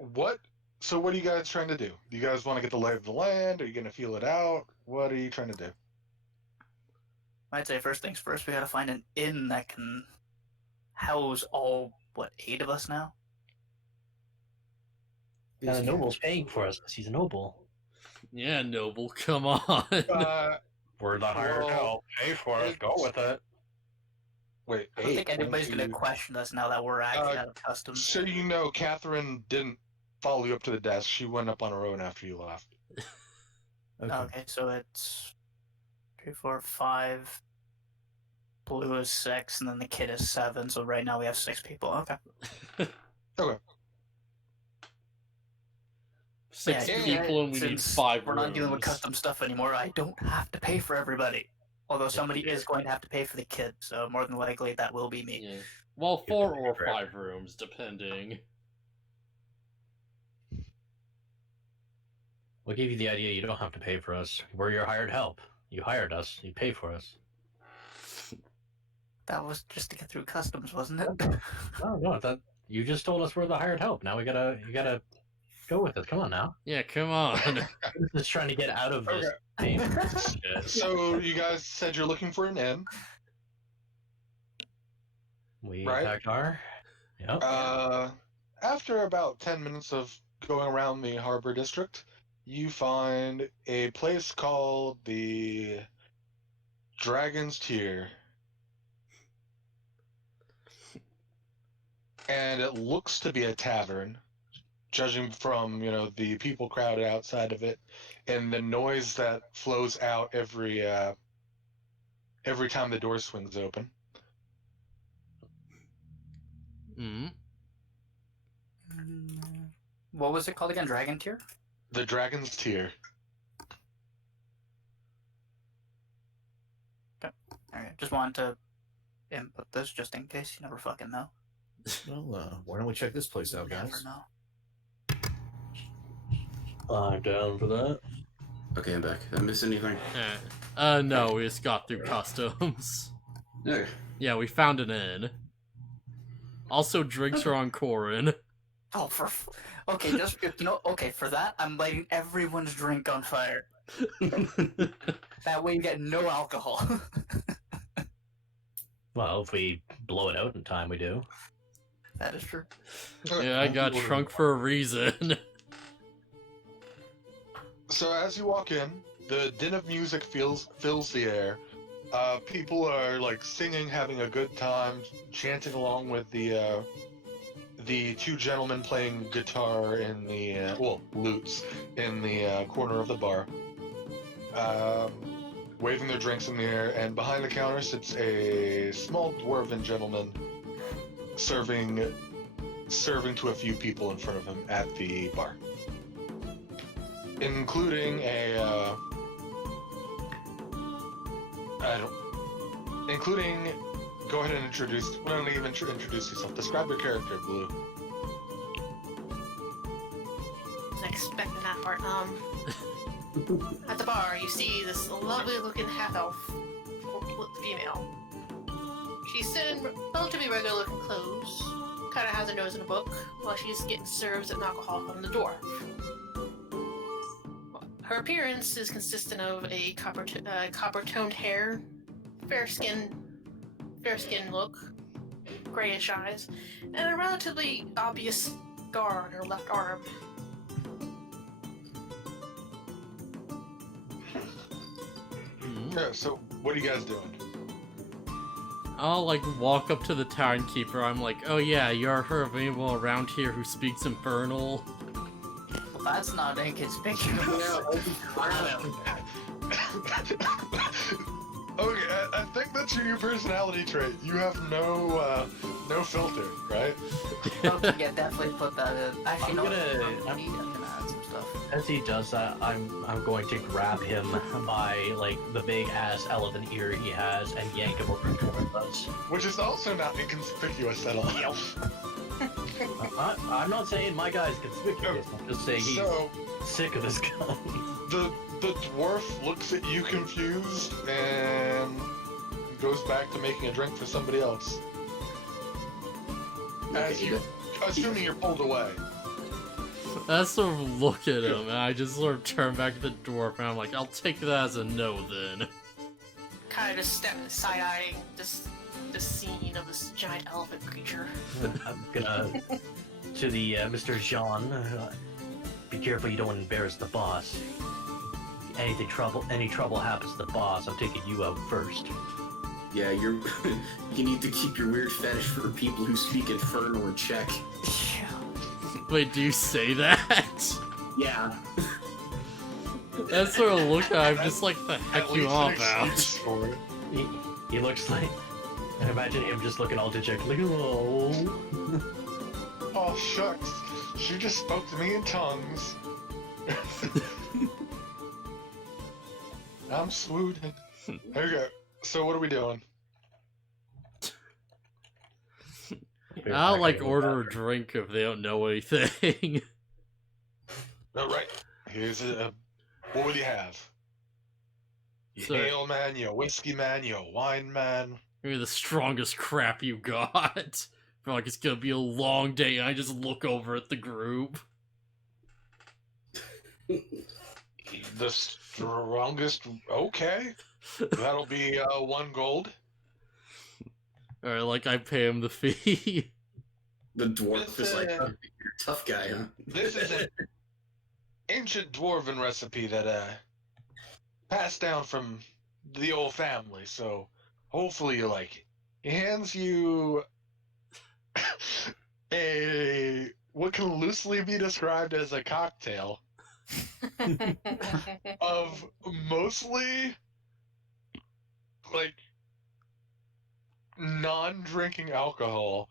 What? So what are you guys trying to do? Do you guys want to get the lay of the land? Are you going to feel it out? What are you trying to do? I'd say first things first, we gotta find an inn that can house all, 8 of us now? And the noble's paying for us because he's a noble. Yeah, noble, come on. We're the hired help. Pay for us. Go with it. Wait, I don't think anybody's gonna question us now that we're actually out of customs. So you know, Catherine didn't follow you up to the desk. She went up on her own after you left. Okay, so it's 3, 4, 5. Blue is 6, and then the kid is 7. So right now we have 6 people. Okay. Okay. 6 people, and we need 5 We're not rooms. dealing with custom stuff anymore. I don't have to pay for everybody. Although somebody is going to have to pay for the kid, so more than likely that will be me. Yeah. Well, 4 or 5 rooms, depending. We'll give you the idea you don't have to pay for us. We're your hired help. You hired us. You pay for us. That was just to get through customs, wasn't it? No, you just told us we're the hired help. Now you gotta go with it. Come on now. Yeah, come on. Just trying to get out of this game. So you guys said you're looking for an inn. We Right. attacked our. Yep. After about 10 minutes of going around the harbor district, you find a place called the Dragon's Tier. And it looks to be a tavern, judging from, the people crowded outside of it and the noise that flows out every time the door swings open. Hmm. What was it called again? Dragon Tier? The Dragon's Tier. Okay. Alright, just wanted to input this just in case. You never fucking know. Well, why don't we check this place out, guys? Never know. I'm down for that. Okay, I'm back. Did I miss anything? No, we just got through customs. Okay. Yeah, we found an inn. Also, drinks are on Corin. Oh, okay, just okay. For that, I'm lighting everyone's drink on fire. That way, you get no alcohol. Well, if we blow it out in time, we do. That is true. Yeah, I got shrunk for a reason. So as you walk in, the din of music fills the air. People are like singing, having a good time, chanting along with the 2 gentlemen playing guitar in the lutes in the corner of the bar, waving their drinks in the air. And behind the counter sits a small dwarven gentleman, serving to a few people in front of him at the bar, including go ahead and introduce. Why don't you even introduce yourself? Describe your character, Blue. Wasn't expecting that part. At the bar, you see this lovely-looking half-elf female. She's in relatively regular-looking clothes. Kind of has her nose in a book while she's getting served an alcohol from the dwarf. Her appearance is consistent of a copper-toned hair, fair skin look, grayish eyes, and a relatively obvious scar on her left arm. Yeah. So what are you guys doing? I'll walk up to the tavern keeper. I'm like, oh yeah, you're her available around here who speaks Infernal. Well, that's not inconspicuous. Okay, I think that's your new personality trait. You have no filter, right? Okay, yeah, definitely put that in. Actually, I'm I'm gonna add some stuff. As he does that, I'm going to grab him by the big ass elephant ear he has and yank him over towards us. Which is also not inconspicuous at all. I'm not saying my guy's conspicuous. I'm just saying he's sick of his gun. The dwarf looks at you confused and goes back to making a drink for somebody else. As you, assuming you're pulled away. I sort of look at him, and I just sort of turn back to the dwarf, and I'm like, I'll take that as a no, then. Kind of just side-eyeing this scene of this giant elephant creature. I'm gonna to the Mr. Jean. Be careful you don't embarrass the boss. Any trouble happens to the boss, I'm taking you out first. Yeah, you need to keep your weird fetish for people who speak Infernal in Czech. Wait, do you say that? Yeah. That sort of look at him, just like, the heck At you least all an about? excuse for it. He looks like... I imagine him just looking all dejected, like, oh. Oh, shucks. She just spoke to me in tongues. I'm swooted. Okay, so what are we doing? I'll, like, order a drink if they don't know anything. Alright, here's a... What would you have? You So- ale man, you whiskey man, you wine man. Maybe the strongest crap you got. I feel like it's gonna be a long day, and I just look over at the group. The strongest... Okay. That'll be 1 gold. Or, like, I pay him the fee. The dwarf is like, Listen. oh, you're a tough guy, huh? This is an ancient dwarven recipe that passed down from the old family, so hopefully you like it. He hands you a what can loosely be described as a cocktail of mostly like non-drinking alcohol.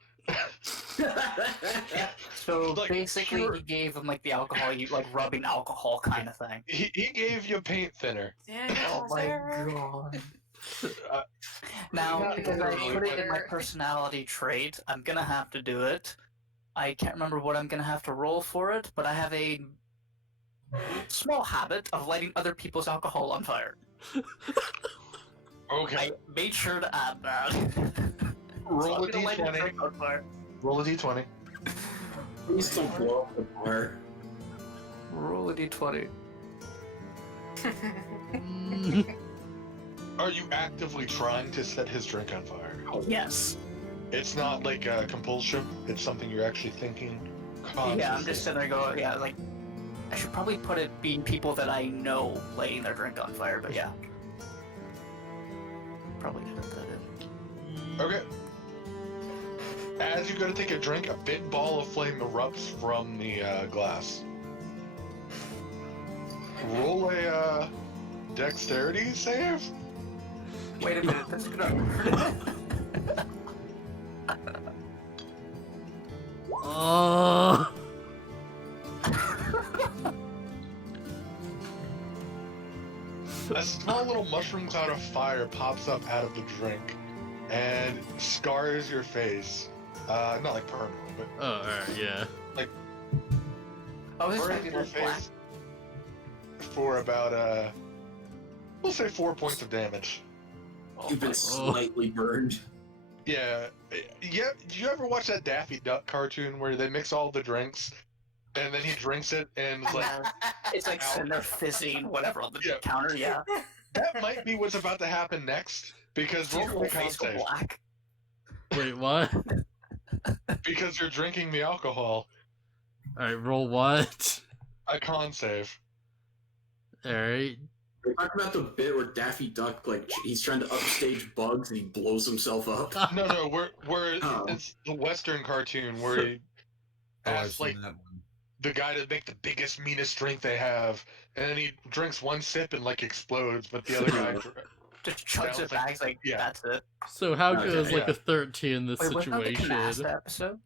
So Like, basically, pure- he gave him like the alcohol, you like rubbing alcohol kind of thing. He gave you paint thinner. Oh my god. Uh, Now, Not because I literally, put it in my but- personality trait, I'm gonna have to do it. I can't remember what I'm gonna have to roll for it, but I have a small habit of lighting other people's alcohol on fire. okay. I made sure to add that. Roll So a I'm gonna light your d20. drink on fire. Roll a d20. Please don't blow up the bar. Roll a d20. Are you actively trying to set his drink on fire? Yes. It's not like a compulsion. It's something you're actually thinking. Yeah, I'm just sitting there going, yeah, like, I should probably put it being people that I know lighting their drink on fire, but yeah. Probably gonna put that in. Okay. As you go to take a drink, a big ball of flame erupts from the glass. Roll a dexterity save. Wait a minute, that's gonna Oh. A small little mushroom cloud of fire pops up out of the drink and scars your face. Not like permanently, but Oh, alright, yeah. I was burns expecting your that black. face for about we'll say 4 points of damage. You've been slightly burned. Yeah. Yeah. Did you ever watch that Daffy Duck cartoon where they mix all the drinks and then he drinks it and it's like It's like sitting there fizzing, whatever, on the Yeah. counter, yeah. that might be what's about to happen next because Your roll whole the con face go save black. Wait, what? because you're drinking the alcohol. Alright, roll what? A con save. Alright. We're talking about the bit where Daffy Duck, like, he's trying to upstage bugs and he blows himself up. No, we're Oh. it's the Western cartoon where he Oh, I've asks seen like that one. the guy to make the biggest, meanest drink they have, and then he drinks one sip and like explodes, but the other guy. Just chugs Yeah, it back, he's like, yeah. that's it. So how Okay, goes like yeah. a 13 in this Wait, wasn't that the situation? Canasta episode?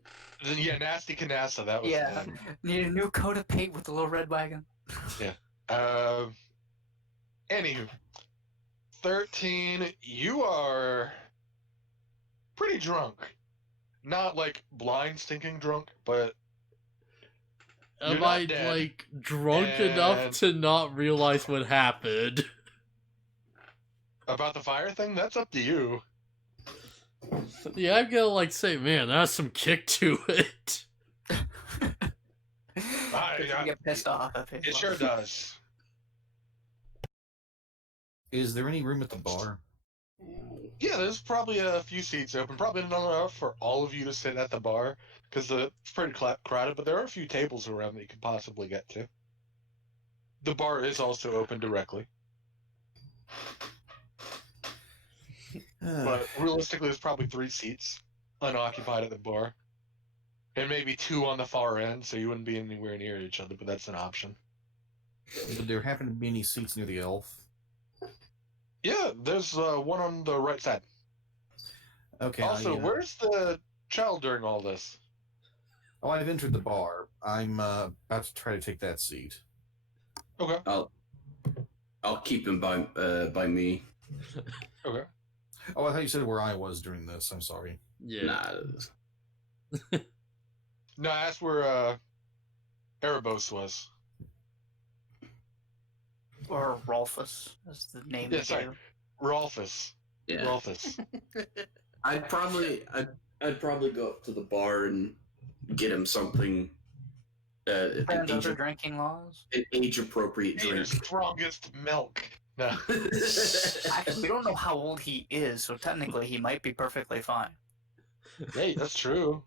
Yeah, Nasty Canasta. That was. Yeah. Need a new coat of paint with the little red wagon. Anywho, 13. You are pretty drunk. Not like blind, stinking drunk, but Am You're not I dead. like drunk And- enough to not realize what happened? about the fire thing, that's up to you. Yeah, I'm gonna like say, man, that's some kick to it. It's gonna get pissed off if It sure does. Is there any room at the bar? Yeah, there's probably a few seats open. Probably not enough for all of you to sit at the bar because it's pretty crowded. But there are a few tables around that you could possibly get to. The bar is also open directly. But realistically, there's probably 3 seats unoccupied at the bar. And maybe 2 on the far end, so you wouldn't be anywhere near each other, but that's an option. Would there happen to be any seats near the elf? Yeah, there's one on the right side. Okay. Also, where's the child during all this? Oh, I've entered the bar. I'm about to try to take that seat. Okay. I'll keep him by me. Okay. Oh, I thought you said where I was during this. I'm sorry. Yeah. Nah. No, that's where Erebus was. Or Rolfus is the name. Yeah, they sorry. gave. Rolfus. Yeah. Rolfus. I'd probably go up to the bar and get him something. An And other drinking laws. age appropriate Your drink. strongest milk. No. Actually, we don't know how old he is, so technically he might be perfectly fine. Hey, that's true.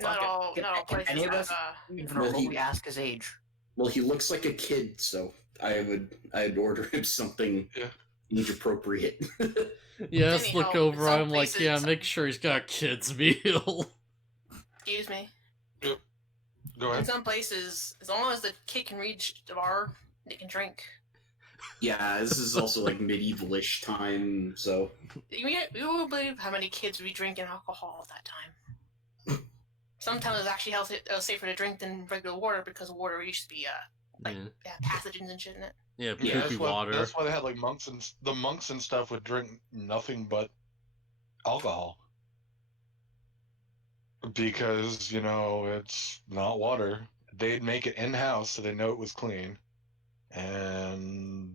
Not Fuck it. all Can places any of have, us even Well, remotely ask his age? Well, he looks like a kid, so I'd order him something age appropriate. Yeah, let's look Anyhow, over. some I'm like, places- yeah, make sure he's got a kid's meal. Excuse me. Go In ahead. some places, as long as the kid can reach the bar, they can drink. Yeah, this is also like medieval-ish time, so You won't believe how many kids would be drinking alcohol at that time. Sometimes it's actually safer to drink than regular water because water used to be pathogens and shit in it. Yeah, Yeah, poopy that's water. That's why they had like monks and the monks and stuff would drink nothing but alcohol. Because, it's not water. They'd make it in-house so they know it was clean. And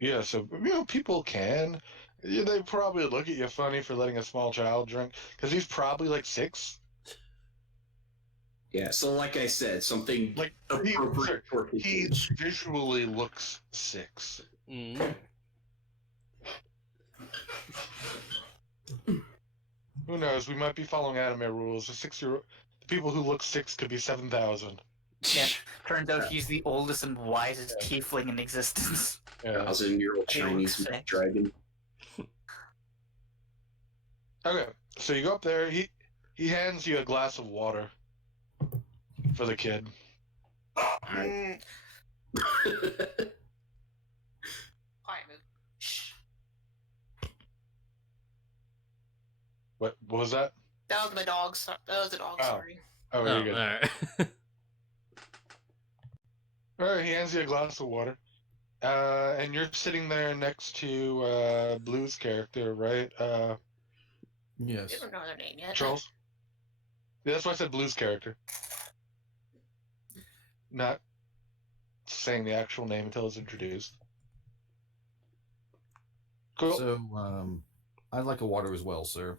yeah, so people can. Yeah, they probably look at you funny for letting a small child drink because he's probably like 6. yeah. So like I said, something Like appropriate for his he age. visually looks 6. Mm. Who knows? We might be following anime rules. The people who look 6 could be 7,000. Yeah, turns out he's the oldest and wisest tiefling in existence. Yeah. 1,000-year-old They look Chinese sick. dragon. Okay, so you go up there. He hands you a glass of water for the kid. Mm. Quiet, move. Shh. What was that? That was my dog. That was the dog. Oh. Sorry. Oh, Oh, very good. alright. Alright, he hands you a glass of water. And you're sitting there next to Blue's character, right? Yes. I don't know their name yet. Charles? Yeah, that's why I said Blue's character. Not saying the actual name until it's introduced. Cool. So, I'd like a water as well, sir.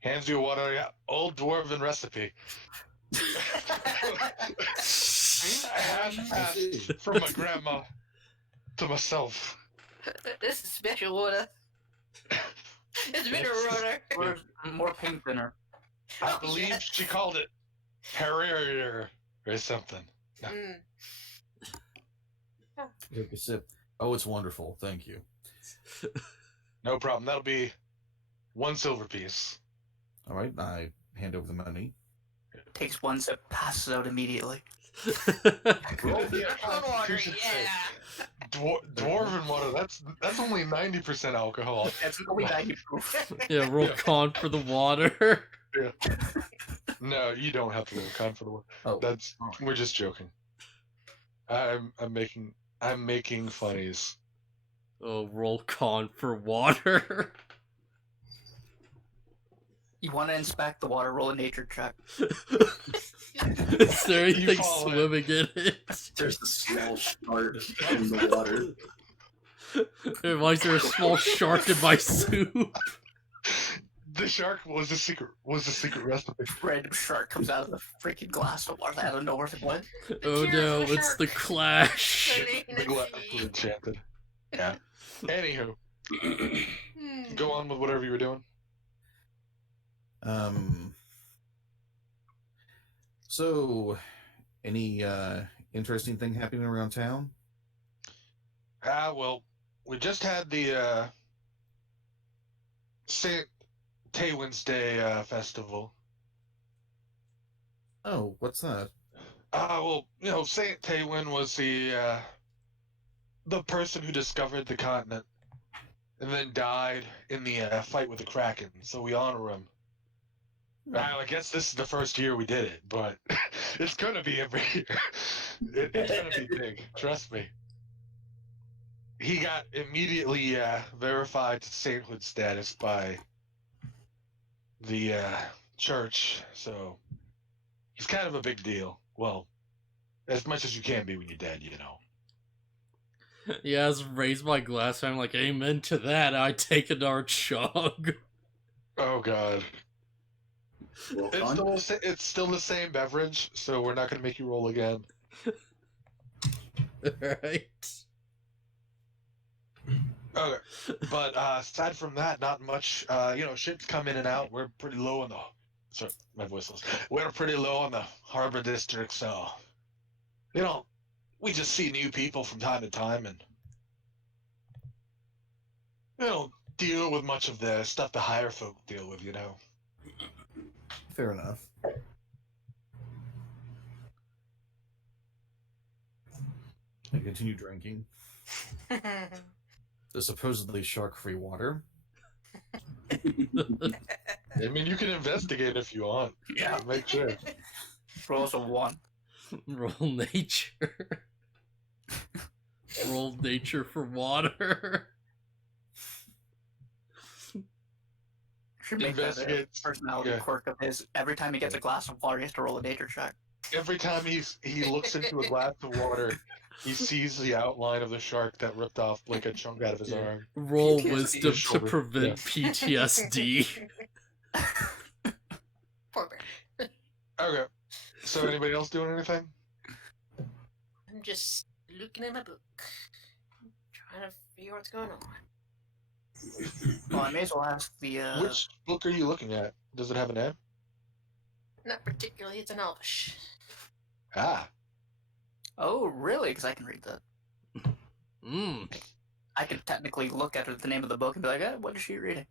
Hands you a water, yeah, old dwarven recipe. I have passed from my grandma to myself. This is special water. It's mineral water. Or more pink thinner. I believe Yes. she called it Perrier or something. Mm. Take a sip. Oh, it's wonderful. Thank you. No problem. That'll be 1 silver piece. All right, I hand over the money. Takes one sip, passes out immediately. Roll me a Mineral water, Constitution save. yeah. Dwarven water, that's only 90% alcohol. That's only 90 proof. Yeah, roll con for the water. No, you don't have to roll con for the water. Oh, We're just joking. I'm making funnies. Oh, roll con for water. You want to inspect the water, roll a nature check. Is there You anything fall in. swimming in it? There's a small shark in the water. Hey, why is there a small shark in my soup? The shark was the secret recipe. Random shark comes out of the freaking glass of water out of nowhere. What? Oh tears no, of a it's the shark. Clash. Floating in The the glass sea. was enchanted. Yeah. Anywho, Hmm. go on with whatever you were doing. So, any interesting thing happening around town? Well, we just had the St. Taywin's Day festival. Oh, what's that? Well, St. Taywin was the person who discovered the continent and then died in the fight with the Kraken, so we honor him. I guess this is the first year we did it, but it's gonna be every year. It's gonna be big, trust me. He got immediately verified to sainthood status by the church, so he's kind of a big deal. Well, as much as you can be when you're dead, you know. Yeah, I raise my glass. I'm like, amen to that. I take another chug. Oh God. Well, It's still the same beverage, so we're not gonna make you roll again. Right. Okay, but aside from that, not much. Ships come in and out. We're pretty low on the. Sorry, my voice was. We're pretty low on the harbor district, so we just see new people from time to time, and deal with much of the stuff the higher folk deal with. Fair enough. I continue drinking the supposedly shark-free water. I mean, you can investigate if you want. Yeah. Make sure. Rolls a 1. Roll nature. Roll nature for water. Should make that a Investigate. personality Yeah. quirk of his. Every time he gets a glass of water, he has to roll a nature check. Every time he looks into a glass of water, he sees the outline of the shark that ripped off like a chunk out of his arm. Roll PTSD. wisdom to Shoulder. prevent PTSD. Poor bear. Okay. So anybody else doing anything? I'm just looking at my book, trying to figure out what's going on. Well, I may as well ask the. Which book are you looking at? Does it have a name? Not particularly. It's an Elvish. Ah. Oh, really? Because I can read that. Mmm. I can technically look at the name of the book and be like, what is she reading?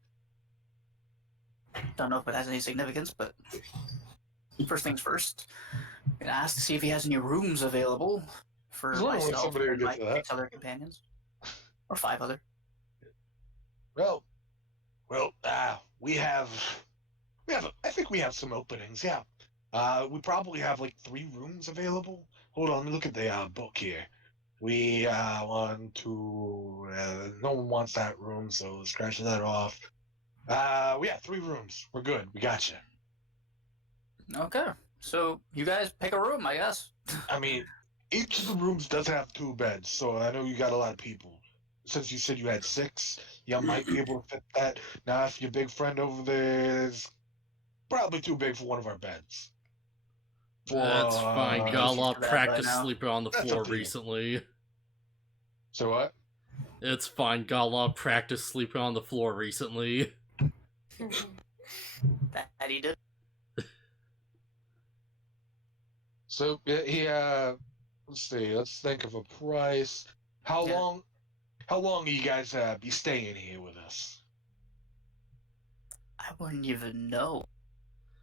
Don't know if it has any significance, but first things first. I'm gonna ask to see if he has any rooms available for There's only myself somebody who and my gets that. 6 other companions. Or 5 other. Well, I think we have some openings, yeah. We probably have like 3 rooms available. Hold on, let me look at the book here. We want to. No one wants that room, so scratch that off. We have 3 rooms. We're good. We got you. Okay. So you guys pick a room, I guess. I mean, each of the rooms does have 2 beds, so I know you got a lot of people. Since you said you had 6, you might be able to fit that. Now, if your big friend over there is probably too big for one of our beds. That's fine. Got a lot of That practice right now. sleeping on the That's floor up to you. recently. So what? It's fine. Got a lot of practice sleeping on the floor recently. That he did. So let's see. Let's think of a price. How Yeah. long? How long are you guys be staying here with us? I wouldn't even know.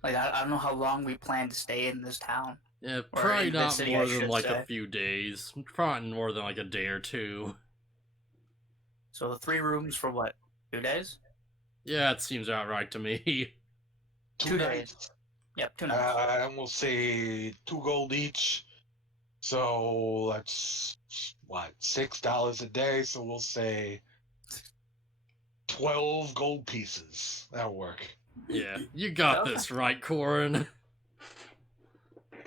Like, I don't know how long we plan to stay in this town. Yeah, Or probably in the not city, more I than should like say. a few days. Probably more than like a day or 2. So 3 rooms for what? 2 days? Yeah, it seems outright to me. 2 days. nights. Yep, 2 nights. And we'll say 2 gold each. So that's what, $6 a day. So we'll say 12 gold pieces. That'll work. Yeah, you got Okay. this, right, Corin? You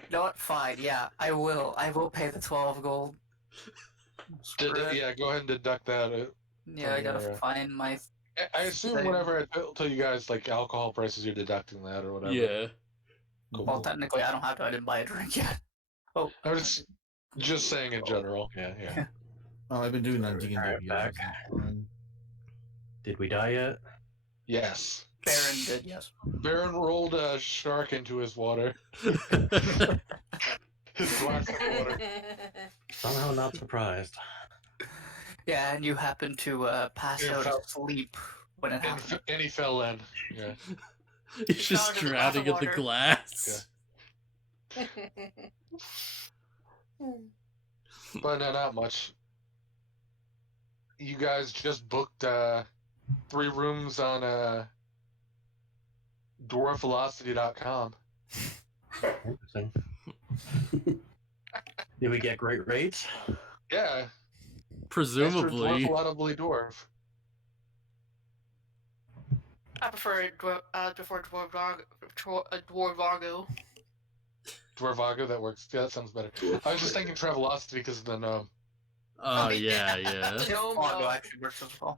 know what? Fine, yeah, I will. I will pay the 12 gold. Screw it. Yeah, go ahead and deduct that. Yeah, I gotta Yeah. find my I assume Same. whenever I tell you guys like alcohol prices, you're deducting that or whatever. Yeah. Cool. Well, technically, I don't have to. I didn't buy a drink yet. Oh, I was just saying in general. Yeah. Oh, I've been doing that D&D. Alright, back. Did we die yet? Yes. Baron did, yes. Baron rolled a shark into his water. His glass of water. Somehow not surprised. Yeah, and you happened to pass Yeah, out fell- of sleep when it happened. And he fell in. Yeah. He's just Found in the glass drowning of in the water. glass. But no, not much. You guys just booked 3 rooms on dwarfvelocity.com. Interesting. Did we get great rates? Yeah. Presumably. Dwarf Dwarf. I prefer Dwarvargo. Dwarvago, that works. Yeah, that sounds better. I was just thinking Travelocity because of the gnome. Oh, yeah, yeah. No, Fondo no. actually works as well.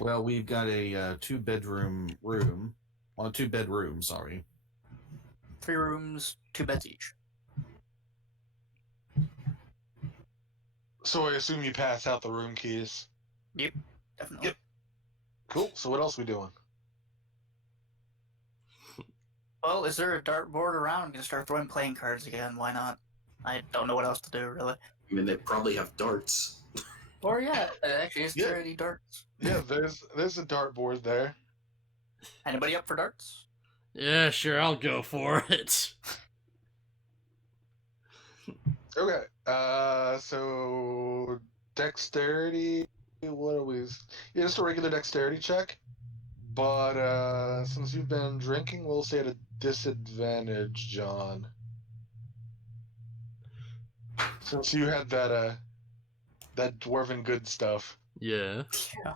Well, we've got a 2-bedroom room. Well, 2 bedrooms, sorry. 3 rooms, 2 beds each. So I assume you pass out the room keys. Definitely. Yep. Cool. So what else we doing? Well, is there a dartboard around? I'm gonna start throwing playing cards again. Why not? I don't know what else to do, really. I mean, they probably have darts. Or yeah, actually, is there any darts? Yeah, there's a dartboard there. Anybody up for darts? Yeah, sure, I'll go for it. Okay. So dexterity. What are we? Yeah, just a regular dexterity check. But since you've been drinking, we'll say at a disadvantage, John. Since you had that dwarven good stuff. Yeah. Yeah.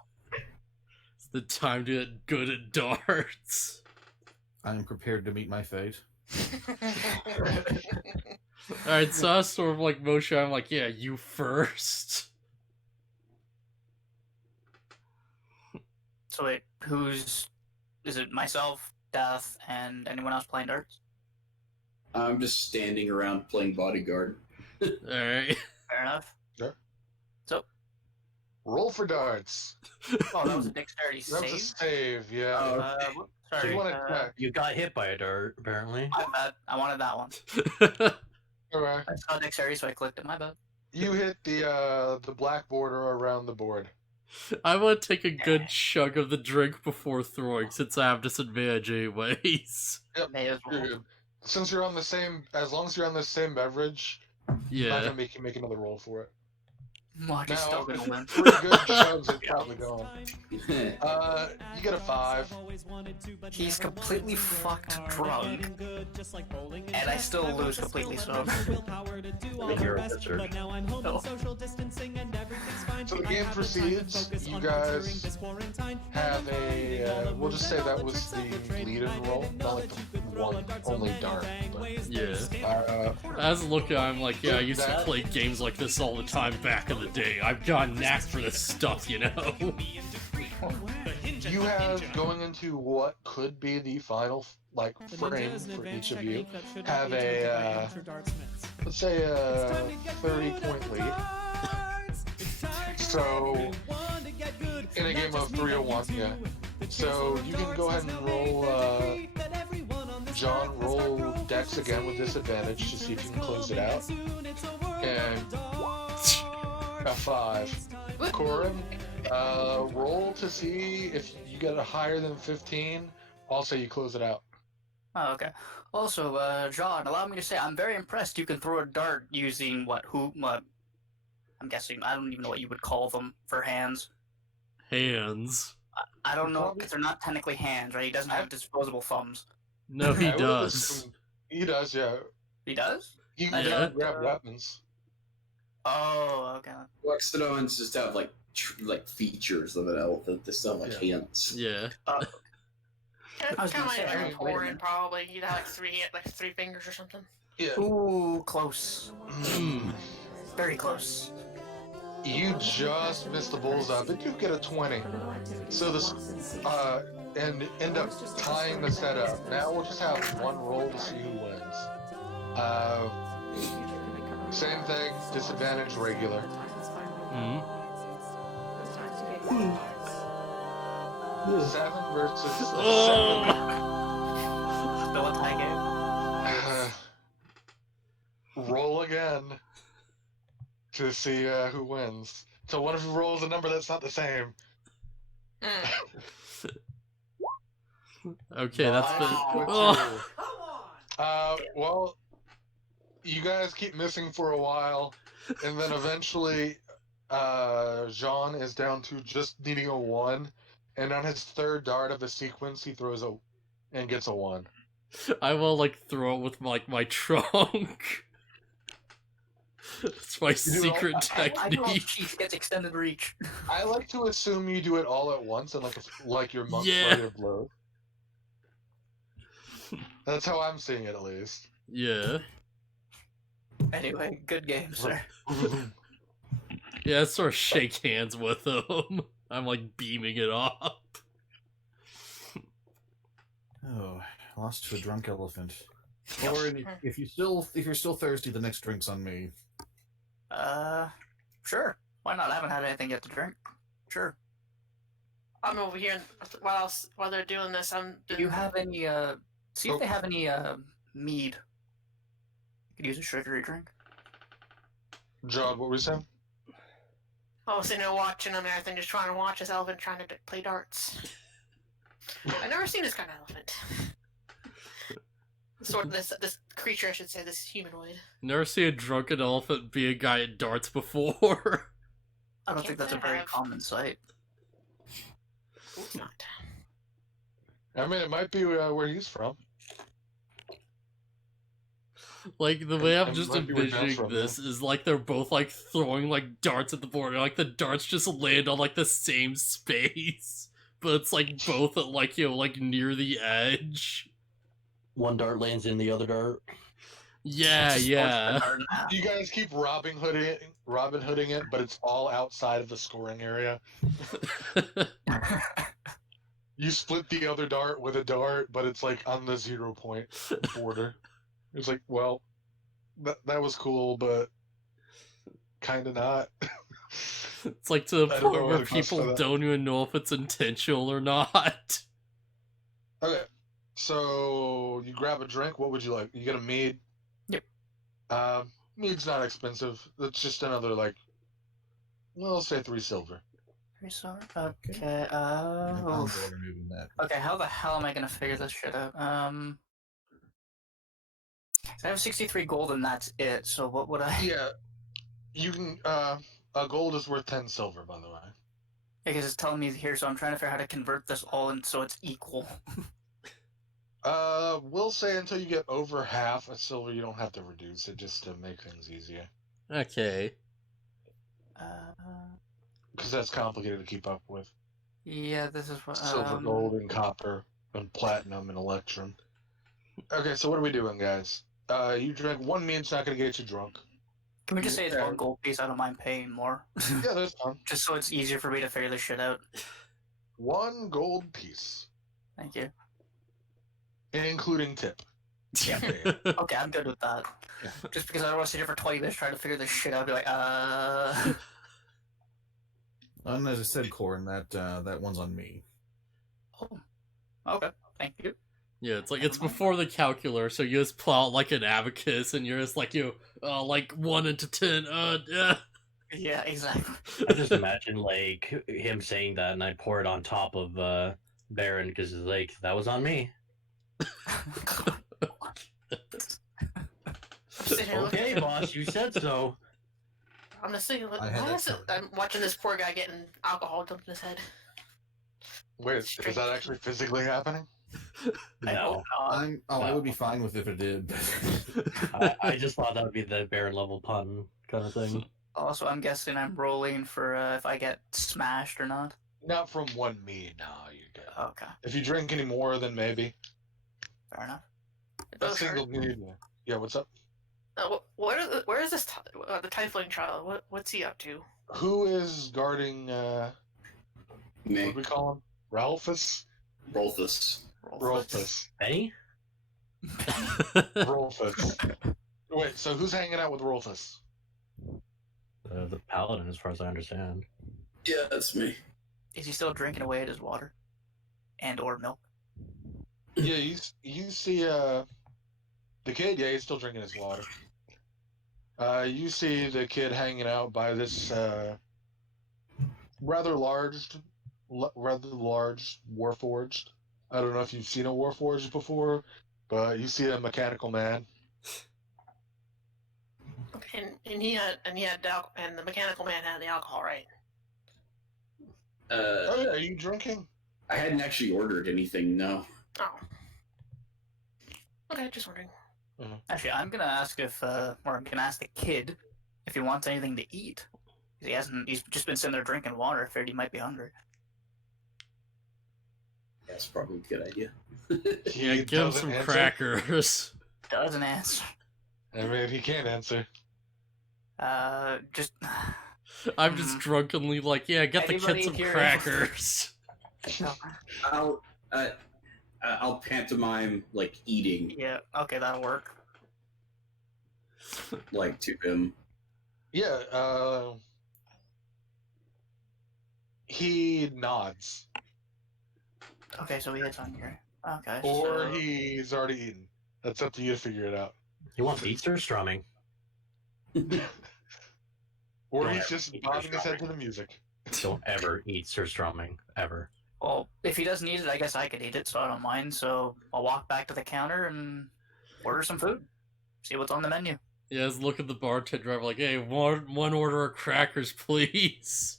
It's the time to get good at darts. I am prepared to meet my fate. Alright, so I was sort of like motion, I'm like, yeah, you first. So wait, is it myself, Death, and anyone else playing darts? I'm just standing around playing bodyguard. Alright. Fair enough. Sure. So, Roll for darts. oh, that was a dexterity That was a save. save, yeah. Sorry. So you want to check. You got hit by a dart, apparently. My bad. I wanted that one. Okay. I saw dexterity, so I clicked it. My bad. You hit the black border around the board. I want to take a good chug of the drink before throwing, since I have disadvantage anyways. Yep. May as You're well. good. Since you're on the same, as long as you're on the same beverage, I'm not Yeah. gonna make you make another roll for it. Watch, he's Now, still gonna win. 3 good chugs are probably going. You get a 5. He's completely fucked drunk, and I still lose completely sober. I mean, you're a wizard. No. So the game proceeds. You guys have a. We'll just say that was the lead-in roll, not like the one only dart. But, Yeah. I was looking, I'm like, yeah, I used to play games like this all the time back in the day. I've got a knack for this stuff, you know? you have going into what could be the final frame for each of you. Have a let's say a 30-point lead. So in a game of 301, yeah. So you can go ahead and roll. John, roll Dex again with disadvantage to see if you can close it out. And a 5. Corin, roll to see if you get a higher than 15. Also, you close it out. Oh, okay. Also, Jaud, allow me to say, I'm very impressed you can throw a dart using what I'm guessing, I don't even know what you would call them for hands. Hands. I don't know, because they're not technically hands, right? He doesn't have disposable thumbs. No, he I would does. assume- He does, yeah. He does? You I can don't- grab weapons. Oh, okay. Loxodons just have like features of an elephant. They still have like hands. Yeah. I was Kind gonna of say, like wait a Corin, minute. probably. He'd have like 3 fingers or something. Yeah. Ooh, close. Hmm. Very close. You just missed the bullseye, but you get a 20. So this, and end up tying the setup. Now we'll just have one roll to see who wins. Same thing, disadvantage regular. Hmm. 7 versus 7. Oh! Still a tie game. Roll again to see who wins. So what if you rolls a number that's not the same? Okay, that's been. Wow. Oh. Well, you guys keep missing for a while, and then eventually, Jaud is down to just needing a 1, and on his third dart of the sequence, he throws and gets a 1. I will like throw it with my trunk. It's my secret I know technique. Chief gets extended reach. I like to assume you do it all at once, and like your monk Yeah. slayer blow. That's how I'm seeing it, at least. Yeah. Anyway, good game, sir. Yeah, I sort of shake hands with him. I'm like beaming it up. Oh, lost to a drunk elephant. Or if you're still thirsty, the next drink's on me. Sure. Why not? I haven't had anything yet to drink. Sure. I'm over here and while they're doing this, I'm Do you have any, see if they have any, mead. You could use a sugary drink. Jaud, what were you saying? I was sitting there watching them and everything, just trying to watch this elephant trying to play darts. I've never seen this kind of elephant. Sort of this creature, I should say, this humanoid. Never seen a drunken elephant be a guy at darts before. I don't think that's a very common sight. It's not. I mean, it might be where he's from. Like, the way I'm And just might be where John's envisioning from, this is like they're both like throwing like darts at the board, and like the darts just land on like the same space. But it's like both at like, you know, like near the edge. One dart lands in the other dart. Yeah, yeah. You guys keep Robin Hooding it, but it's all outside of the scoring area. You split the other dart with a dart, but it's like on the 0 point border. It's like, well, that was cool, but kind of not. It's like to the I don't know point what where it costs for people that. don't even know if it's intentional or not. Okay, so you grab a drink. What would you like? You get a mead? Yep. Mead's not expensive. It's just another, like, well, say 3 silver. Okay, I'm oh. removing that. Okay, how the hell am I gonna figure this shit out? So I have 63 gold and that's it, so what would I... Yeah, you can, a gold is worth 10 silver, by the way. Because it's telling me here, so I'm trying to figure out how to convert this all in so it's equal. We'll say until you get over half a silver, you don't have to reduce it, just to make things easier. Okay. Because that's complicated to keep up with. Yeah, this is what... Silver, gold, and copper, and platinum, and electrum. Okay, so what are we doing, guys? You drink 1 mead's not gonna get you drunk. Can we just say it's Yeah. 1 gold piece? I don't mind paying more. Yeah, that's fine. Just so it's easier for me to figure this shit out. 1 gold piece, Thank you. including tip. Yeah. Okay, I'm good with that. Yeah. Just because I don't want to sit here for 20 minutes trying to figure this shit out, be like, And as I said, Corin, that one's on me. Oh. Okay, thank you. Yeah, it's like, it's before the calculator, so you just pull out like an abacus, and you're just like, like 1 into 10, Yeah, exactly. I just imagine like him saying that, and I pour it on top of Baron because it's like that was on me. I'm sitting here looking Okay, at boss, you said so. I'm just thinking, I had why that is it? covered. I'm watching this poor guy getting alcohol dumped in his head. Wait, is that actually physically happening? I No. hope not. I would be fine with if it did. I just thought that would be the Baron level pun kind of thing. Also, I'm guessing I'm rolling for if I get smashed or not. Not from 1 mead, no, you get. Okay, If you drink any more, then maybe. fair enough. A Those single mead. Yeah, what's up? where is this the Tiefling child? What's he up to? Who is guarding, what Me. do we call him? Ralphus? Rolfus. Rolfus. Benny? Rolfus. Wait, so who's hanging out with Rolfus? The paladin, as far as I understand. Yeah, that's me. Is he still drinking away at his water? And or milk? Yeah, you see, the kid, yeah, he's still drinking his water. You see the kid hanging out by this, rather large Warforged. I don't know if you've seen a Warforged before, but you see a mechanical man. And the mechanical man had the alcohol, right? Oh, yeah, are you drinking? I hadn't actually ordered anything, no. Oh. Okay, just wondering. Actually, I'm gonna ask or I'm gonna ask the kid if he wants anything to eat. He's just been sitting there drinking water. I figured he might be hungry. That's probably a good idea. Yeah, He give him doesn't some answer? crackers. Doesn't answer. I mean, he can't answer. Just. I'm just drunkenly like, yeah, get the Anybody kid some here- crackers. I'll pantomime like eating Yeah, okay, that'll work. like to him. Yeah, he nods. Okay, so he is hungry. Okay, Or so... he's already eaten. That's up to you to figure it out. He wants beats or strumming. Or Don't he's have just to bobbing his head strumming. to the music. Don't ever eat Sir Strumming, ever. Well, if he doesn't eat it, I guess I could eat it, so I don't mind. So I'll walk back to the counter and order some food. See what's on the menu. Yeah, just look at the bartender. I'm like, hey, one order of crackers, please.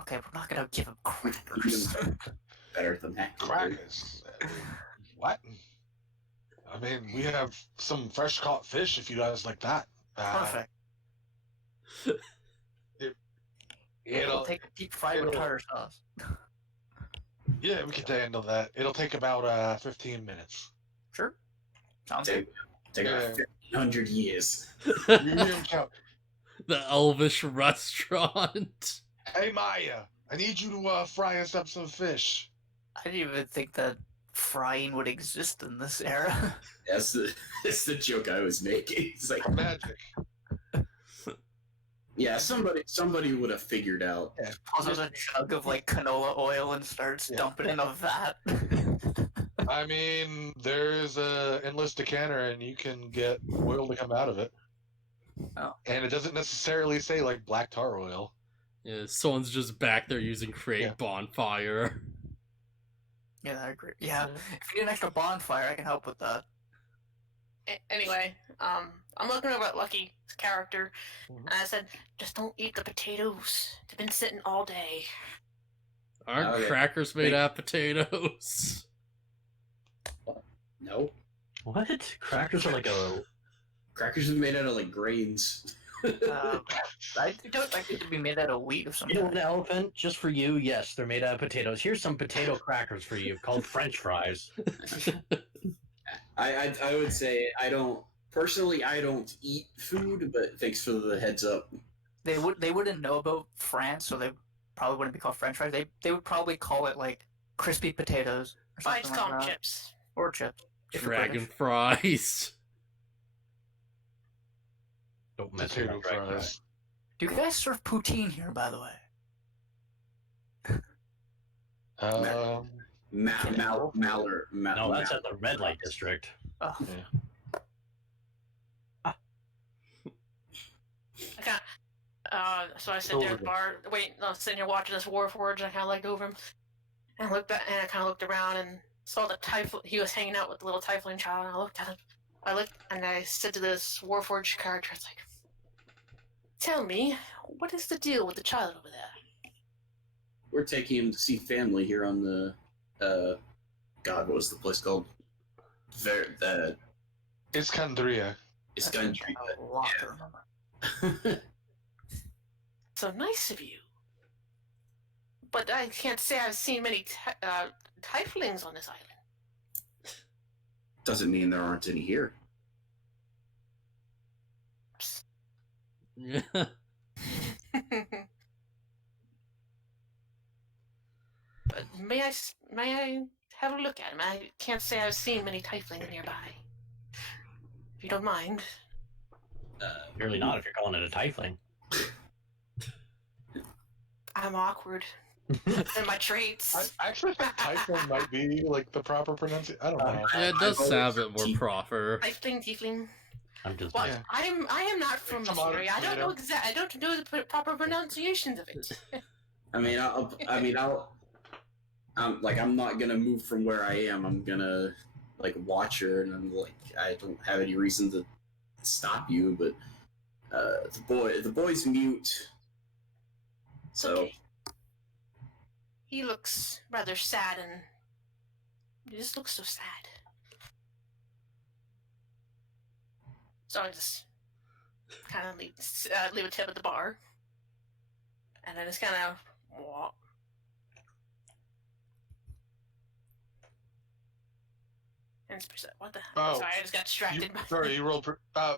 Okay, we're not gonna give him crackers. Better than that. Crackers. What? I mean, we have some fresh caught fish if you guys like that. Perfect. We'll It'll, take a deep fried with it'll- tartar sauce. yeah, we can handle that. It'll take about 15 minutes. Sure. Sounds good. Take about Yeah. 1,500 years. You didn't count. The Elvish restaurant. Hey Maya, I need you to fry us up some fish. I didn't even think that frying would exist in this era. That's the joke I was making. It's like, Magic. yeah, somebody would have figured out. Pulls out a jug of like canola oil and starts dumping in a vat. I mean, there's a endless decanter, and you can get oil to come out of it. Oh. And it doesn't necessarily say like black tar oil. Yeah, someone's just back there using create Yeah. bonfire. Yeah, I agree. Yeah, if you need an extra bonfire, I can help with that. Anyway, I'm looking over at Lucky's character, and I said, just don't eat the potatoes. They've been sitting all day. Aren't Okay. crackers made out of potatoes? No, What? Crackers are like a... crackers are made out of like grains. I don't like it to be made out of wheat or You something. know what, elephant? Just for you, yes, they're made out of potatoes. Here's some potato crackers for you, called French fries. I would say I don't eat food, but thanks for the heads up. They wouldn't know about France, so they probably wouldn't be called French fries. They would probably call it like crispy potatoes or I something just call them like that. chips. Or chips. If you're Dragon British. fries. Don't mess with Potato my dragon fries. fries. Do you guys serve poutine here, by the way? Mallard. No, that's at the red light district. Oh. So I sit there at the bar, sitting here watching this Warforged, and I kind of looked over him, and I looked back, and I kind of looked around and saw the Typhling. He was hanging out with the little Typhling child, and I looked at him. I looked, and I said to this Warforged character, "It's like, tell me, what is the deal with the child over there?" We're taking him to see family here on the God, what was the place called? Iskandria. It's That's country. a lot to remember. So nice of you. But I can't say I've seen many Typhlings on this island. Doesn't mean there aren't any here. Yeah. may I have a look at him? I can't say I've seen many tieflings nearby. If you don't mind. Apparently not if you're calling it a tiefling. I'm awkward. They're my traits. I actually think Typhon might be like the proper pronunciation. I don't know. Yeah, it does I've sound a always- bit more proper. Tiefling. I'm just. Well, Yeah. I am not from this Tomato, area. I don't know tomato. I don't know the proper pronunciations of it. I'm not gonna move from where I am. I'm gonna like watch her, and I'm like, I don't have any reason to stop you, but the boy's mute. So Okay. He looks rather sad, and he just looks so sad. So I just kind of leave a tip at the bar, and I just kind of walk. What the? Oh. Sorry, I just got distracted. Sorry, you rolled.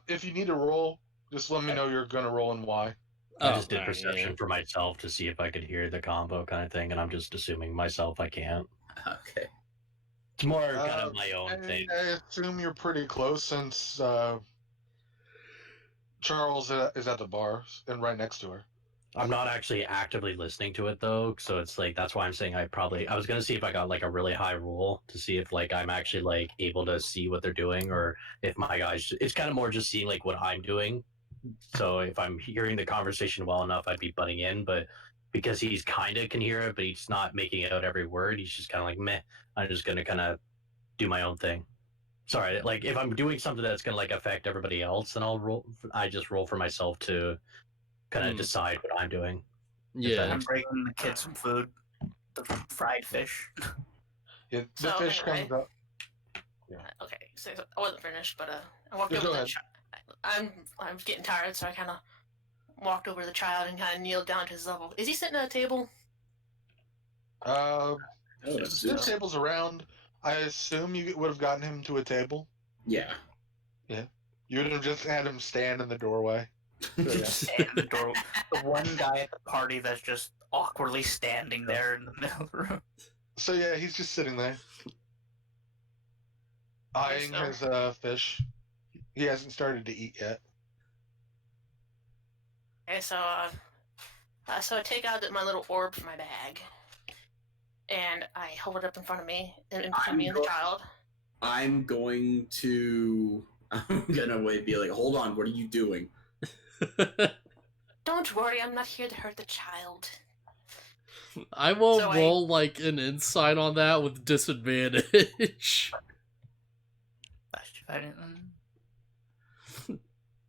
If you need to roll, just let me know you're gonna roll and why. I just did alright, perception for myself to see if I could hear the combo kind of thing, and I'm just assuming myself I can't. okay. It's more kind of my own And thing. I assume you're pretty close since Charles is at the bar and right next to her. I'm not actually actively listening to it though, so it's like that's why I'm saying I was gonna see if I got like a really high roll to see if like I'm actually like able to see what they're doing, or if my guys. It's kind of more just seeing like what I'm doing. So if I'm hearing the conversation well enough, I'd be butting in, but because he's kind of can hear it, but he's not making out every word. He's just kind of like meh. I'm just gonna kind of do my own thing. Sorry, like if I'm doing something that's gonna like affect everybody else, then I'll roll. I just roll for myself to kind of decide what I'm doing. Yeah. I'm bringing the kids some food. The fried fish. Yeah, the So, fish anyway. comes up. Okay, so I wasn't finished, but I walked Yeah, over go to the ahead. child. I'm getting tired, so I kind of walked over to the child and kind of kneeled down to his level. Is he sitting at a table? There's tables around. I assume you would have gotten him to a table. Yeah. You would have just had him stand in the doorway. Just stand in the door. The one guy at the party that's just awkwardly standing there in the middle of the room. So yeah, he's just sitting there, eyeing so- his fish. He hasn't started to eat yet. Okay, so I take out my little orb from my bag, and I hold it up in front of me, and in between me and the child. I'm gonna wait, be like, hold on, what are you doing? Don't worry, I'm not here to hurt the child. I will So I- roll like an insight on that with disadvantage. I didn't.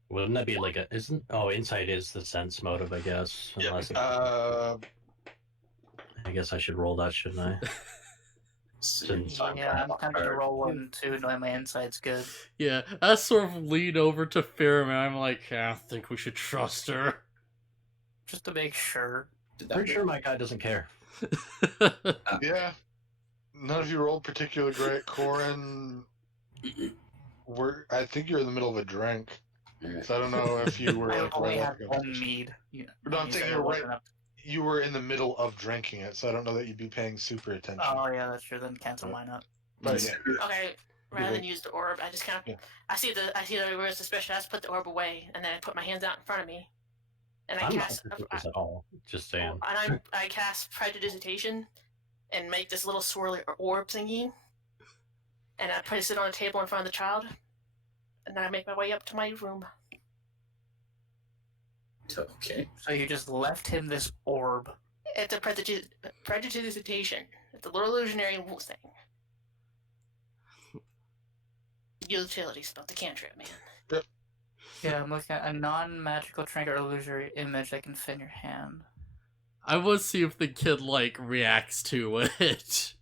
Wouldn't that be like a isn't? Oh, insight is the sense motive, I guess. Unless Uh, I guess I should roll that, shouldn't I? Since Yeah, I'm tempted to roll one too, knowing my insight's good. Yeah, I sort of lean over to Farum and I'm like, I think we should trust her. Just to make sure. Did that Pretty sure my guy doesn't care. yeah. None of you rolled particularly great. Corin, I think you're in the middle of a drink, so I don't know if you were I like only right have after one this. mead. No, I'm You thinking said you're it wasn't right. up- You were in the middle of drinking it, so I don't know that you'd be paying super attention. Oh yeah, that's true. Then cancel mine up. But yeah, Okay, rather than use the orb, I just kind of Yeah. I see that it was suspicious. I just put the orb away, and then I put my hands out in front of me, and I I'm not cast suspicious at all. Just saying. and I cast prestidigitation and make this little swirly orb thingy, and I place it on a table in front of the child, and then I make my way up to my room. Okay. So you just left him this orb. It's a prestidigitation. It's a little illusionary thing. Utility spell, the cantrip, man. Yeah, I'm looking at a non-magical trinket or illusory image that can fit in your hand. I want to see if the kid, like, reacts to it. Just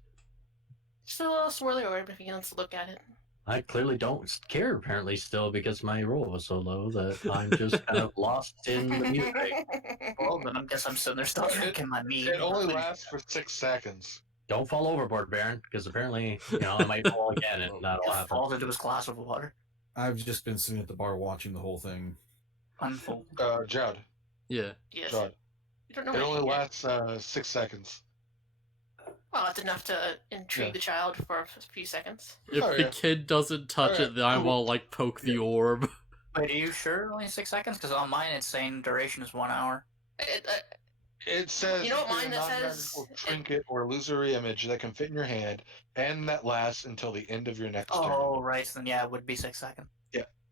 a little swirly orb if he wants to look at it. I clearly don't care apparently still because my roll was so low that I'm just kind of lost in the music. Well, then I guess I'm sitting there still drinking my mead. it only lasts for 6 seconds. Don't fall overboard, Baron, because apparently, I might fall again and that'll He happen. falls into his glass of water. I've just been sitting at the bar watching the whole thing. Unfold. Jaud. Yeah. Yes. Jaud. You don't know It what only he- lasts 6 seconds. Well, that's enough to intrigue the child for a few seconds. If Oh, the yeah. kid doesn't touch Alright, it, then I cool. will like poke the orb. Wait, are you sure only 6 seconds? Because on mine it's saying duration is 1 hour. It says You know what create a mine that non-magical says? trinket or illusory image that can fit in your hand, and that lasts until the end of your next turn. Oh, right. So then yeah, it would be 6 seconds.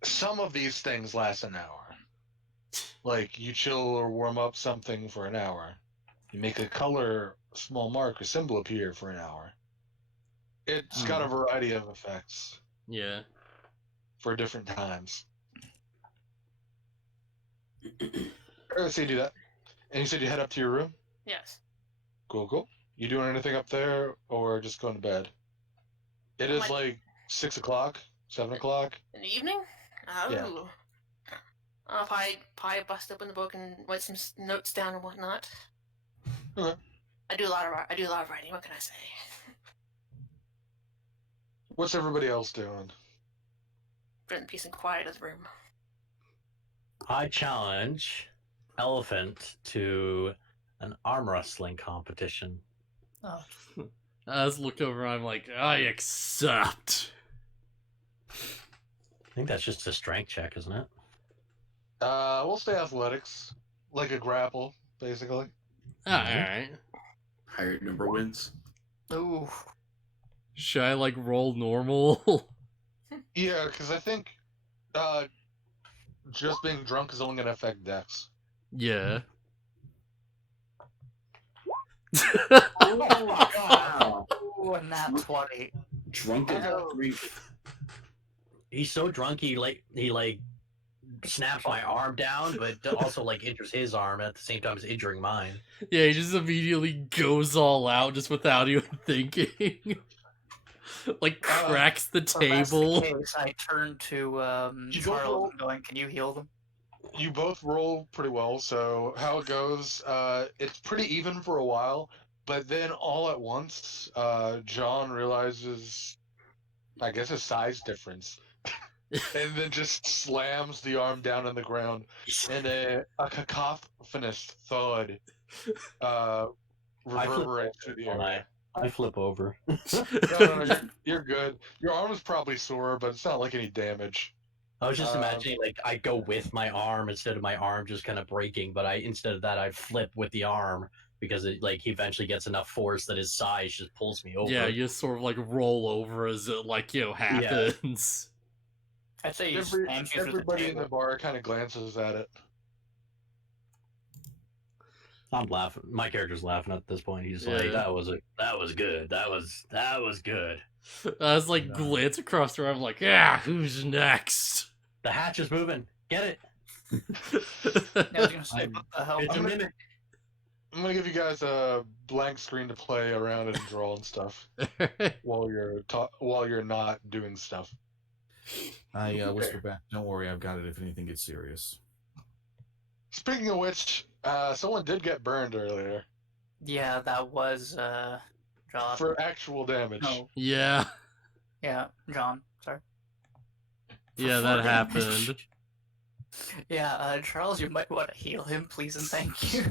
Some of these things last an hour. Like you chill or warm up something for an hour. You make a color, small mark, or symbol appear for an hour. It's got a variety of effects Yeah. for different times. So you do that. And you said you head up to your room? Yes. Cool. You doing anything up there, or just going to bed? It is like 6 o'clock, 7 o'clock. In the evening? Oh. Yeah. I'll probably bust open the book and write some notes down and whatnot. Okay. I do a lot of writing. What can I say? What's everybody else doing? Bring the peace and quiet of the room. I challenge Elephant to an arm wrestling competition. Oh. I just look over and I'm like, I accept. I think that's just a strength check, isn't it? We'll say athletics, like a grapple, basically. Alright. Higher number wins. Ooh. Should I like roll normal? Yeah, because I think just being drunk is only going to affect dex. Yeah. Oh, Wow. Ooh, and that 20. Drunk as Oh. grief. He's so drunk he snaps my arm down, but also like injures his arm at the same time as injuring mine. Yeah, he just immediately goes all out just without even thinking. Like cracks the If that's the table. case, I turn to You don't roll- Charles and going, can you heal them? You both roll pretty well, so how it goes, it's pretty even for a while, but then all at once, John realizes, I guess, a size difference. And then just slams the arm down on the ground, and a cacophonous thud reverberates through the area. I flip over. No, you're good. Your arm is probably sore, but it's not like any damage. I was just imagining like I go with my arm instead of my arm just kind of breaking, but instead of that I flip with the arm because it like he eventually gets enough force that his size just pulls me over. Yeah, you just sort of like roll over as it like, happens. I'd say you slam you through the Everybody in table. the bar kind of glances at it. I'm laughing. My character's laughing at this point. He's like, Yeah. that was good. That was good. I was like glance across the room, I'm like, yeah, who's next? The hatch is moving. Get it. Yeah, I was gonna say, what the hell? It's a I'm gonna- mimic. I'm gonna give you guys a blank screen to play around and draw and stuff while you're not doing stuff. I whisper back, don't worry, I've got it if anything gets serious. Speaking of which, someone did get burned earlier Yeah, that was Jaud. for actual damage. No, Yeah. yeah, John. Sorry. Yeah, that happened. Yeah, Charles, you might want to heal him, please and thank you.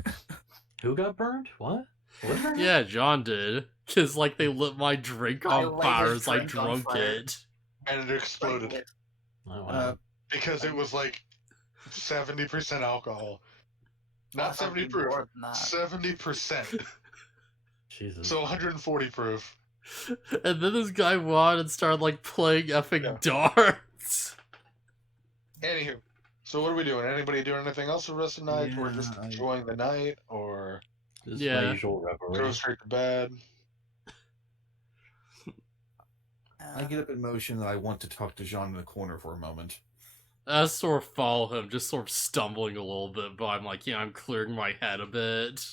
Who got burned? What? What happened? Yeah, John did. Cause like they lit my drink I on lit fire his as I drink on drunk fire. it. And it exploded Oh, wow. because it was like 70% alcohol. Not 70 proof. More than that. 70%. Jesus. So 140 proof. And then this guy won and started like playing effing Yeah. darts. Anywho, so what are we doing? Anybody doing anything else for the rest of the night? Or just Yeah, I- enjoying the night? Or This is Yeah. my usual reverie. go straight to bed? I get up in motion that I want to talk to Jean in the corner for a moment. I just sort of follow him, just sort of stumbling a little bit, but I'm like, I'm clearing my head a bit.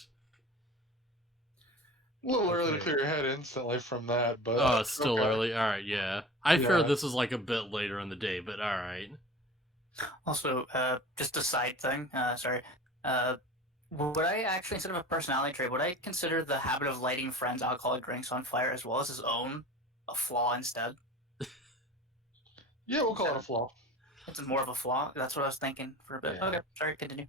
A little early to Okay. clear your head instantly from that, but Oh, it's still okay. early? Alright, yeah. I Yeah. fear this is like a bit later in the day, but alright. Also, just a side thing. Sorry. Would I actually, instead of a personality trait, would I consider the habit of lighting friends' alcoholic drinks on fire as well as his own a flaw instead? Yeah, we'll call it a flaw. It's more of a flaw. That's what I was thinking for a bit. Yeah. Okay, sorry, continue.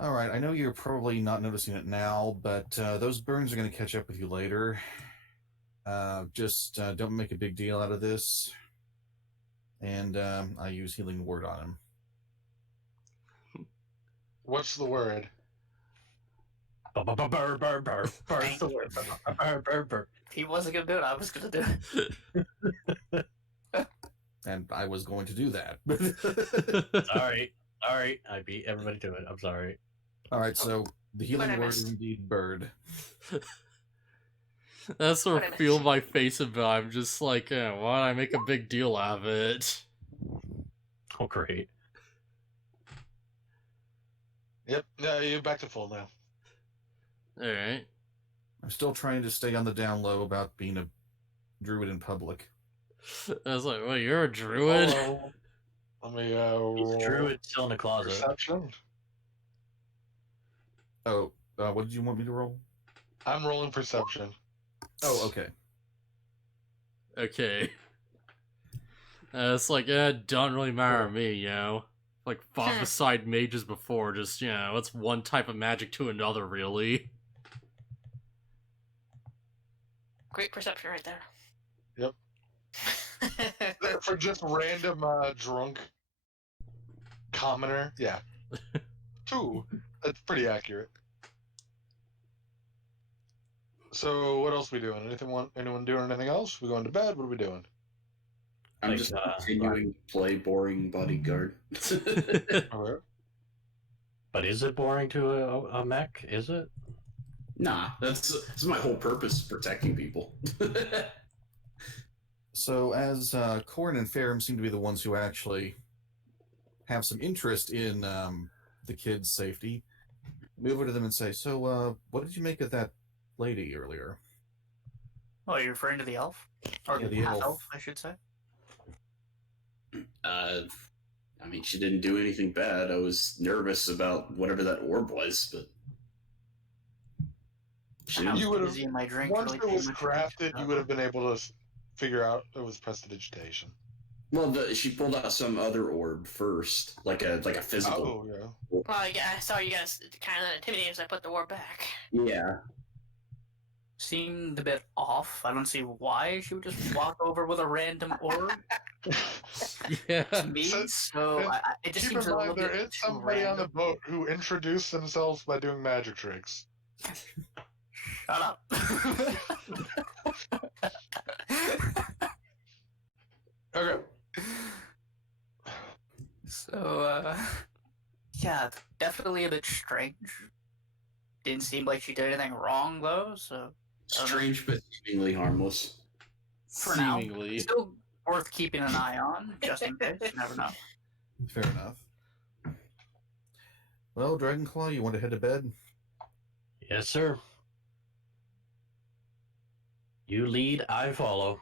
All right, I know you're probably not noticing it now, but those burns are going to catch up with you later. Just don't make a big deal out of this. And I use Healing Word on him. What's the word? Burr, burr, burr, burr. Burr, burr. He wasn't gonna do it. I was gonna do it. And I was going to do that. Sorry. I beat everybody to it. I'm sorry. All right, so the Healing But I Word missed. is indeed bird. That's sort What of I feel missed. my face about. I'm just like, why don't I make a big deal out of it? Oh, great. Yep. No, you're back to full now. Alright. I'm still trying to stay on the down low about being a druid in public. I was like, well, you're a druid? Hello. Let me He's roll a druid still in the closet. perception. Oh, what did you want me to roll? I'm rolling perception. Oh, okay. Okay. It's like, don't really matter to me, you know? Like, fought beside mages before, just, you know, it's one type of magic to another, really. Great perception right there. Yep. For just random drunk commoner, yeah. 2. That's pretty accurate. So what else we doing? Anyone doing anything else? We going to bed? What are we doing? I'm Like, just continuing to play boring bodyguard. Okay. But is it boring to a mech? Is it? Nah, that's my whole purpose, protecting people. So as Corrin and Ferrum seem to be the ones who actually have some interest in the kids' safety, move over to them and say, so what did you make of that lady earlier? Oh, you're referring to the elf? Or Yeah, the half elf. elf, I should say. I mean, she didn't do anything bad. I was nervous about whatever that orb was, but she I didn't. was You would've- busy in my drink. Once really it was paying much crafted, attention you to would have been able to figure out it was prestidigitation. Well, she pulled out some other orb first, like a physical. Oh, yeah. Well, yeah, I saw you guys kind of intimidated as I put the war back. Yeah. Seemed a bit off. I don't see why she would just walk over with a random orb Yeah. to me. So it just Keep seems in a little mind, there bit is too somebody on the random. boat who introduced themselves by doing magic tricks. Shut up. Okay. So, yeah, definitely a bit strange. Didn't seem like she did anything wrong, though, so Strange but seemingly harmless. for now, Seemingly. still worth keeping an eye on, just in case. You never know. Fair enough. Well, Dragonclaw, you want to head to bed? Yes, sir. You lead, I follow.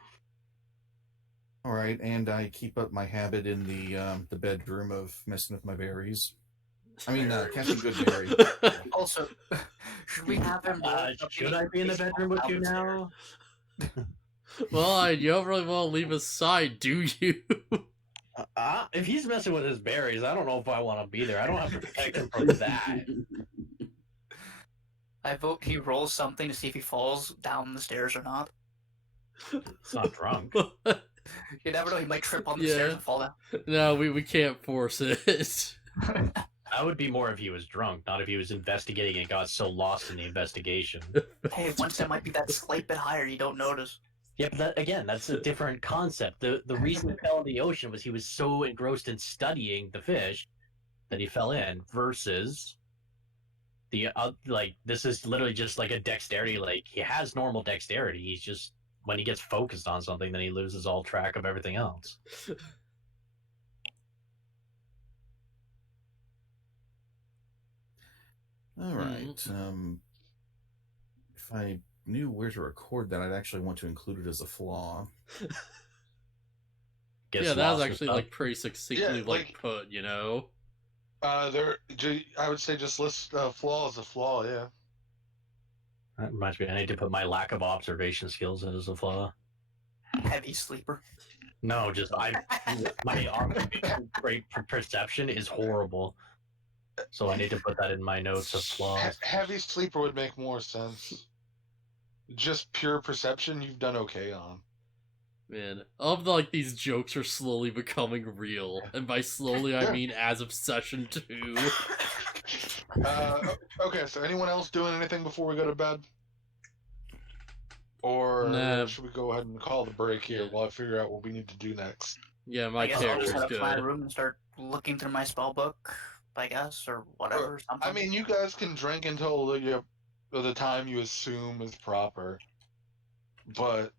All right, and I keep up my habit in the bedroom of messing with my berries. I mean, casting good berries. Also, should we have him? roll something Should I be in the based on bedroom with how you it's now? Well, you don't really want to leave his side, do you? If he's messing with his berries, I don't know if I want to be there. I don't have to protect him from that. I vote he rolls something to see if he falls down the stairs or not. It's not drunk. You never know, he might trip on the Yeah. stairs and fall down. No, we can't force it. That would be more if he was drunk, not if he was investigating and got so lost in the investigation. Hey, once it might be that slight bit higher, you don't notice. Yeah, but that's a different concept. The reason he fell in the ocean was he was so engrossed in studying the fish that he fell in, versus the this is literally just like a dexterity. Like, he has normal dexterity. He's just, when he gets focused on something, then he loses all track of everything else. All right. If I knew where to record that, I'd actually want to include it as a flaw. Gets Yeah, that was lost and actually stuff. like pretty succinctly Yeah, like put, you know. I would say just list flaw as a flaw, yeah. That reminds me, I need to put my lack of observation skills as a flaw. Heavy sleeper. No, just my observation rate for perception is horrible. So I need to put that in my notes of flaws. Heavy sleeper would make more sense. Just pure perception, you've done okay on. Man, of like these jokes are slowly becoming real, and by slowly I mean as of session 2. Okay, so anyone else doing anything before we go to bed? Or Nah. should we go ahead and call the break here while I figure out what we need to do next? Yeah, I my guess I'll just character's head up to my good. room and start looking through my spell book, I guess, or whatever. Something. I mean, you guys can drink until the time you assume is proper. But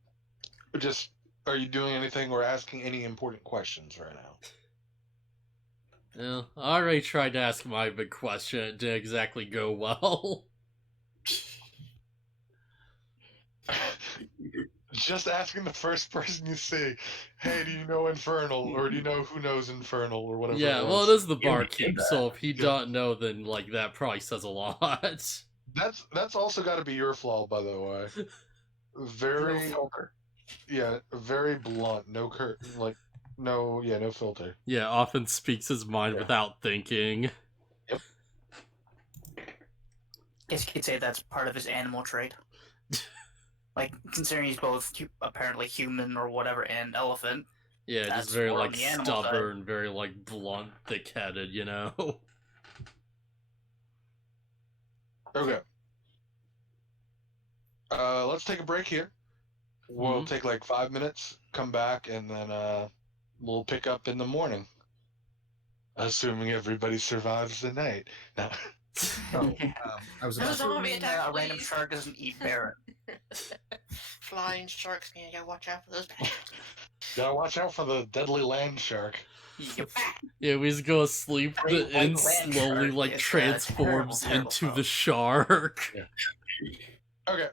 just, are you doing anything or asking any important questions right now? Well, I already tried to ask my big question. It didn't exactly go well. Just asking the first person you see, hey, do you know Infernal? Or do you know who knows Infernal? Or whatever. Yeah, well, it is the barkeep, that. so if he don't know, then like that probably says a lot. That's also got to be your flaw, by the way. Very, very blunt. No no filter. Yeah, often speaks his mind without thinking. Yep. Guess you could say that's part of his animal trait. Like, considering he's both apparently human or whatever and elephant. Yeah, That's just very more on like the animal stubborn, very like blunt, thick-headed, you know. Okay. Let's take a break here. We'll take like 5 minutes, come back, and then we'll pick up in the morning. Assuming everybody survives the night. No. I was No about zombie Assuming attack, a random please. shark doesn't eat Baron. Flying sharks, man, you gotta watch out for those bad. Gotta watch out for the deadly land shark. Yep. Yeah, we just go to sleep, Great the inn white land slowly shark like is, transforms terrible into foe. the shark. Okay,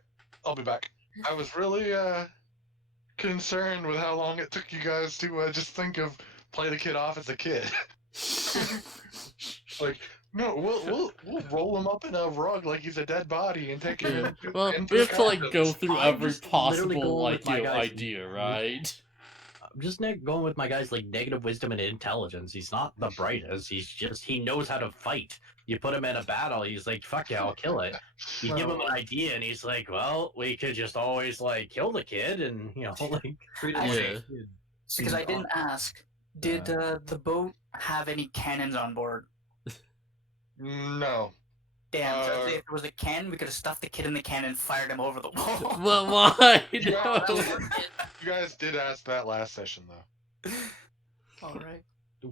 I'll be back. I was really concerned with how long it took you guys to just think of play the kid off as a kid. Like, no, we'll roll him up in a rug like he's a dead body and take him. Yeah. Well, into we have to like customs. go through I'm every just literally possible going like with my guys. idea, right? I'm just going with my guy's like negative wisdom and intelligence. He's not the brightest. He knows how to fight. You put him in a battle, he's like, fuck yeah, I'll kill it. You give him an idea, and he's like, well, we could just always like kill the kid, and like treat him like Yeah. a kid. Because I didn't ask, did the boat have any cannons on board? No. Damn, so if there was a cannon, we could have stuffed the kid in the cannon and fired him over the wall. But why? Yeah, No. You guys did ask that last session, though. Alright.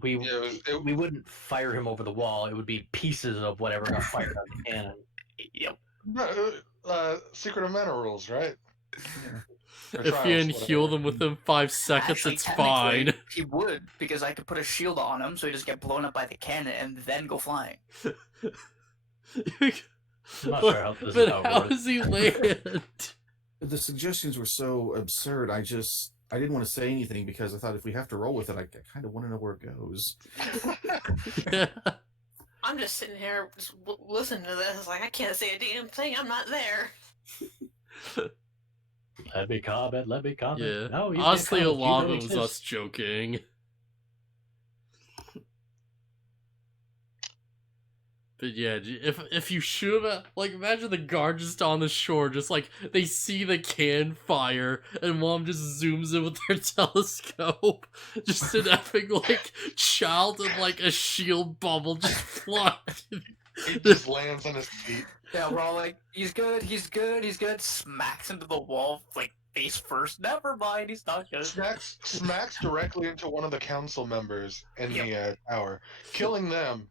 We Yeah, we wouldn't fire him over the wall. It would be pieces of whatever got fired out the cannon. Yep. Secret of Mana rules, right? Or If trials, you whatever. heal them within 5 seconds, Actually, it's technically, fine. He would, because I could put a shield on him so he just get blown up by the cannon and then go flying. I'm not sure how this is But how how it does he land? The suggestions were so absurd. I didn't want to say anything because I thought if we have to roll with it, I kind of want to know where it goes. Yeah. I'm just sitting here just listening to this. Like, I can't say a damn thing. I'm not there. Let me comment. Let me comment. Yeah. No, you Honestly, a can't comment. lot You of it don't was us exist. joking. But yeah, if you shoot him at, like, imagine the guard just on the shore, just like, they see the can fire, and mom just zooms in with their telescope, just an effing, like, child in, like, a shield bubble just flying. He just lands on his feet. Yeah, we're all like, he's good, he's good, he's good. Smacks into the wall, like, face first. Never mind, he's not good. Smacks directly into one of the council members in the tower, killing them.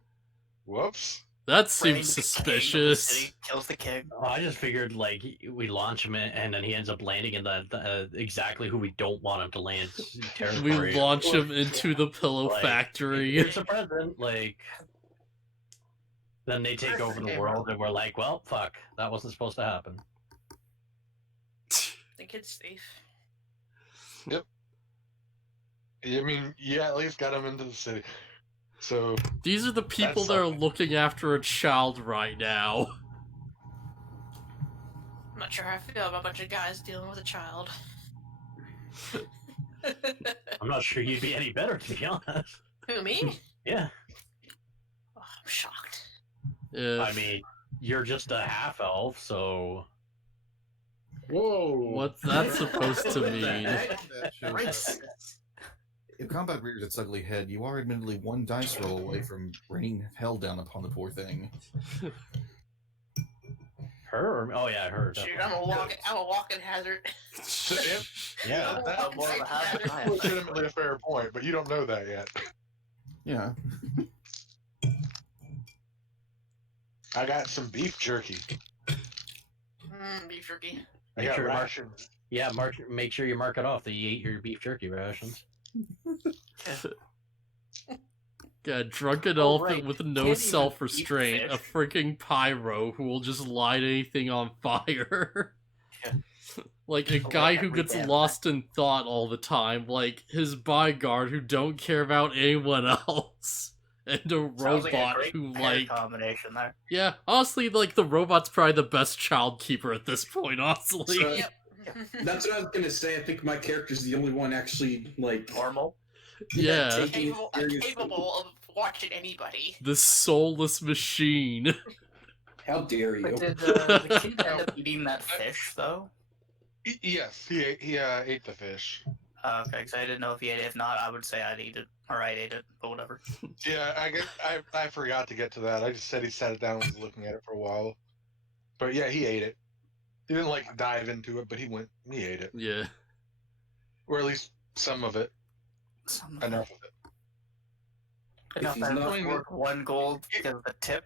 Whoops. That Running seems to the king of the suspicious. city, kills the king. Oh, I just figured like we launch him in, and then he ends up landing in the exactly who we don't want him to land We territory. launch him into the pillow Like, factory. Here's a present, like. Then they take over the world, and we're like, well, fuck, that wasn't supposed to happen. The kid's safe. I mean, you at least got him into the city. So These are the people That's that are something. looking after a child right now. I'm not sure how I feel about a bunch of guys dealing with a child. I'm not sure you'd be any better, to be honest. Who, me? Yeah. Oh, I'm shocked. I mean, you're just a half elf, so Whoa! What's that supposed to What the mean? heck? That shows if combat rears its ugly head, you are admittedly one dice roll away from raining hell down upon the poor thing. her. Oh yeah, her. Shoot, definitely. I'm a walking hazard. So Yeah. that's more of a hazard than I am. legitimately a fair point, but you don't know that yet. Yeah. I got some beef jerky. Beef jerky. I Make got sure to mark- rations. Yeah, make sure you mark it off that you ate your beef jerky rations. Yeah, drunken Oh, elephant right. with Can't no even self-restraint, eat a fish. freaking pyro who will just light anything on fire. Yeah. Like a Oh, guy right, who every gets damn lost in thought all the time, like his bodyguard who don't care about anyone else, and a Sounds like a robot great who pair like combination there. yeah, honestly, like the robot's probably the best child keeper at this point, honestly. So- Yep. That's what I was gonna say. I think my character's the only one actually like Normal. Yeah. taking it Capable, seriously. capable of watching anybody. The soulless machine. How dare you? But did the kid end up eating that fish though? Yes, he ate the fish. Okay, because I didn't know if he ate it. If not, I would say I'd eat it, or I'd ate it, but whatever. Yeah, I forgot to get to that. I just said he sat it down and was looking at it for a while. But yeah, he ate it. He didn't like dive into it, but he ate it. Yeah. Or at least some of it. Some Enough of it. enough he's that it not- was worth 1 gold because of the tip.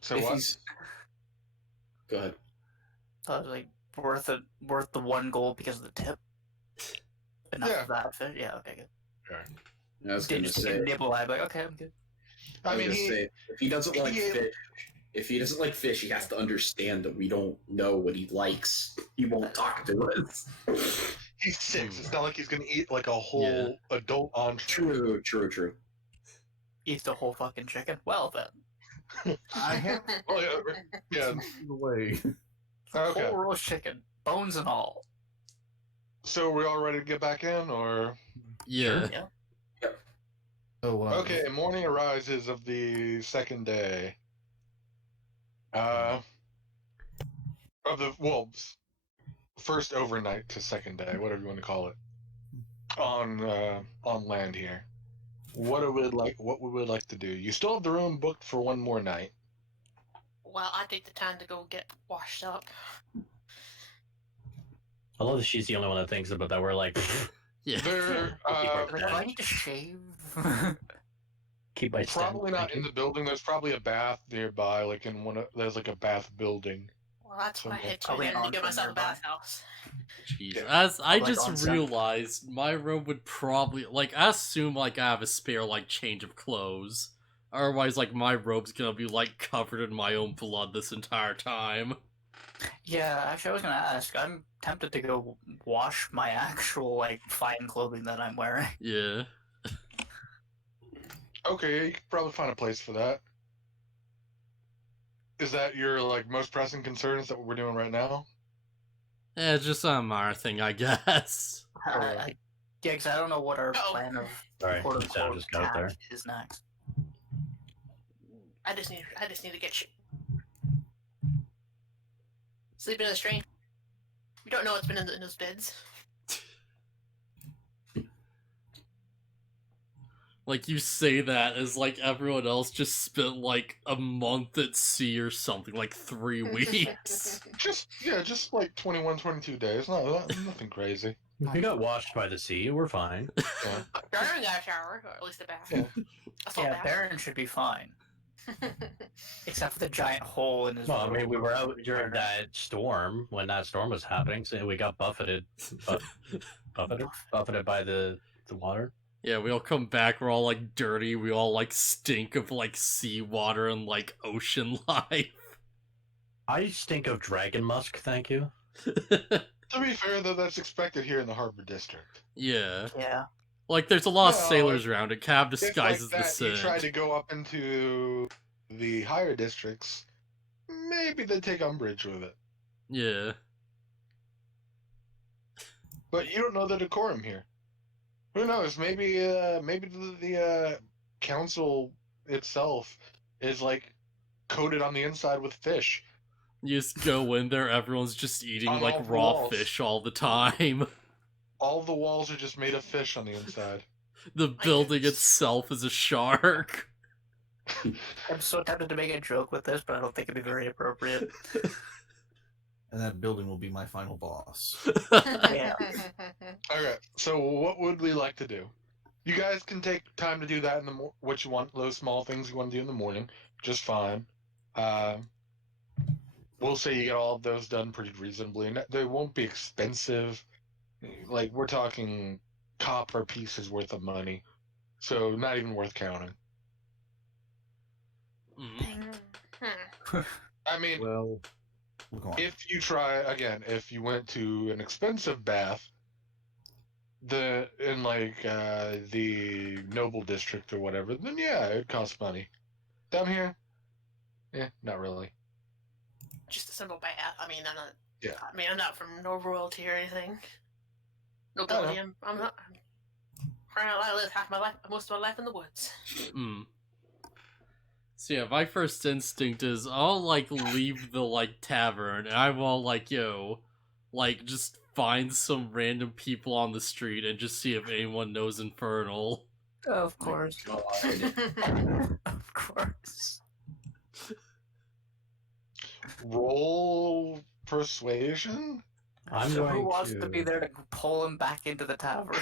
So If what? he's- Go ahead. So I was like, worth the 1 gold because of the tip. Enough Yeah. of that fish. Yeah, okay, good. I was Didn't gonna just take a say. nibble. I'd be like, okay, I'm good. I mean, If he doesn't like he ate- fish, he has to understand that we don't know what he likes. He won't talk to us. he's 6. It's not like he's gonna eat like a whole adult entree. True. Eat the whole fucking chicken. Well then, I have Oh yeah. the way. Okay. whole roast chicken, bones and all. So are we all ready to get back in, or? Yeah. Yeah. Oh, Okay, morning arises of the second day. Of the first overnight to second day, whatever you want to call it, on land here. What would we like to do? You still have the room booked for one more night. Well, I take the time to go get washed up. I love that she's the only one that thinks about that. We're like, Yeah. They're Like, do I need to shave? keep my probably not in the building. There's probably a bath nearby, like in there's like a bath building. Well, that's what I head to Probably then to on get from myself a nearby. bathhouse. Jeez. Yeah. As I Like just on set. realized, my robe would probably like I assume like I have a spare like change of clothes. Otherwise, like my robe's gonna be like covered in my own blood this entire time. Yeah, actually, I was gonna ask. I'm tempted to go wash my actual like fine clothing that I'm wearing. Yeah. Okay, you could probably find a place for that. Is that your like most pressing concerns that we're doing right now? Yeah, it's just a minor thing, I guess. Yeah, because I don't know what our Uh-oh. plan of Sorry, quote instead of unquote just go out there. task is next. I just need to get sleeping in the train. We don't know what's been in those beds. Like you say that as like everyone else just spent like a month at sea or something, like 3 weeks. Just like 21, 22 days. Nothing crazy. We got washed by the sea. We're fine. Yeah. Baron got a shower, or at least a bath. Yeah. A full Yeah, bath. Baron should be fine, except for the giant hole in his. Well, I mean, robe. we were out during that storm when that storm was happening, so we got buffeted by the water. Yeah, we all come back, we're all like dirty, we all like stink of like seawater and like ocean life. I stink of dragon musk, thank you. To be fair, though, that's expected here in the Harbor District. Yeah. Yeah. Like there's a lot of Well, sailors around it, cab If disguises like the that, you scent. try to go up into the higher districts, maybe they take umbrage with it. Yeah. But you don't know the decorum here. Who knows? Maybe the council itself is like coated on the inside with fish. You just go in there, everyone's just eating On like all the raw walls. fish all the time. All the walls are just made of fish on the inside. The building itself is a shark. I'm so tempted to make a joke with this, but I don't think it'd be very appropriate. And that building will be my final boss. Yeah. Okay, so what would we like to do? You guys can take time to do that in the what you want, those small things you want to do in the morning, just fine. We'll say you get all of those done pretty reasonably, and they won't be expensive. Like, we're talking copper pieces worth of money, so not even worth counting. I mean, Well, look on. if you try again, if you went to an expensive bath, in like the Noble District or whatever, then yeah, it costs money. Down here, not really. Just a simple bath. I mean, I'm not. Yeah. I mean, I'm not from no royalty or anything. Nobility. I'm not. Crying out loud, I lived most of my life in the woods. So yeah, my first instinct is I'll like leave the like tavern and I will like just find some random people on the street and just see if anyone knows Infernal. Of course. God. Of course. Roll persuasion. I'm So going who wants to be there to pull him back into the tavern?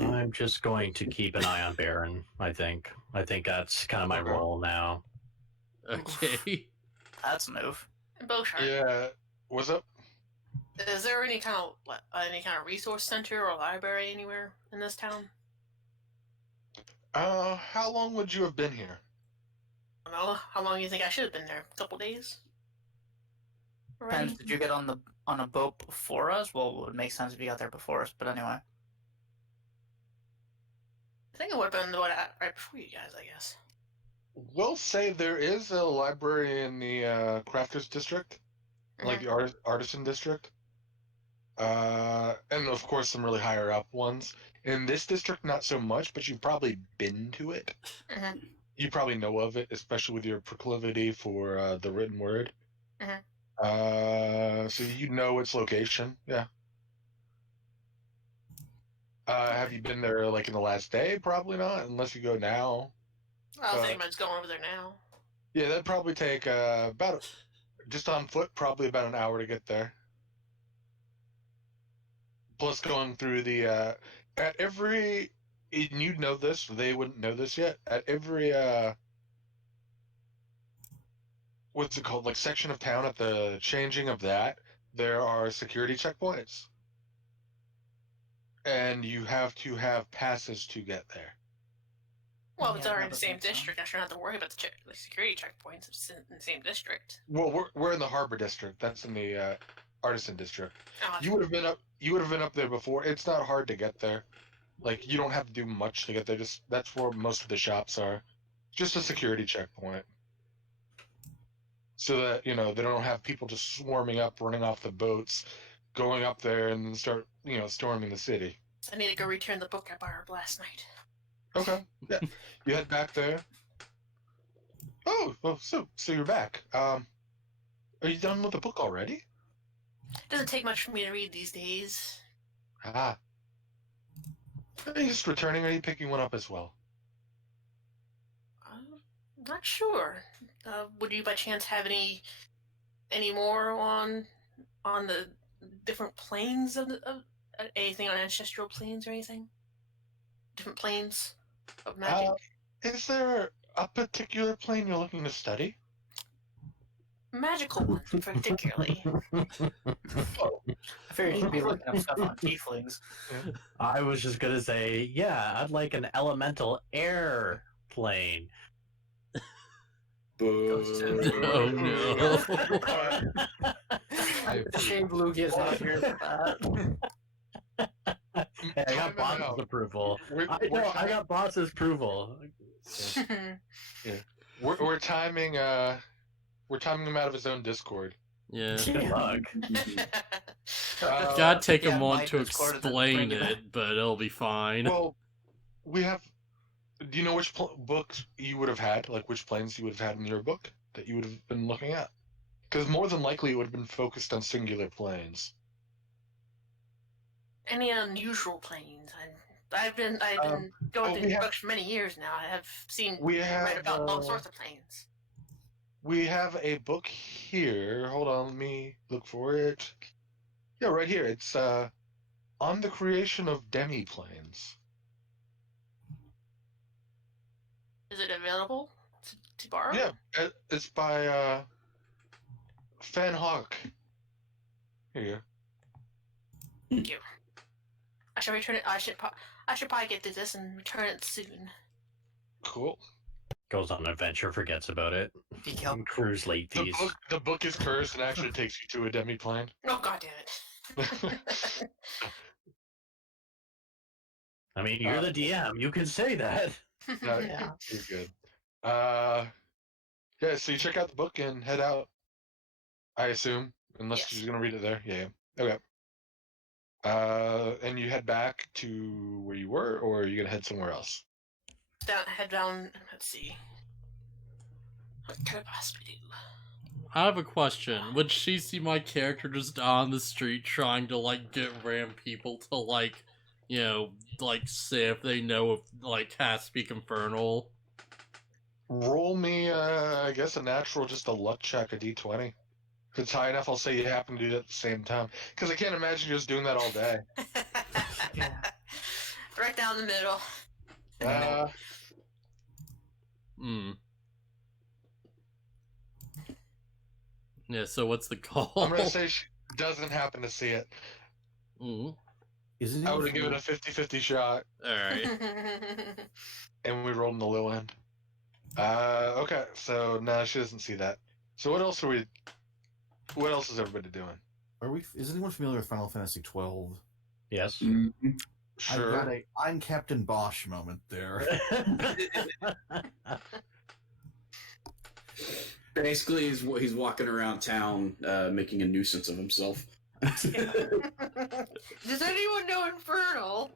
I'm just going to keep an eye on Baron. I think that's kind of my Okay. role now. Okay. That's a move. BluFuzzyhat. Yeah. What's up? Is there any kind of resource center or library anywhere in this town? How long would you have been here? I don't know. How long do you think I should have been there? A couple days? Already? Depends, did you get on a boat before us? Well, it would make sense if you got there before us, but anyway. I think it would have been right before you guys, I guess. We'll say there is a library in the Crafters District, like the Artisan District. And of course some really higher up ones. In this district, not so much, but you've probably been to it. Mhm. You probably know of it, especially with your proclivity for the written word. So you know its location, yeah. Have you been there like in the last day? Probably not, unless you go now. I was thinking about just going over there now. Yeah, that'd probably take just on foot, probably about an hour to get there. Plus going through the at every, and you'd know this, they wouldn't know this yet. At every what's it called, like section of town, at the changing of that, there are security checkpoints, and you have to have passes to get there. Well, if it's Yeah, already that in the would same make sense. district, I shouldn't have to worry about the security checkpoints. It's in the same district. Well, we're in the Harbor District. That's in the Artisan District. Oh, that's You would have been up. You would have been up there before. It's not hard to get there. Like, you don't have to do much to get there. Just that's where most of the shops are. Just a security checkpoint, so that they don't have people just swarming up, running off the boats, going up there and start storming the city. I need to go return the book I borrowed last night. Okay. Yeah. You head back there. Oh, well, so you're back. Are you done with the book already? It doesn't take much for me to read these days. Ah. Are you just returning, or are you picking one up as well? I'm not sure. Would you by chance have any more on the different planes of anything on ancestral planes or anything? Different planes of magic? Is there a particular plane you're looking to study? Magical ones, particularly. I figured you'd be looking up stuff on tieflings. I was just gonna say, yeah, I'd like an elemental airplane. Oh no. The shame Lugia is not here for that. Hey, I got Time him boss's out. approval. We're I got boss's approval. We're timing him out of his own Discord. Yeah. Good luck. Gotta take a Yeah, moment my to Discord and then explain bring it it, but it'll be fine. Well, we have Do you know which books you would have had, like which planes you would have had in your book that you would have been looking at? Because more than likely it would have been focused on singular planes. Any unusual planes? I've been Oh, going we through have books for many years now. I have seen we read have about all sorts of planes. we have a book here. Hold on, let me look for it. Yeah, right here. It's on the creation of demi-planes. Is it available to borrow? Yeah, it's by Fan Hawk. Here you go. Thank you. I should return it. I should probably get through this and return it soon. Cool. Goes on an adventure, forgets about it. Decal. Cruise late fees. The book is cursed and actually takes you to a demi-plane. Oh god damn it! I mean, you're the DM. You can say that. No, Yeah. you're good. Yeah, so you check out the book and head out, I assume, unless Yes. she's gonna read it there. Yeah. Okay. And you head back to where you were, or are you gonna head somewhere else? Head down. Let's see. What could I possibly do? I have a question. Would she see my character just on the street trying to, like, get random people to, like, you know, like, say if they know if, like, has speak Infernal? Roll me, I guess a natural, just a luck check, a d20. If it's high enough, I'll say you happen to do it at the same time. Because I can't imagine you just doing that all day. Yeah. Right down the middle. Hmm. Yeah, so what's the call? I'm gonna say she doesn't happen to see it. Mm. Isn't I it? would have given it a 50-50 shot, Alright. and we rolled in the low end. Okay, so no, she doesn't see that. So what else is everybody doing? Is anyone familiar with Final Fantasy 12? Yes. Sure. I've got a I'm Captain Bosch moment there. Basically, he's walking around town making a nuisance of himself. Does anyone know Infernal?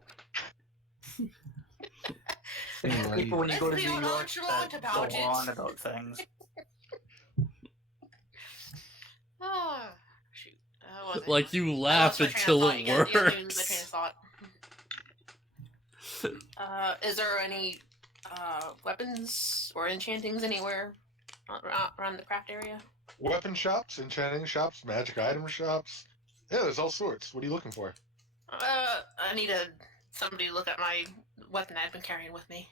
Anyway, People when you go to Let's New be York nonchalant that about go it. on about things. Ah, shoot. What was it? Like, you I laugh lost my train of until thought. it You gotta lose my train works. of thought. Is there any weapons or enchantings anywhere around the craft area? Weapon shops, enchanting shops, magic item shops. Yeah, there's all sorts. What are you looking for? I need somebody to look at my weapon I've been carrying with me.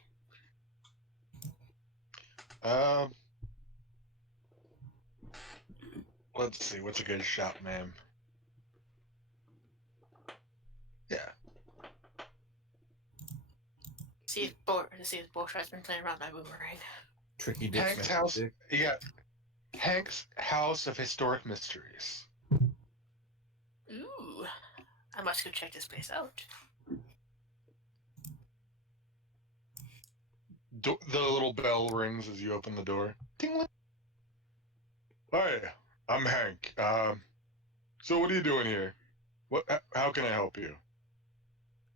Let's see. What's a good shop name? Yeah. See if BluFuzzyhat's been playing around my boomerang. Tricky Dick. Hank's house. You got Hank's House of Historic Mysteries. Ooh, I must go check this place out. The little bell rings as you open the door. Ding. Hi, I'm Hank. So what are you doing here? How can I help you?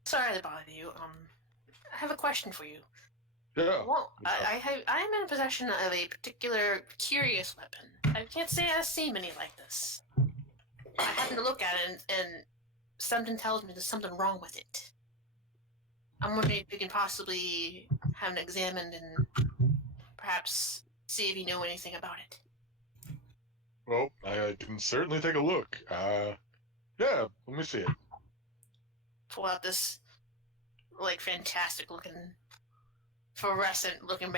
Sorry to bother you. I have a question for you. Yeah. Well, I'm in possession of a particular curious weapon. I can't say I've seen many like this. I happen to look at it, and something tells me there's something wrong with it. I'm wondering if you can possibly have it examined and perhaps see if you know anything about it. Well, I can certainly take a look. Yeah, let me see it. Pull out this, like, fantastic looking, fluorescent looking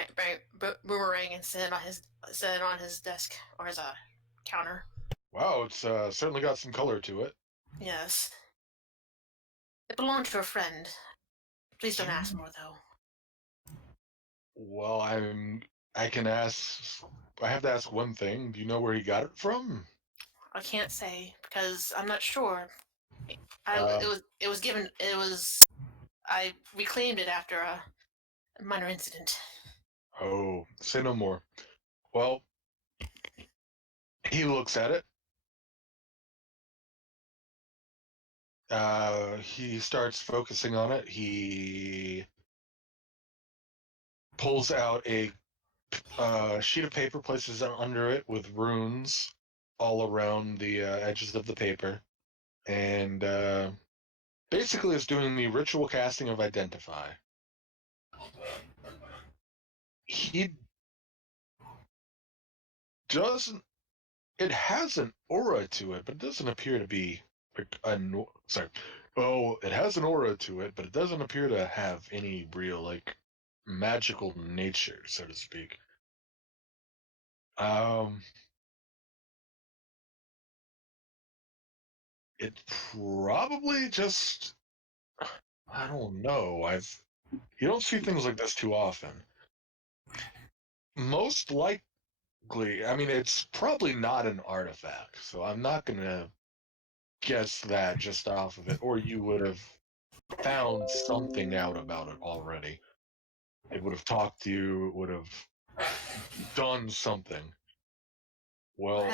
boomerang and set it on his desk or his counter. Wow, it's certainly got some color to it. Yes. It belonged to a friend. Please don't ask more, though. Well, I can ask. I have to ask one thing. Do you know where he got it from? I can't say because I'm not sure. I reclaimed it after a minor incident. Oh, say no more. Well, he looks at it. He starts focusing on it. He pulls out a sheet of paper, places it under it with runes all around the edges of the paper, and basically is doing the ritual casting of Identify. He doesn't. It has an aura to it, but it doesn't appear to be sorry. Oh, it has an aura to it, but it doesn't appear to have any real magical nature, so to speak. It probably just, I don't know. You don't see things like this too often. Most likely, I mean, it's probably not an artifact, so I'm not gonna guess that just off of it, or you would have found something out about it already. It would have talked to you, it would have done something. Well,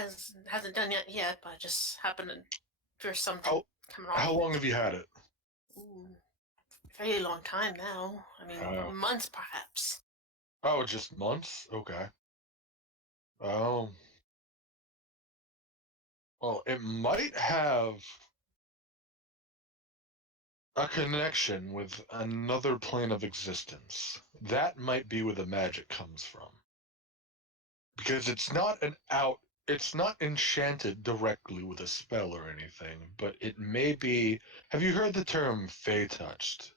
hasn't done it yet, but I just happened to hear something coming on. how long have you had it? Ooh, a very long time now. I mean, months perhaps. Oh, just months? Okay. Well, it might have a connection with another plane of existence. That might be where the magic comes from. Because it's not enchanted directly with a spell or anything, but it may be. Have you heard the term Fey touched?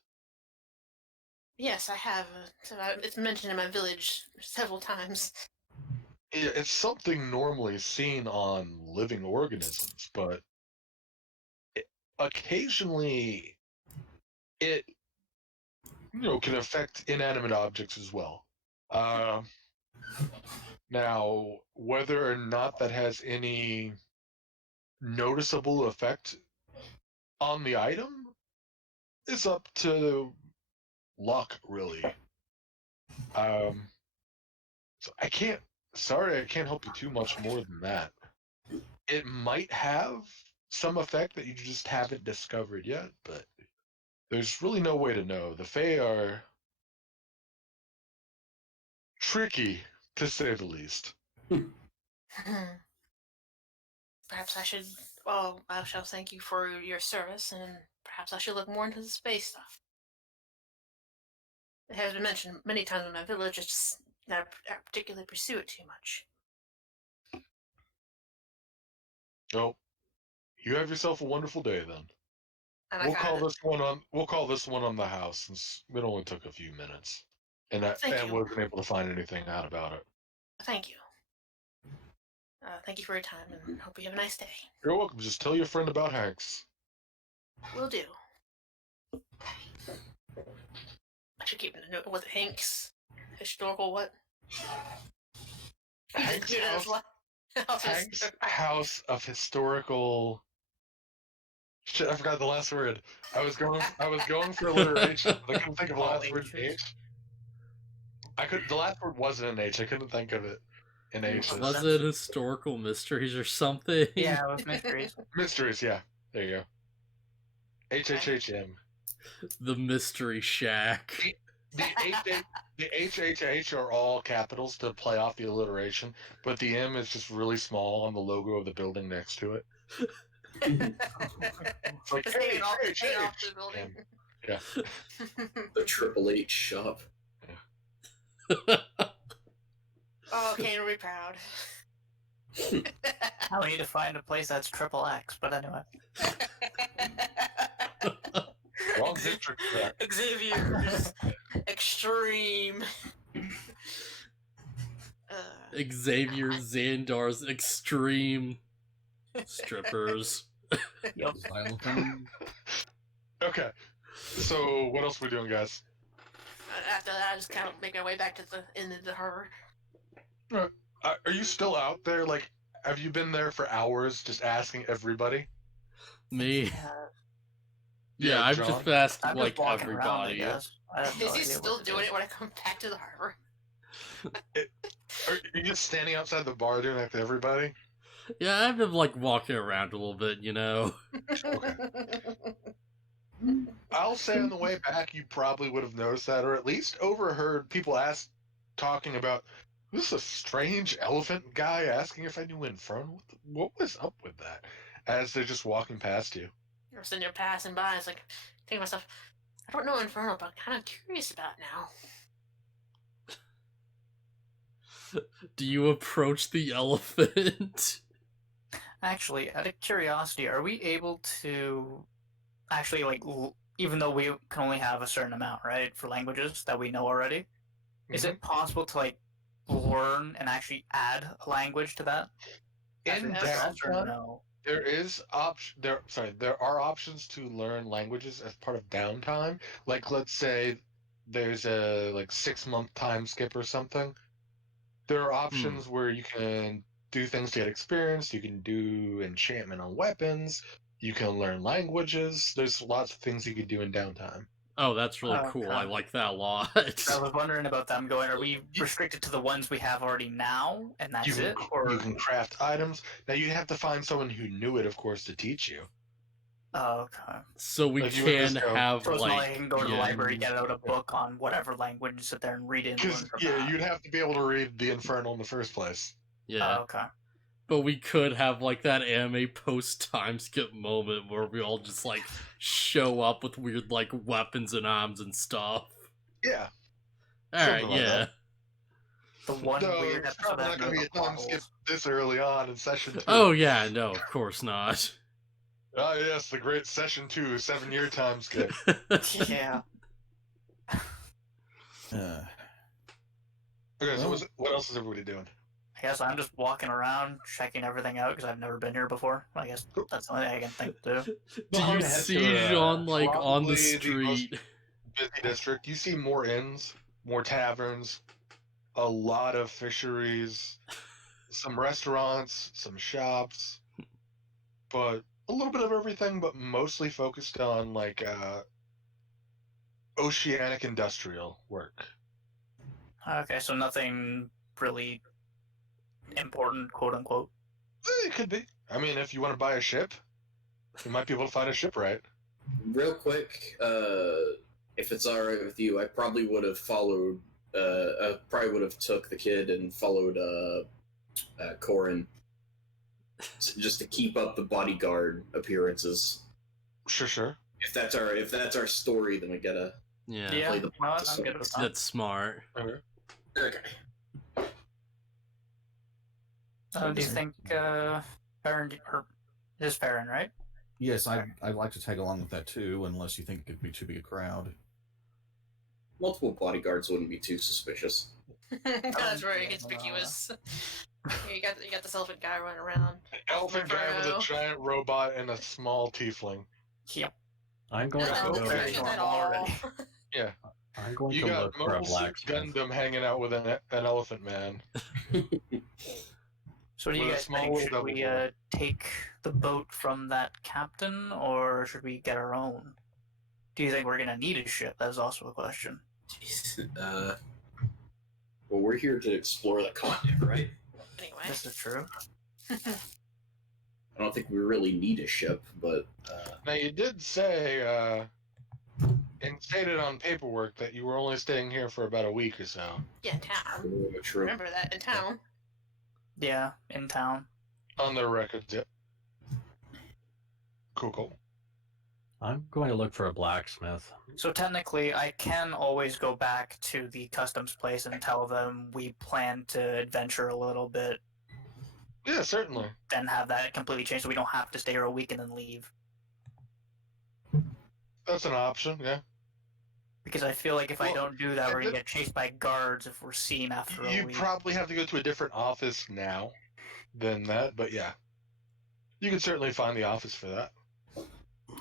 Yes, I have. It's mentioned in my village several times. It's something normally seen on living organisms, but occasionally it can affect inanimate objects as well. Now, whether or not that has any noticeable effect on the item is up to luck, really. So I can't help you too much more than that. It might have some effect that you just haven't discovered yet, but there's really no way to know. The Fae are tricky, to say the least. Perhaps I should. Well, I shall thank you for your service, and perhaps I should look more into the space stuff. It has been mentioned many times in my village. It's just not particularly pursue it too much. Oh, you have yourself a wonderful day then. And We'll call this one on the house, since it only took a few minutes, and Thank you. wasn't able to find anything out about it. Thank you. Thank you for your time, and hope you have a nice day. You're welcome. Just tell your friend about Hanks. Will do. I should keep a note with Hanks Hanks. Historical what? Hanks House of Historical. Shit, I forgot the last word. I was going for alliteration, but I couldn't think of the last word in H. The last word wasn't an H. I couldn't think of it in H. Was it historical mysteries or something? Yeah, it was mysteries. Mysteries, yeah. There you go. HHHM. The Mystery Shack. The HHH are all capitals to play off the alliteration, but the M is just really small on the logo of the building next to it. It's like, Just hanging off the building. Yeah. The Triple H shop. Oh, Kane will be proud. I need to find a place that's XXX, but anyway. Wrong district. Xavier's extreme. Xavier Xandar's extreme strippers. Yep. Okay. So, what else are we doing, guys? After that, I just kind of make our way back to the end of the harbor. Are you still out there? Like, have you been there for hours just asking everybody? Me? Yeah, I've John? just asked I'm like just walking around, I everybody. guess. I have no Is he idea still what to doing do. it when I come back to the harbor? Are you just standing outside the bar doing that to everybody? Yeah, I've been like walking around a little bit, you know. Okay. I'll say on the way back, you probably would have noticed that, or at least overheard people ask talking about, this is a strange elephant guy asking if I knew Infernal. What was up with that? As they're just walking past you. You're sitting there passing by. It's like, thinking to myself, I don't know Infernal, but I'm kind of curious about it now. Do you approach the elephant? Actually, out of curiosity, are we able to actually, like, even though we can only have a certain amount, right, for languages that we know already, is it possible to, like, learn and actually add a language to that? In Yes or downtime, no? there are options to learn languages as part of downtime. Like, let's say there's a 6-month time skip or something. There are options where you can do things to get experience. You can do enchantment on weapons. You can learn languages. There's lots of things you can do in downtime. Oh, that's really Oh, cool. okay. I like that a lot. I was wondering about them going, are we restricted to the ones we have already now, and that's it? Or You can craft items. Now, you have to find someone who knew it, of course, to teach you. Oh, okay. So we Like, you would can just go- have So it's not like like I can go to the yeah. library, get out a book on whatever language, sit there and read it and learn Because, from yeah, that. you'd have to be able to read the Infernal in the first place. Yeah. Oh, okay. But we could have like that anime post time skip moment where we all just like show up with weird like weapons and arms and stuff. Yeah. Alright, Something like yeah. that. The one No, weird it's episode probably that not going to be a knows time skip models. this early on in session 2. Oh yeah, no, of course not. Ah, yes, the great session 2, 7-year time skip. Yeah. Okay, so Well- what else is everybody doing? I guess I'm just walking around, checking everything out because I've never been here before. I guess that's the only thing I can think to do. Do I'm you gonna head see to, Jean like on the probably the most- street? Busy district. You see more inns, more taverns, a lot of fisheries, some restaurants, some shops, but a little bit of everything, but mostly focused on oceanic industrial work. Okay, so nothing really important, quote unquote. It could be. I mean, if you want to buy a ship, you might be able to find a shipwright. Real quick, if it's alright with you, I probably would have followed. I probably would have took the kid and followed Corin, just to keep up the bodyguard appearances. Sure. If that's our story, then we gotta. Yeah, Yeah, play the no, part I'm good with that. that's smart. Okay. Okay. Do you think Baron or it is Baron, right? Yes, I'd like to tag along with that too, unless you think it could be too big a crowd. Multiple bodyguards wouldn't be too suspicious. That's very conspicuous. you got this elephant guy running around. An elephant guy with a Inferno. giant robot and a small tiefling. Yep. I'm going Not to that go. elephant very mentioned at normal all. already. Yeah. I'm going You to got look for a Mobile Suit blacksmith. Gundam hanging out with an elephant man. So what do you With a guys small think? Should double we board. take the boat from that captain, or should we get our own? Do you think we're gonna need a ship? That is also a question. Well, we're here to explore the continent, right? Anyway. This is true. I don't think we really need a ship, but Now, you did say, and stated on paperwork that you were only staying here for about a week or so. Yeah, in town. true. Remember that, in town. Yeah, in town. On their records, yep. Cool. I'm going to look for a blacksmith. So technically, I can always go back to the customs place and tell them we plan to adventure a little bit, Yeah, certainly. then have that completely changed so we don't have to stay here a week and then leave. That's an option, yeah. Because I feel like if I Well, don't do that, I we're gonna did- get chased by guards if we're seen after a You week. probably have to go to a different office now than that, but yeah. You can certainly find the office for that.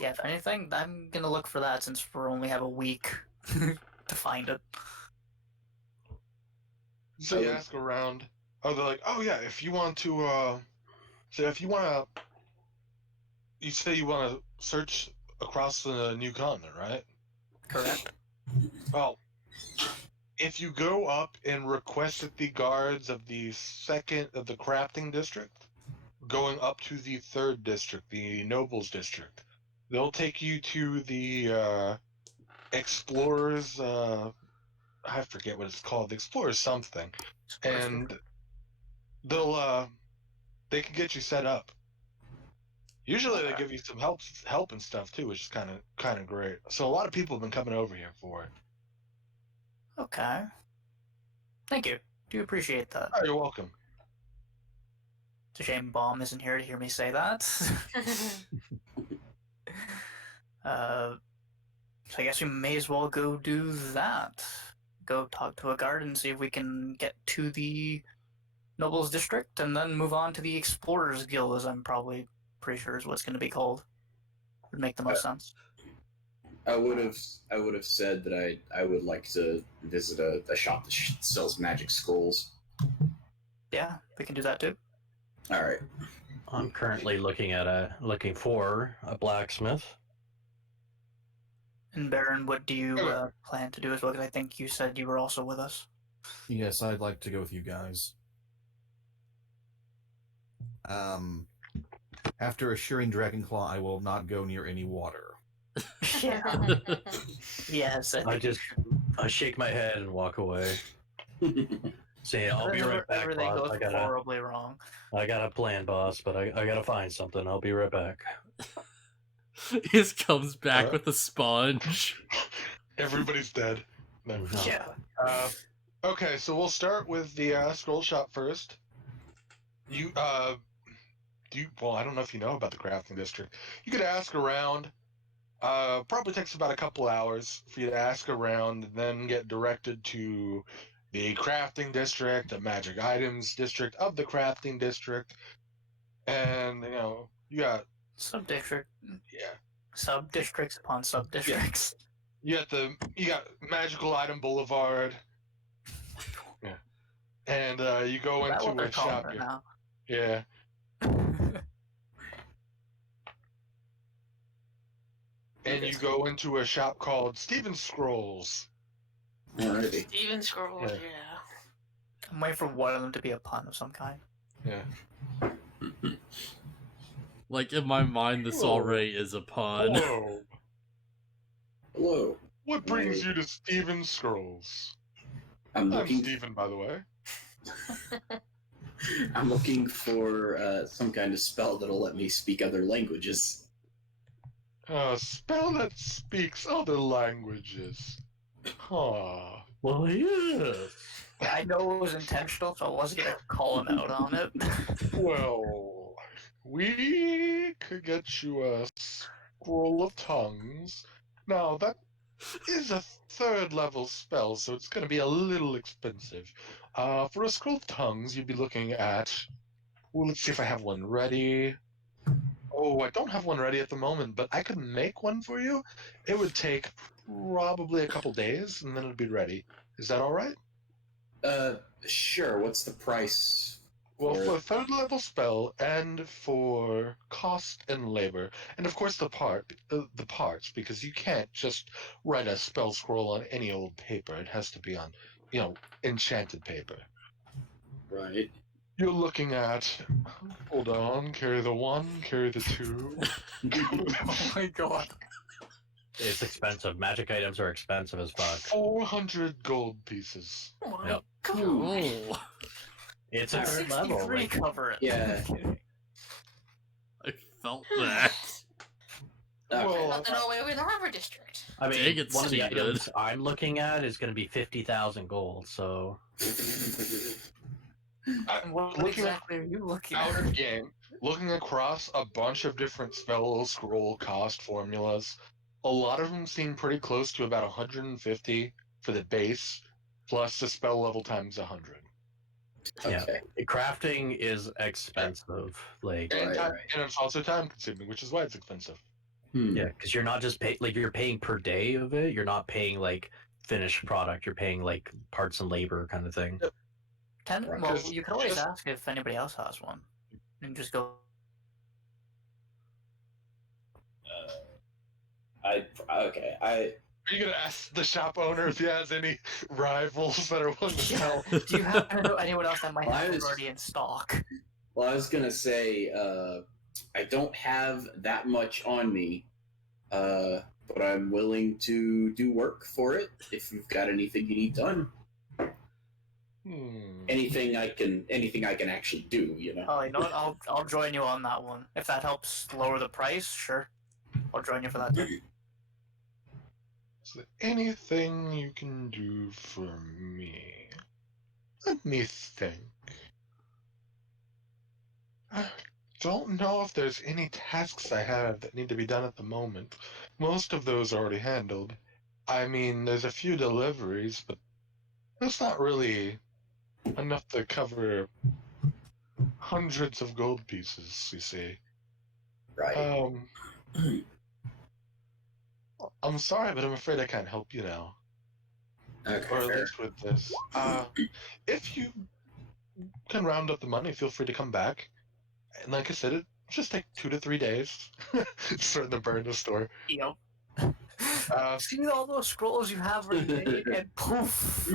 Yeah, if anything, I'm gonna look for that since we only have a week to find it. So you ask around. Oh, they're like, oh yeah, if you want to, you say you want to search across the new continent, right? Correct. Well, if you go up and request at the guards of the crafting district, going up to the 3rd district, the nobles district, they'll take you to the explorers I forget what it's called, the Explorer something, and they can get you set up. Usually they give you some help and stuff too, which is kind of great. So a lot of people have been coming over here for it. Okay. Thank you. Do appreciate that. Oh, you're welcome. It's a shame Bomb isn't here to hear me say that. So I guess we may as well go do that. Go talk to a guard and see if we can get to the Nobles District, and then move on to the Explorers Guild, as I'm probably pretty sure is what's going to be called. Would make the most sense. I would have said that I would like to visit a shop that sells magic scrolls. Yeah, we can do that too. All right. I'm currently looking for a blacksmith. And Baron, what do you plan to do as well? Because I think you said you were also with us. Yes, I'd like to go with you guys. After assuring Dragonclaw, I will not go near any water. Yeah. Yes. I shake my head and walk away. Say, I'll be right back, Everything boss. goes horribly wrong. I got a plan, boss, but I gotta find something. I'll be right back. He just comes back with a sponge. Everybody's dead. No. Yeah. Okay, so we'll start with the scroll shop first. Well, I don't know if you know about the crafting district. You could ask around. Probably takes about a couple hours for you to ask around, and then get directed to the crafting district, the magic items district of the crafting district, and you got Sub-district. Yeah. Sub-districts upon sub-districts. You got Magical Item Boulevard. Yeah. And you go Is that what into they're a shop. calling it now? Yeah. And you go into a shop called Steven Scrolls. Alrighty. Steven Scrolls, Yeah. yeah. I'm waiting for one of them to be a pun of some kind. Yeah. Like, in my mind, this already is a pun. Hello. Hello. What brings you to Steven Scrolls? I'm I'm looking. Steven, by the way. I'm looking for some kind of spell that'll let me speak other languages. A spell that speaks other languages. Huh. Well, yes. I know it was intentional, so I wasn't going to call him out on it. Well, we could get you a Scroll of Tongues. Now, that is a 3rd level spell, so it's going to be a little expensive. For a Scroll of Tongues, you'd be looking at... Well, let's see if I have one ready. Oh, I don't have one ready at the moment, but I could make one for you. It would take probably a couple days, and then it'd be ready. Is that all right? Sure. What's the price? Well, for a 3rd level spell, and for cost and labor, and of course the parts, because you can't just write a spell scroll on any old paper. It has to be on, enchanted paper. Right. You're looking at, hold on, carry the 1, carry the 2. Oh my god. It's expensive. Magic items are expensive as fuck. 400 gold pieces. Oh my Yep. god. Oh, It's a third level. 63 Like, cover it. Yeah. I felt that. Okay. Well, Nothing all the way over in the Harbor District. I mean, Dang, it's one of the stupid. items I'm looking at is going to be 50,000 gold. So What looking exactly are you looking out at? of game, looking across a bunch of different spell scroll cost formulas, a lot of them seem pretty close to about 150 for the base, plus the spell level times 100. yeah, Okay. crafting is expensive. Like, And, Right, right. and it's also time consuming, which is why it's expensive. yeah, because you're not just paying like you're paying per day of it. You're not paying like finished product. You're paying like parts and labor kind of thing. Right, Well, 'cause you can always just- ask if anybody else has one. And just go, Okay. Are you gonna ask the shop owner if he has any rivals that are willing to sell? do you happen to know anyone else that might Well, have I it was- already in stock? Well, I was gonna say, I don't have that much on me. but I'm willing to do work for it if you've got anything you need done. Anything I can actually do, you know. Oh, you know what? I'll join you on that one. If that helps lower the price, sure. I'll join you for that too. Is there anything you can do for me? Let me think. I don't know if there's any tasks I have that need to be done at the moment. Most of those are already handled. I mean, there's a few deliveries, but that's not really enough to cover hundreds of gold pieces, you see. Right. I'm sorry, but I'm afraid I can't help you now. Okay. Or at Fair. least with this. If you can round up the money, feel free to come back. And like I said, it just take 2 to 3 days. Starting to burn the store. Yep. See all those scrolls you have remade, and poof.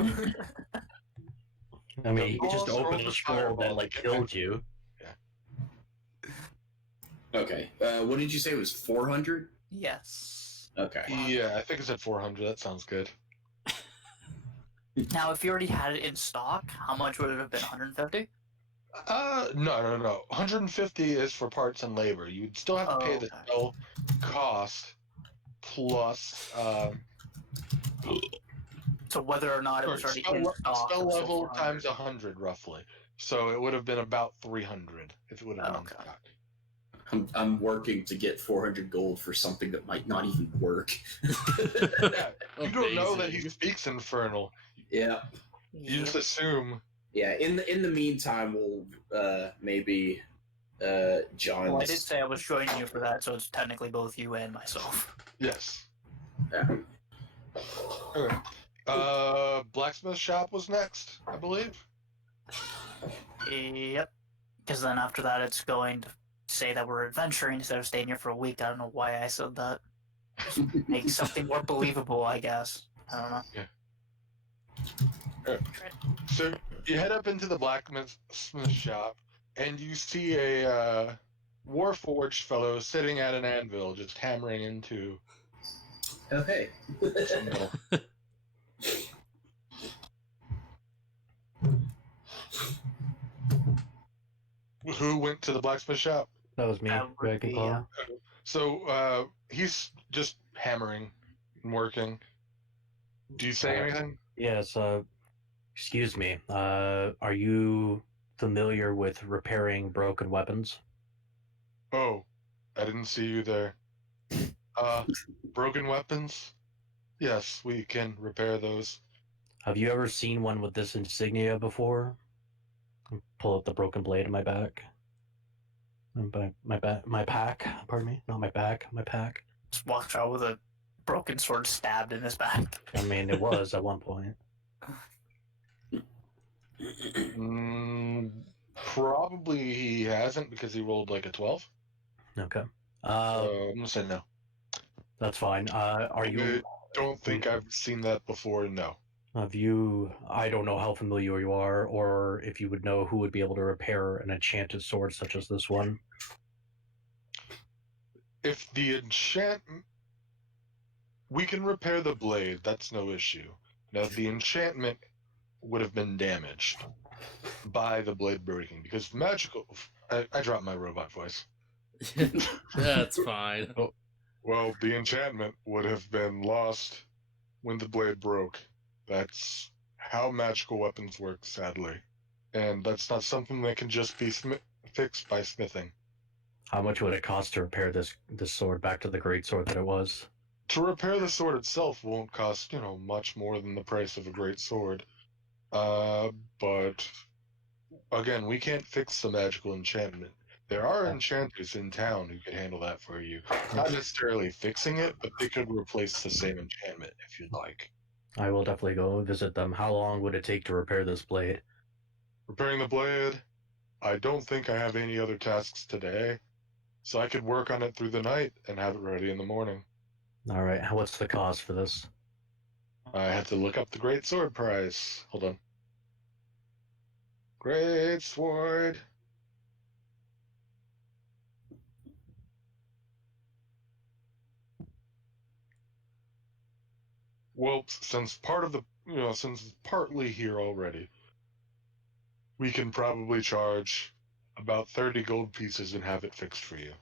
I mean, he just Scrolls opened of a scroll that like killed you. Okay. What did you say it was 400? Yes. Okay. Yeah, I think it's at 400. That sounds good. Now, if you already had it in stock, how much would it have been? 150? No. 150 is for parts and labor. You'd still have to pay the spell cost plus So whether or not it was already in stock. Spell it was still level 400. times 100 roughly. So it would have been about 300 if it would have been in stock. I'm working to get 400 gold for something that might not even work. Yeah, you don't know that he speaks Infernal. Yeah. You just assume. Yeah. In the meantime, we'll maybe John. Well, I did say I was joining you for that, so it's technically both you and myself. Yes. Yeah. Okay. Blacksmith shop was next, I believe. Yep. Because then after that, it's going to say that we're adventuring instead of staying here for a week. I don't know why I said that. Make something more believable, I guess. I don't know. Yeah. So you head up into the blacksmith shop, and you see a warforged fellow sitting at an anvil, just hammering into. Oh hey. Some metal. Who went to the blacksmith shop? That was me. That would be, yeah. So he's just hammering and working. Do you say anything? Yes, excuse me. Are you familiar with repairing broken weapons? Oh, I didn't see you there. Broken weapons? Yes, we can repair those. Have you ever seen one with this insignia before? Pull up the broken blade in my back. My pack. Pardon me, not my back. My pack. Just walks out with a broken sword stabbed in his back. I mean, it was at one point. Probably he hasn't because he rolled like a 12. Okay. I'm gonna say no. That's fine. Are you? Don't think I've seen that before. No. Have you? I don't know how familiar you are, or if you would know who would be able to repair an enchanted sword such as this one. If the enchantment, we can repair the blade. That's no issue. Now the enchantment would have been damaged by the blade breaking because magical. I dropped my robot voice. That's fine. Well, the enchantment would have been lost when the blade broke. That's how magical weapons work, sadly. And that's not something that can just be fixed by smithing. How much would it cost to repair this sword back to the great sword that it was? To repair the sword itself won't cost, much more than the price of a great sword. But again, we can't fix the magical enchantment. There are enchanters in town who could handle that for you. Not necessarily fixing it, but they could replace the same enchantment if you'd like. I will definitely go visit them. How long would it take to repair this blade? Repairing the blade, I don't think I have any other tasks today, so I could work on it through the night and have it ready in the morning. All right. What's the cost for this? I have to look up the great sword price. Hold on. Great sword. Well, since since it's partly here already, we can probably charge about 30 gold pieces and have it fixed for you.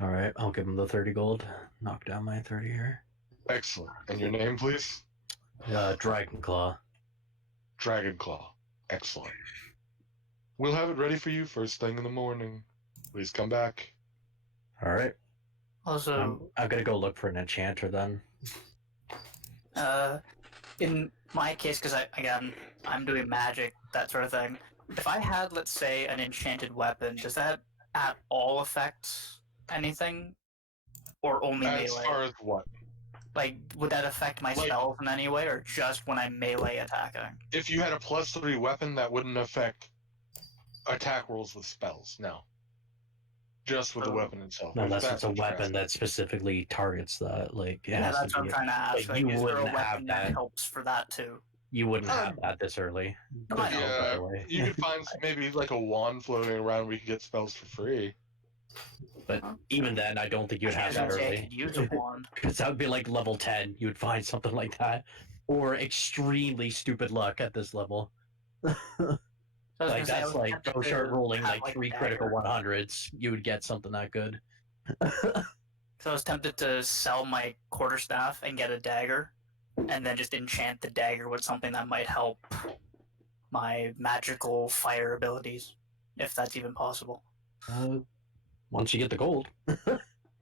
All right, I'll give him the 30 gold. Knock down my 30 here. Excellent. And your name, please? Dragonclaw. Dragonclaw. Excellent. We'll have it ready for you first thing in the morning. Please come back. All right. Also, I'm gonna go look for an enchanter then. in my case, because I'm doing magic, that sort of thing. If I had, let's say, an enchanted weapon, does that at all affect anything, or only As melee? far as what? Like, would that affect my Like- spells in any way, or just when I'm melee attacking? If you had a +3 weapon, that wouldn't affect attack rolls with spells. No. Just with the Oh. weapon itself. No, if unless that's it's a what you're weapon asking. that specifically targets that. Like, it Yeah, has that's to what be. I'm trying to ask. like, Like, you is there a wouldn't have weapon that that. helps for that too? You wouldn't have that this early. No, I There's know. no Yeah, better way. you could find maybe like a wand floating around where you could get spells for free. But even then, I don't think you'd I have was that gonna say I early. could use a wand. Because that would be like level 10. You would find something like that. Or extremely stupid luck at this level. So I was Like, gonna say, I that's was like tempted BluFuzzyhat to rolling have, like 3 a critical dagger. 100s. You would get something that good. So I was tempted to sell my quarterstaff and get a dagger, and then just enchant the dagger with something that might help my magical fire abilities, if that's even possible. Once you get the gold.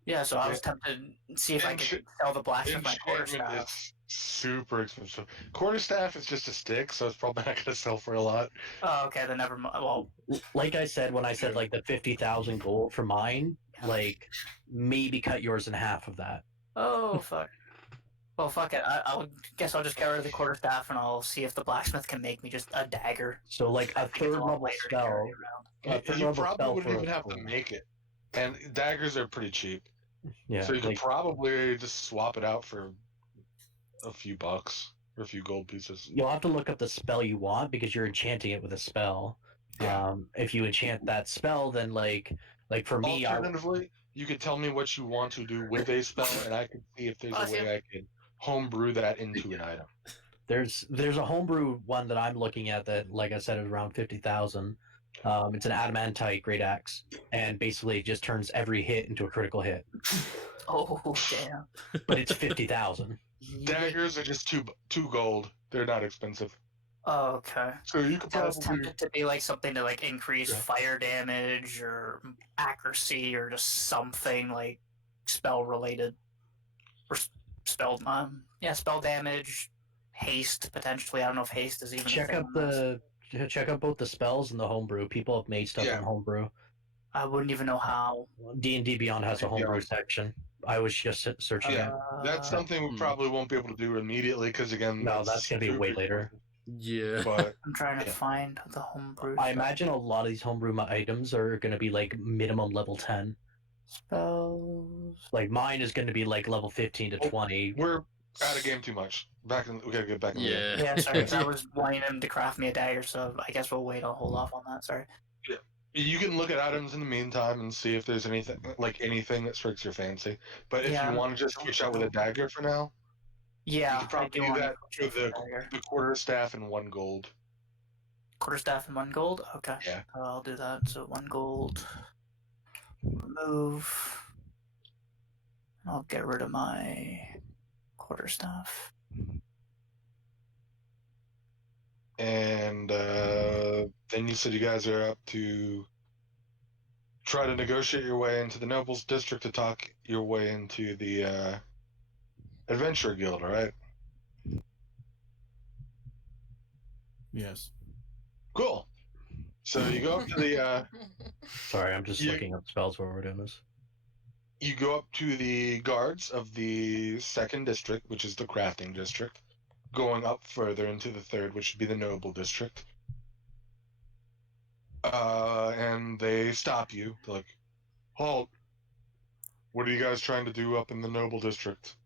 Yeah, so I was tempted to see if I could sell the blacksmith my Enchantment quarterstaff. is super expensive. Quarterstaff is just a stick, so it's probably not going to sell for a lot. Oh, okay, then never mind. Well, Like I said, when I said like the 50,000 gold for mine, like maybe cut yours in half of that. oh fuck. Well, fuck it. I'll guess I'll just get rid of the quarterstaff and I'll see if the blacksmith can make me just a dagger. So like a I think it's third lot level lighter to spell. carry around. A third You level probably spell wouldn't for even a have to gold. make it. And daggers are pretty cheap. Yeah, So you could like, probably just swap it out for a few bucks or a few gold pieces. you'll have to look up the spell you want because you're enchanting it with a spell. Yeah. If you enchant that spell, then like for me, Alternatively, you could tell me what you want to do with a spell, and I can see if there's a way I can homebrew that into an item. there's a homebrew one that I'm looking at that, like I said, is around 50,000. It's an adamantite great axe, and basically it just turns every hit into a critical hit. Oh damn. But it's 50,000. Daggers are just two gold. They're not expensive. Oh, okay. So you could So I was probably tempted to be like something to like increase Yeah. fire damage or accuracy or just something like spell related or spell spell damage, haste potentially. I don't know if haste is even check a thing out on this. check out both the spells and the homebrew. People have made stuff Yeah. on homebrew. I wouldn't even know how. D&D Beyond has a homebrew section. I was just searching Yeah. it. That's something we probably won't be able to do immediately because again, No, that's gonna be way super later. expensive. Yeah. But I'm trying to Yeah. find the homebrew. I imagine a lot of these homebrew items are going to be like minimum level 10. spells. Like mine is going to be like level 15 to 20. we're out of game too much. We gotta get back in the game. Yeah. Yeah, sorry, 'cause I was wanting him to craft me a dagger, so I guess we'll wait. I'll hold off on that. Sorry. You can look at items in the meantime and see if there's anything that strikes your fancy. But if Yeah, you want to just switch out with a dagger for now, Yeah, you could probably I do do want that to with the quarterstaff and 1 gold. quarterstaff and 1 gold. Okay. Yeah. I'll do that. So 1 gold. Remove. I'll get rid of my quarterstaff. And then you said you guys are up to try to negotiate your way into the Nobles District to talk your way into the Adventurer Guild, all right? Yes. Cool. So you go up to the Sorry, I'm just You- looking up spells while we're doing this. you go up to the guards of the 2nd district, which is the crafting district, going up further into the 3rd, which would be the noble district. And they stop you. They're like, halt. What are you guys trying to do up in the noble district?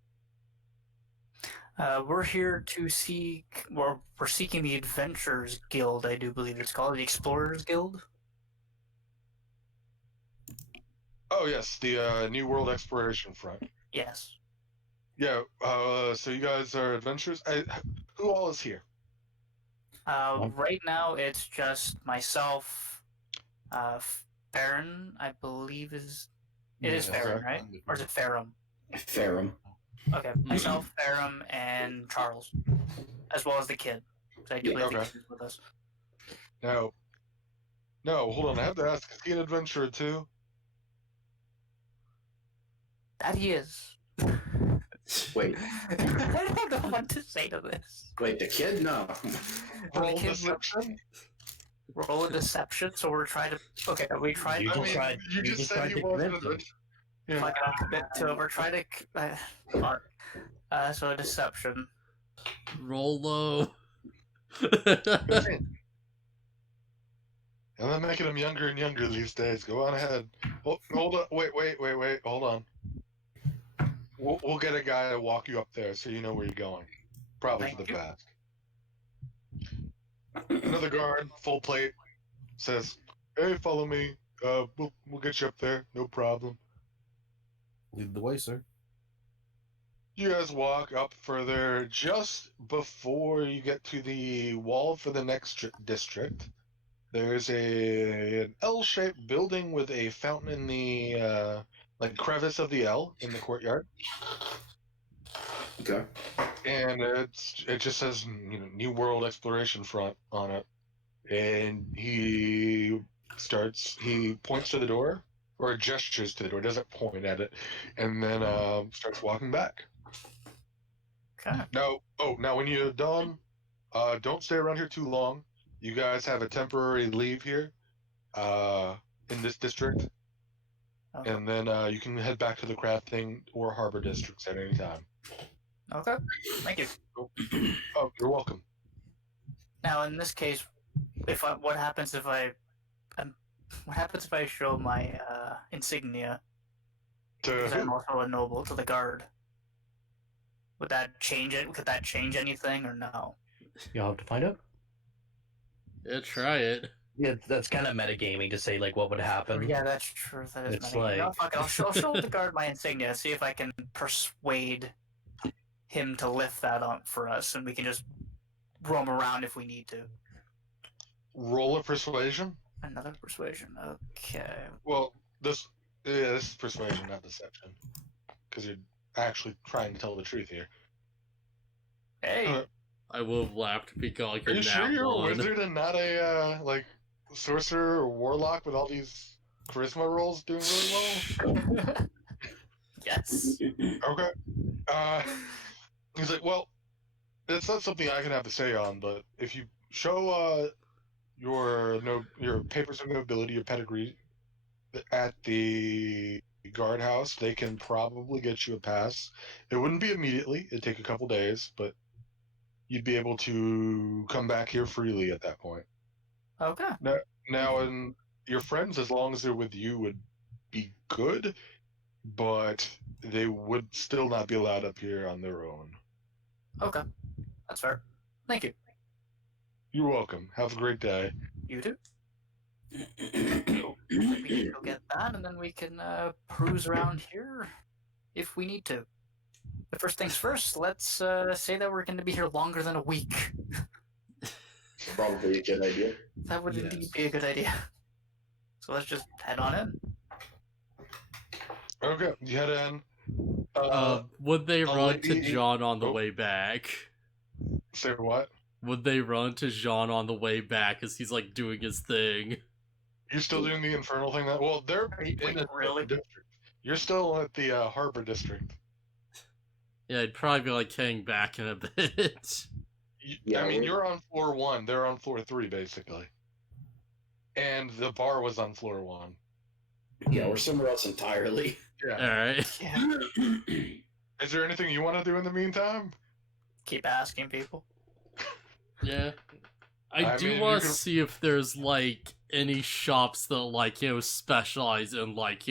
We're here to seek. Well, we're seeking the Adventurers Guild. I do believe it's called the Explorers Guild. Oh yes, the New World Exploration Front. Yes. Yeah. So you guys are adventurers. Who all is here? Right now, it's just myself, Farron, I believe It is Yeah, Farron, okay. right? Or is it Ferrum? Ferrum. Okay, myself, Ferrum, and Charles, as well as the kid. So I do believe the Okay. kid is with us. No. No, hold on. I have to ask. Is he an adventurer too? That he is. Wait, I don't know what to say to this. wait, the kid? No. Roll The kid- deception. Roll a deception, so we're trying to. Okay, we tried. You I just mean, tried- you you just just said tried he to was an convince him. adventurer. Yeah. Fuck it, I'll commit to it. We're trying to. Fuck. So a deception. Roll low. 15. And I'm making him younger and younger these days. Go on ahead. Hold on. Wait. Hold on. We'll get a guy to walk you up there so you know where you're going. Probably for Thank the you. best. Another guard, full plate, says, "Hey, follow me. We'll get you up there. No problem." Lead the way, sir. You guys walk up further. Just before you get to the wall for the next district, there's an L-shaped building with a fountain in the like crevice of the L in the courtyard, Okay. and it just says New World Exploration Front on it. And he points to the door or gestures to the door, doesn't point at it, and then starts walking back. Okay. Now when you're done, don't stay around here too long. You guys have a temporary leave here in this district, Okay. and then you can head back to the crafting or harbor districts at any time. Okay. Thank you. Oh, you're welcome. Now, in this case, what happens if I show my insignia? Because I'm also a noble to the guard. Would that change it? Could that change anything or no? You'll have to find out. Yeah, try it. Yeah, that's kind of metagaming to say like what would happen. Yeah, that's true. That is It's many. like- Fuck it. I'll show the guard my insignia. See if I can persuade him to lift that up for us, and we can just roam around if we need to. Roll a persuasion. Another persuasion. Okay. Well, this is persuasion, not deception, because you're actually trying to tell the truth here. Hey. I would have laughed because like Are a you sure nat you're a one. wizard and not a like sorcerer or warlock with all these charisma rolls doing really well? Yes. Okay. He's like, well, it's not something I can have to say on, but if you show your papers of nobility, your pedigree at the guardhouse, they can probably get you a pass. It wouldn't be immediately; it'd take a couple days, but you'd be able to come back here freely at that point. Okay. Now, and your friends, as long as they're with you, would be good, but they would still not be allowed up here on their own. Okay. That's fair. Thank you. You're welcome. Have a great day. You too. We can go get that, and then we can cruise around here if we need to. But first things first, let's say that we're going to be here longer than a week. Probably a good idea. That would indeed Yes. be a good idea. So let's just head on in. Okay, you head in. Would they a run to lady- John on the Oh. way back? Say what? Would they run to Jean on the way back as he's like doing his thing? You're still doing the infernal thing? That they're Wait, in a really? different district. You're still at the harbor district. Yeah, I'd probably be like hang back in a bit. Yeah, I mean, we're- you're on floor 1. They're on floor 3, basically. And the bar was on floor 1. Yeah, we're somewhere else entirely. Yeah. Alright. Yeah. Is there anything you want to do in the meantime? Keep asking people. Yeah. I I do mean, want you to can- see if there's like any shops that like, specialize in like,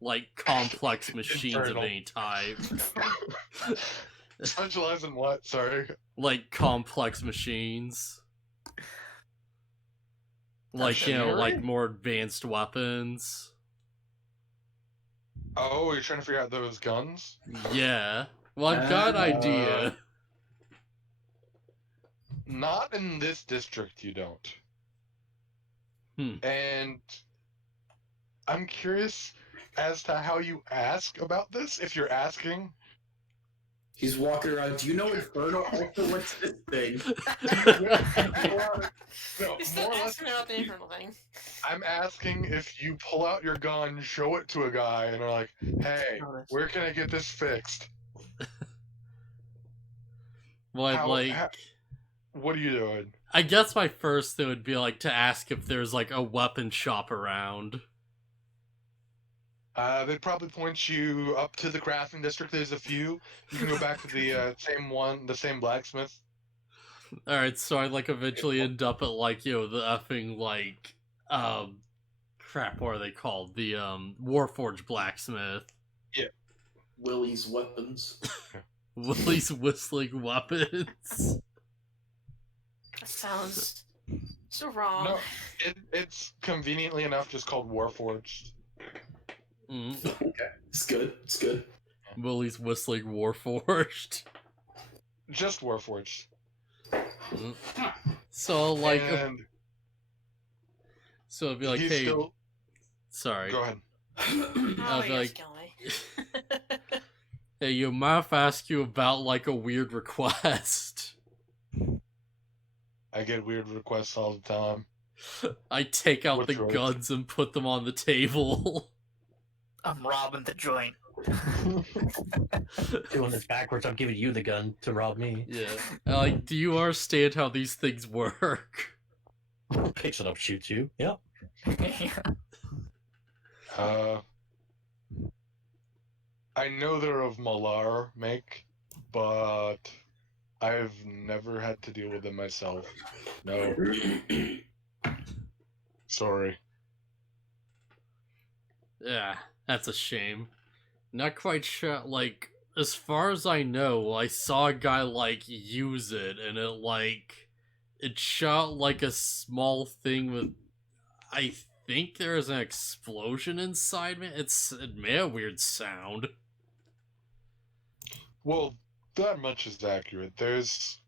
like complex machines of Infernal. any type. Specialize in what? Sorry. Like complex machines. Like, Machinery? like more advanced weapons. Oh, you're trying to figure out those guns? Yeah. Well, I've got an idea. Not in this district, you don't. And I'm curious as to how you ask about this. If you're asking, He's walking around. Do you know Infernal? Also, what's this thing? no, You're still more or less, asking about the infernal thing. I'm asking if you pull out your gun, show it to a guy, and are like, "Hey, where can I get this fixed?" Well, what are you doing? I guess my first thing would be like to ask if there's like a weapon shop around. They'd probably point you up to the crafting district. There's a few. You can go back to the same blacksmith. Alright, so I like eventually end up at like, the effing like crap, what are they called? The Warforged blacksmith. Yeah. Willie's weapons. Willie's whistling weapons. That sounds so wrong. No, it's conveniently enough just called Warforged. Okay, it's good. It's good. Willie's whistling Warforged. Just Warforged. So like, and so it'd be like, he's hey, still... sorry. Go ahead. I'll be like, kill me. hey, you mind if I ask you about like a weird request? I get weird requests all the time. I take out What's the yours? guns and put them on the table. I'm robbing the joint. Doing this backwards, I'm giving you the gun to rob me. Yeah. Like, do you understand how these things work? Picks it up, shoots you. Yep. I know they're of Malar make, but I've never had to deal with them myself. No. Sorry. Yeah, that's a shame. Not quite sure, like, as far as I know, I saw a guy, like, use it, and it shot, like, a small thing with, I think there is an explosion inside me. It made a weird sound. Well, that much is accurate. There's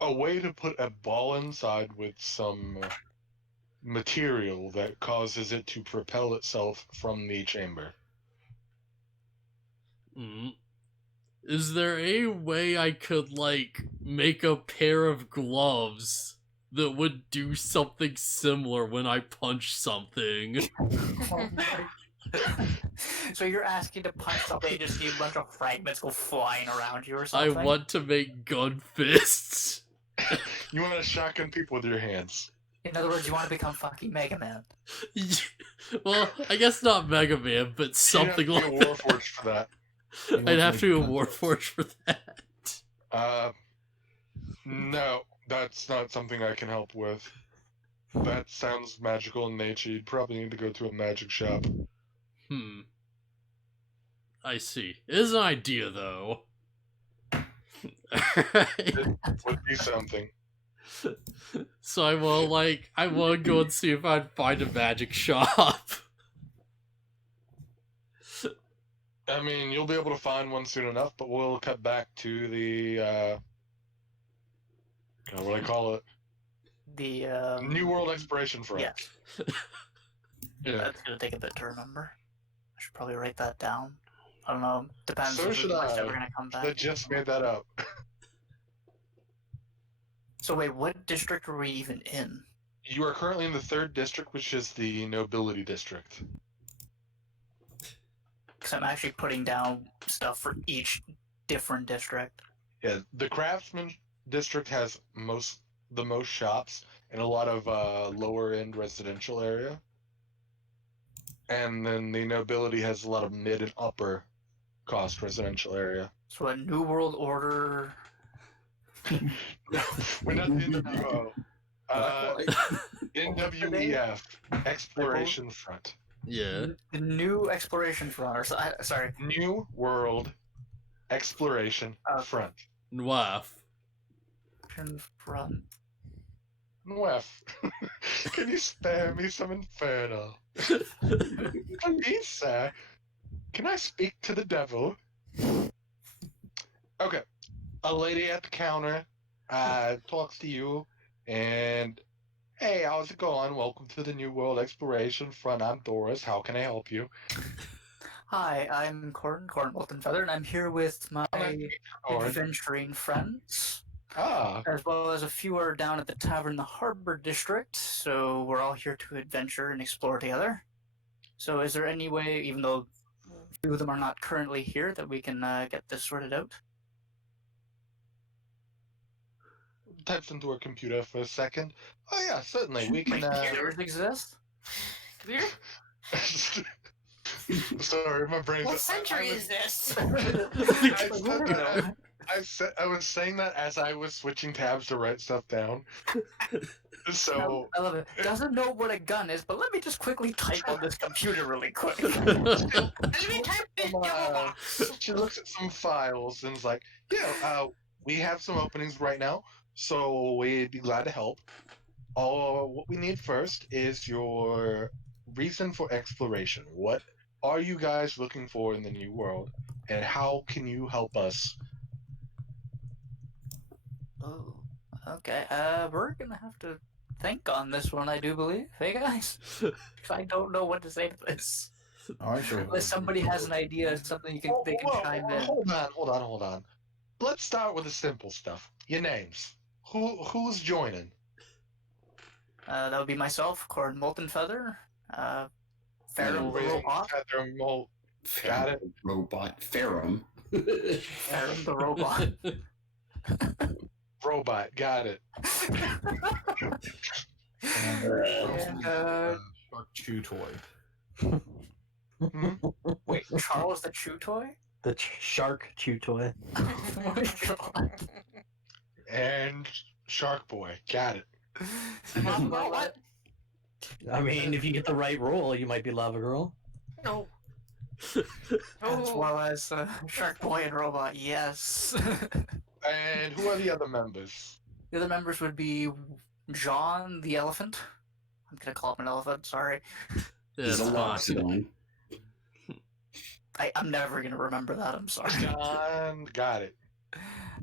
a way to put a ball inside with some material that causes it to propel itself from the chamber. Is there a way I could, like, make a pair of gloves that would do something similar when I punch something? So you're asking to punch something, you just see a bunch of fragments go flying around you or I something? want to make gun fists. You want to shotgun people with your hands. In other words, you want to become fucking Mega Man. Well, I guess not Mega Man, but something like You'd have to be a Warforged for that. I'd have to be a Warforged for that. No, that's not something I can help with. That sounds magical in nature. You'd probably need to go to a magic shop. I see. It is an idea, though. It would be something. So I will go and see if I can find a magic shop. I mean, you'll be able to find one soon enough, but we'll cut back to the, what do I call it? The, New World Exploration Front. Yes. Yeah. That's gonna take a bit to remember. I should probably write that down. I don't know. Depends So if should we're I. ever gonna come I back. just made that up. So wait, what district are we even in? You are currently in the 3rd district, which is the Nobility District. Because I'm actually putting down stuff for each different district. Yeah, the Craftsman District has the most shops and a lot of lower-end residential area. And then the Nobility has a lot of mid and upper cost residential area. So a New World Order. We're not the NWO. NWEF, Exploration Front. Yeah. The New Exploration Front. Or, sorry. New World Exploration Front. Nwaf. Front. NWEF. Can you spare me some Infernal? Please, sir. Can I speak to the devil? Okay. A lady at the counter talks to you, and hey, how's it going? Welcome to the New World Exploration Front. I'm Doris. How can I help you? Hi, I'm Corn Molten Feather, and I'm here with my Corn. adventuring friends, Ah, as well as a few are down at the Tavern, the Harbor District. So we're all here to adventure and explore together. So is there any way, even though a few of them are not currently here, that we can get this sorted out? types into her computer for a second. Oh yeah, certainly. We can. Computers exist? Computer? Sorry, my brain's. What century is this? I was saying that as I was switching tabs to write stuff down. So I love it. Doesn't know what a gun is, but let me just quickly type on this computer really quick. Let me type in yellow box. she looks at some files and is like, "Yeah, we have some openings right now, so we'd be glad to help. What we need first is your reason for exploration. What are you guys looking for in the new world, and how can you help us?" Oh, okay. We're gonna have to think on this one, I do believe. Hey guys, I don't know what to say to this. All right, sure. Unless somebody has an idea, something they can chime in. Hold on. Let's start with the simple stuff. Your names. Who's joining? That would be myself, Corn Molten Feather, Pharaoh the Robot, Got it. Robot. Ferrum. Pharaoh the Robot. Robot. Got it. And, Shark Chew Toy. wait, Charles the Chew Toy? The shark chew toy. Oh my god. And Shark Boy. Got it. What? I mean, if you get the right role, you might be Lava Girl. No. As well as Shark Boy and Robot, yes. And who are the other members? The other members would be John the Elephant. I'm gonna call him an elephant, sorry. Yeah, He's it's a fine. loxodon. I'm never gonna remember that, I'm sorry. John. Got it.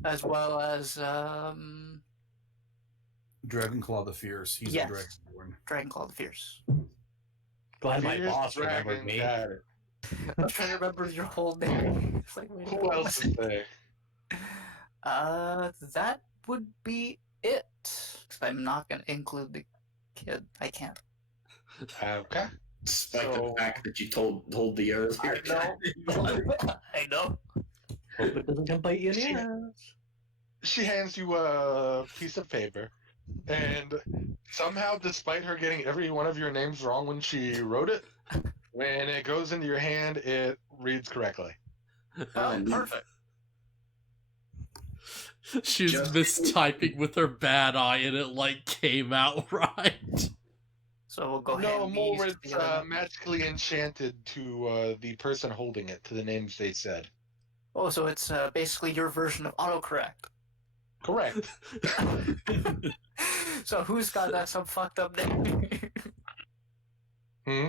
As well as, Dragonclaw the Fierce. He's Yes. a Dragonborn. Dragonclaw the Fierce. Glad my Fierce boss remembered Dragon, me. Got it. I was trying to remember your whole name. It's like, wait a Who minute. else is there? That would be it. 'Cause I'm not gonna include the kid. I can't. Okay. Despite So- the fact that you told the earlier. I know. Hope it doesn't come bite you in the She- ass. She hands you a piece of paper, and somehow, despite her getting every one of your names wrong when she wrote it, when it goes into your hand, it reads correctly. Oh, perfect. She was Just- mistyping with her bad eye, and it like came out right. So we'll go ahead No, and more use it's the other- magically enchanted to the person holding it, to the names they said. Oh, so it's basically your version of autocorrect. Correct. So who's got that some fucked up name? Hmm?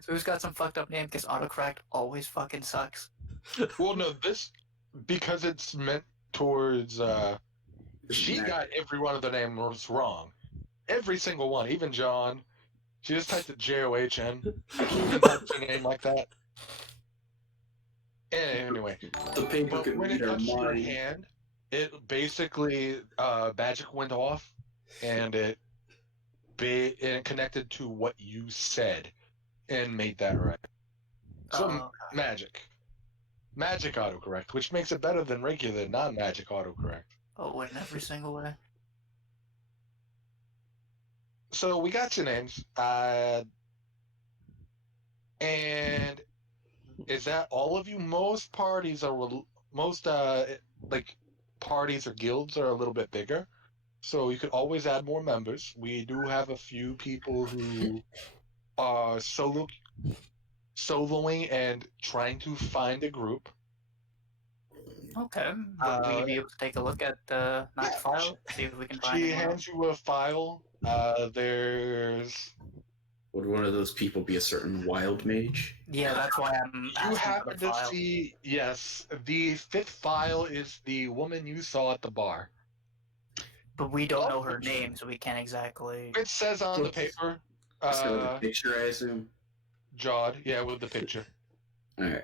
So who's got some fucked up name? Because autocorrect always fucking sucks. Well, no, this, because it's meant towards, she got every one of the names wrong. Every single one, even John. She just typed it John. I can't even type your name like that. Anyway, The paper but could when it read our touched your mind. hand, it basically, magic went off, and it connected to what you said, and made that right. So, Oh, magic. Magic autocorrect, which makes it better than regular non-magic autocorrect. oh, in every single way. So we got your names, and is that all of you? Most parties are like parties or guilds are a little bit bigger, so you could always add more members. We do have a few people who are soloing and trying to find a group. Okay. Would we be able to take a look at that yeah, file? See if we can find She anyone else? hands you a file. There's Would one of those people be a certain wild mage? Yeah, that's why I'm You asking for happen the to file. see, yes, the fifth file is the woman you saw at the bar. But we don't know her name, so we can't exactly. It says on the paper, So the picture, I assume. Jaud, yeah, with the picture. All right.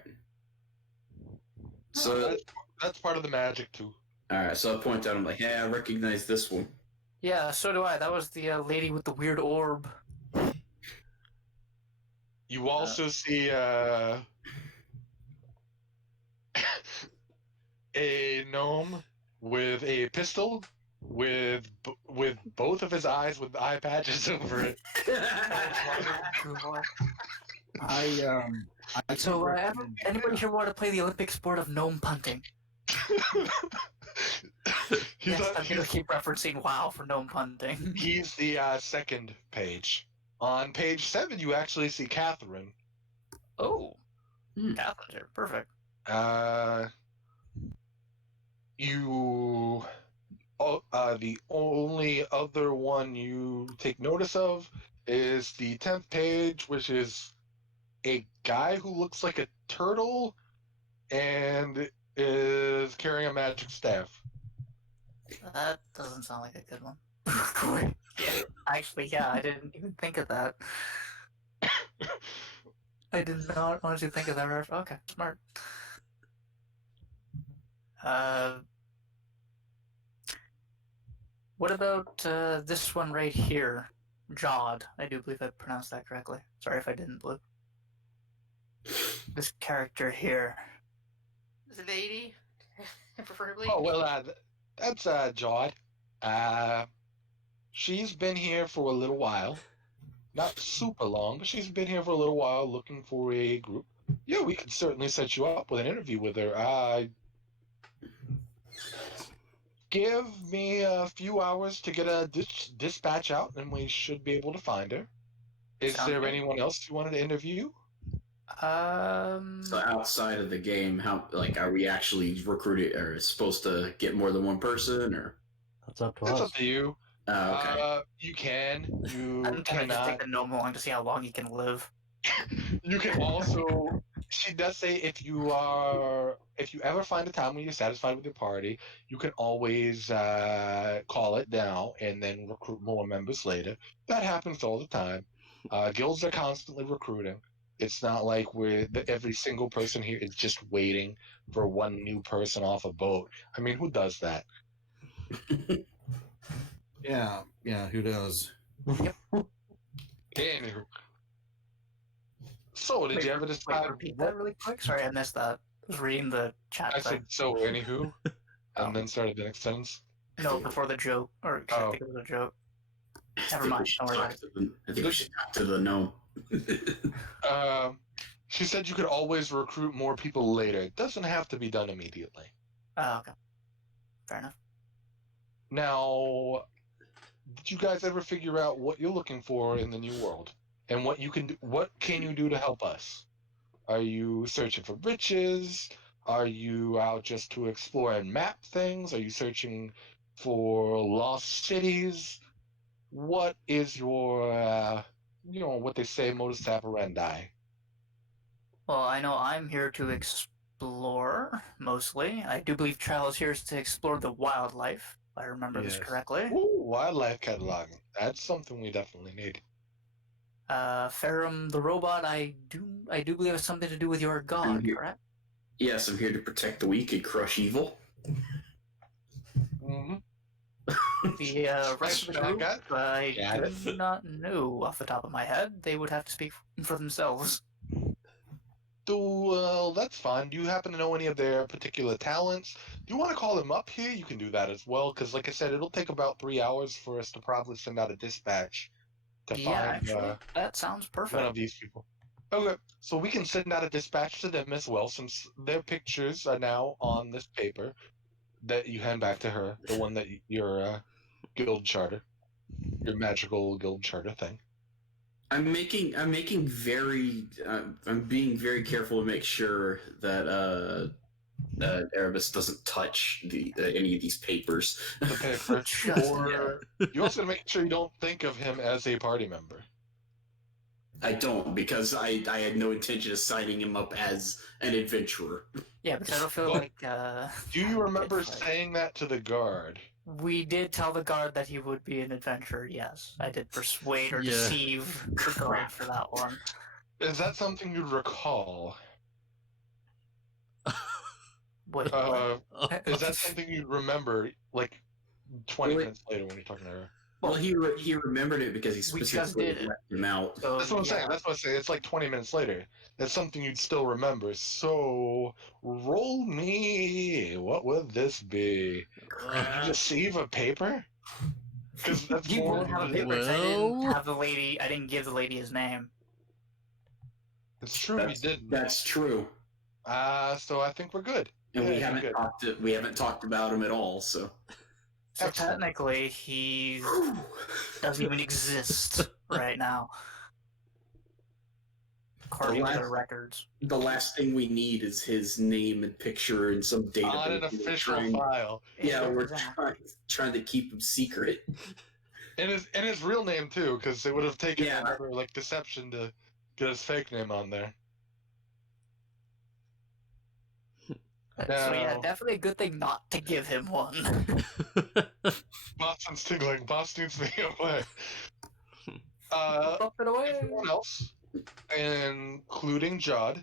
So That's part of the magic too. all right. So I point out. I'm like, hey, I recognize this one. Yeah, so do I. That was the lady with the weird orb. You also see a gnome with a pistol with both of his eyes with eye patches over it. So, anybody here want to play the Olympic sport of gnome punting? Yes, I'm going to keep referencing WoW for gnome punting. He's the second page. On page 7, you actually see Catherine. Oh, Catherine's here. Perfect. The only other one you take notice of is the 10th page, which is a guy who looks like a turtle and is carrying a magic staff. That doesn't sound like a good one. Yeah, actually, yeah, I didn't even think of that. I did not honestly think of that. Okay, smart. What about this one right here? Jaud. I do believe I pronounced that correctly. Sorry if I didn't, Blue. This character here. The lady, preferably. Oh, well, that's Jaud. She's been here for a little while. Not super long, but she's been here for a little while looking for a group. Yeah, we could certainly set you up with an interview with her. Give me a few hours to get a dispatch out, and we should be able to find her. Is there anyone else you wanted to interview? So outside of the game, how are we actually recruited or supposed to get more than one person, or? That's up to That's us. up to you. Okay. You can. You I'm gonna just take cannot. the gnome along to see how long he can live. You can also. She does say if you ever find a time when you're satisfied with your party, you can always call it now and then recruit more members later. That happens all the time. Guilds are constantly recruiting. It's not like every single person here is just waiting for one new person off a boat. I mean, who does that? Yeah, who does? Anywho. So, did you ever decide? Repeat that really quick? Sorry, I missed that. I was reading the chat I thing. said, so, anywho, and then started the next sentence. No, before the joke. Or I think it was a joke. Never mind. Don't worry about it. I think we should talk to the gnome. She said you could always recruit more people later. It doesn't have to be done immediately. Oh, okay. Fair enough. Now, did you guys ever figure out what you're looking for in the new world, and what you can do? What can you do to help us? Are you searching for riches? Are you out just to explore and map things? Are you searching for lost cities? What is your, what they say, modus operandi? Well, I know I'm here to explore, mostly. I do believe Trial is here to explore the wildlife, if I remember this Yes. correctly. Ooh, wildlife cataloging. That's something we definitely need. Ferrum the robot, I do believe has something to do with your god, here. correct? Yes, I'm here to protect the weak and crush evil. Mm-hmm. The rest of the group, I Got do not know off the top of my head. They would have to speak for themselves. Well, that's fine. Do you happen to know any of their particular talents? Do you want to call them up here? You can do that as well, because like I said, it'll take about 3 hours for us to probably send out a dispatch to Yeah, find actually, that sounds one perfect. of these people. Okay, so we can send out a dispatch to them as well, since their pictures are now on this paper that you hand back to her, the one that your guild charter, your magical guild charter thing. I'm being very careful to make sure that Erebus doesn't touch any of these papers. The paper. Just- Or you also make sure you don't think of him as a party member. I don't, because I had no intention of signing him up as an adventurer. Yeah, because I don't feel But like. Do you remember saying that to the guard? We did tell the guard that he would be an adventurer. Yes, I did persuade or Yeah. deceive the guard for that one. Is that something you recall? Wait, Is that something you remember, like 20 minutes later when you're talking to her? Well, he remembered it because he We just specifically did it. left him out. So, That's what I'm saying. yeah. That's what I'm saying. It's like 20 minutes later. That's something you'd still remember. So, roll me. What would this be? Deceive a paper? Because that's You more. won't have a paper 'cause I didn't have the lady. I didn't give the lady his name. It's true. You didn't. That's true. So I think we're good. And Yeah, we you're good. haven't talked about him at all. So So Excellent. technically, he doesn't even exist right now, according to the records. the last thing we need is his name and picture and some database. On an We're official trying- file. Yeah, we're Exactly. trying to keep him secret. And his real name too, because it would have taken Yeah. another like deception to get his fake name on there. So yeah, Now- definitely a good thing not to give him one. Boston's tingling. Boston's me away. Bump it away. Everyone else, including Jaud,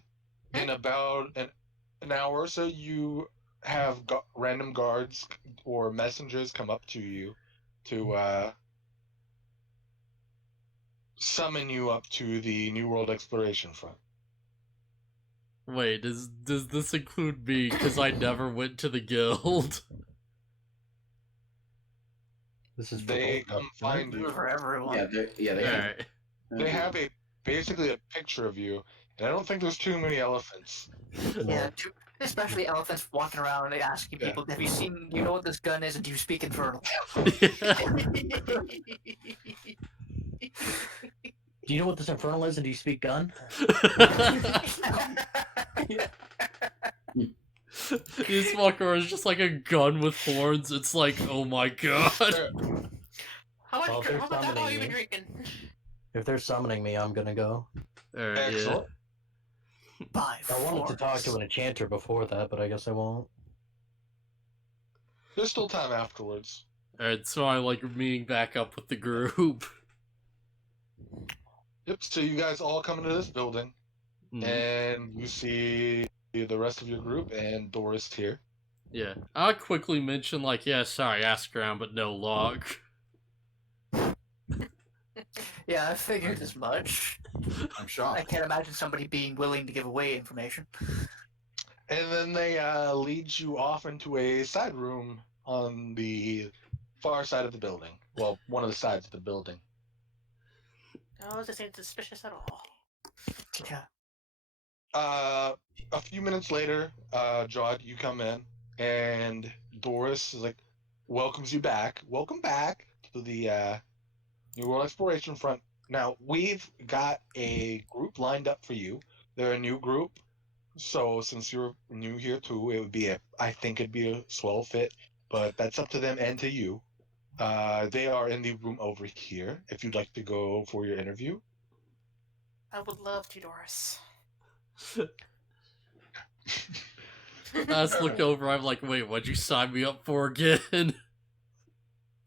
in about an hour or so, you have random guards or messengers come up to you to summon you up to the New World Exploration Front. Wait, does this include me? Because I never went to the guild. This is for They both of come us, right? find you. For everyone. They have. Alright. They have basically a picture of you, and I don't think there's too many elephants. Yeah, especially elephants walking around and asking Yeah. people, "Have you seen? You know what this gun is? And do you speak Infernal?" Do you know what this Infernal is and do you speak gun? You just walk around, it's just like a gun with horns. It's like, oh my god. How much Well, they're how much alcohol summoning have you been you. drinking? If they're summoning me, I'm gonna go. Alright, yeah. Excellent. By I wanted to talk force. to an enchanter before that, but I guess I won't. There's still time afterwards. Alright, so I'm like meeting back up with the group. Yep, so you guys all come into this building, Mhm. and you see the rest of your group and Doris here. Yeah. I'll quickly mention, like, yeah, sorry, ask around, but no luck. Yeah, I figured as much. I'm I shocked. can't imagine somebody being willing to give away information. And then they lead you off into a side room on the far side of the building. Well, one of the sides of the building. Oh, this ain't suspicious at all. Yeah. A few minutes later, Jaud, you come in, and Doris is like, welcomes you back. Welcome back to the New World Exploration Front. Now, we've got a group lined up for you. They're a new group, so since you're new here too, it would be I think it'd be a swell fit, but that's up to them and to you. They are in the room over here, if you'd like to go for your interview. I would love to, Doris. I just look over, I'm like, wait, what'd you sign me up for again?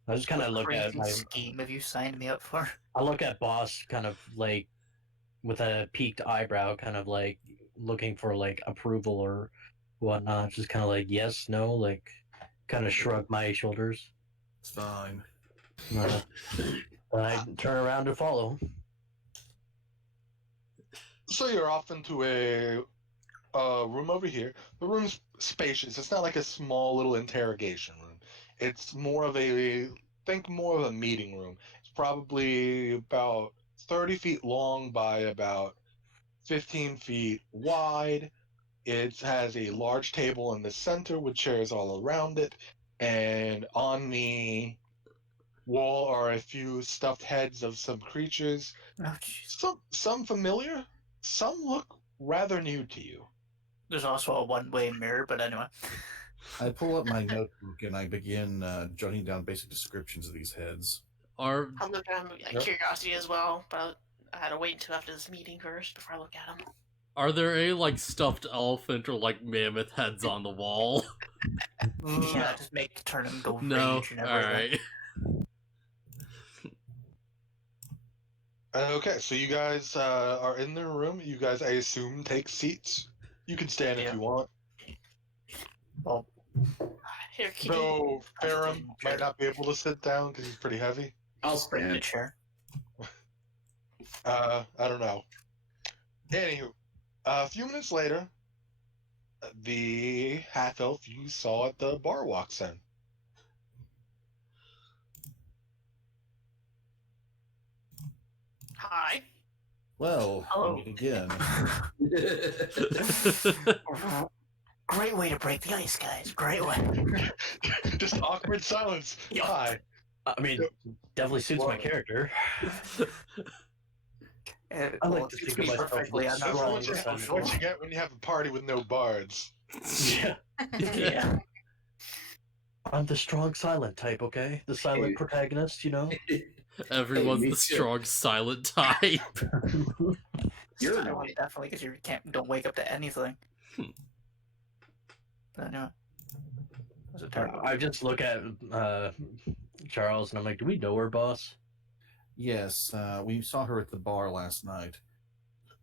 I just kind of look at Crazy my. scheme have you signed me up for? I look at boss kind of like with a peaked eyebrow, kind of like looking for like approval or whatnot. Just kind of like yes, no, like kind of shrug my shoulders. It's fine. Uh, I turn around to follow. So you're off into a room over here. The room's spacious. It's not like a small little interrogation room. It's more of more of a meeting room. It's probably about 30 feet long by about 15 feet wide. It has a large table in the center with chairs all around it. And on the wall are a few stuffed heads of some creatures. Oh, jeez. Some familiar, some look rather new to you. There's also a one-way mirror, but anyway. I pull up my notebook and I begin jotting down basic descriptions of these heads. Are I'm looking at Yep. curiosity as well, but I had to wait until after this meeting first before I look at them. Are there any like stuffed elephant or like mammoth heads on the wall? Yeah, just turn him go No. rage and All everything. right. Okay, so you guys are in the room. You guys, I assume, take seats. You can stand if Yeah. you want. Well, Here, can you... Though Farum might not be able to sit down because he's pretty heavy. I'll bring the stand. chair. I don't know. Anywho, a few minutes later, the half elf you saw at the bar walks in. Hi. Well, Hello. we meet again. Great way to break the ice, guys. Great way. Just awkward silence. Yeah. Hi. I mean, definitely suits my character. I like to think of myself perfectly. as I'm not That's strong. wrong. what you get when you have a party with no bards. Yeah. Yeah. I'm the strong silent type, okay? The silent Hey. protagonist, you know? Everyone's Hey, me the too. strong silent type. You're Silent, definitely, because you don't wake up to anything. But anyway, was it terrible? I just look at Charles and I'm like, do we know her, boss? Yes, we saw her at the bar last night.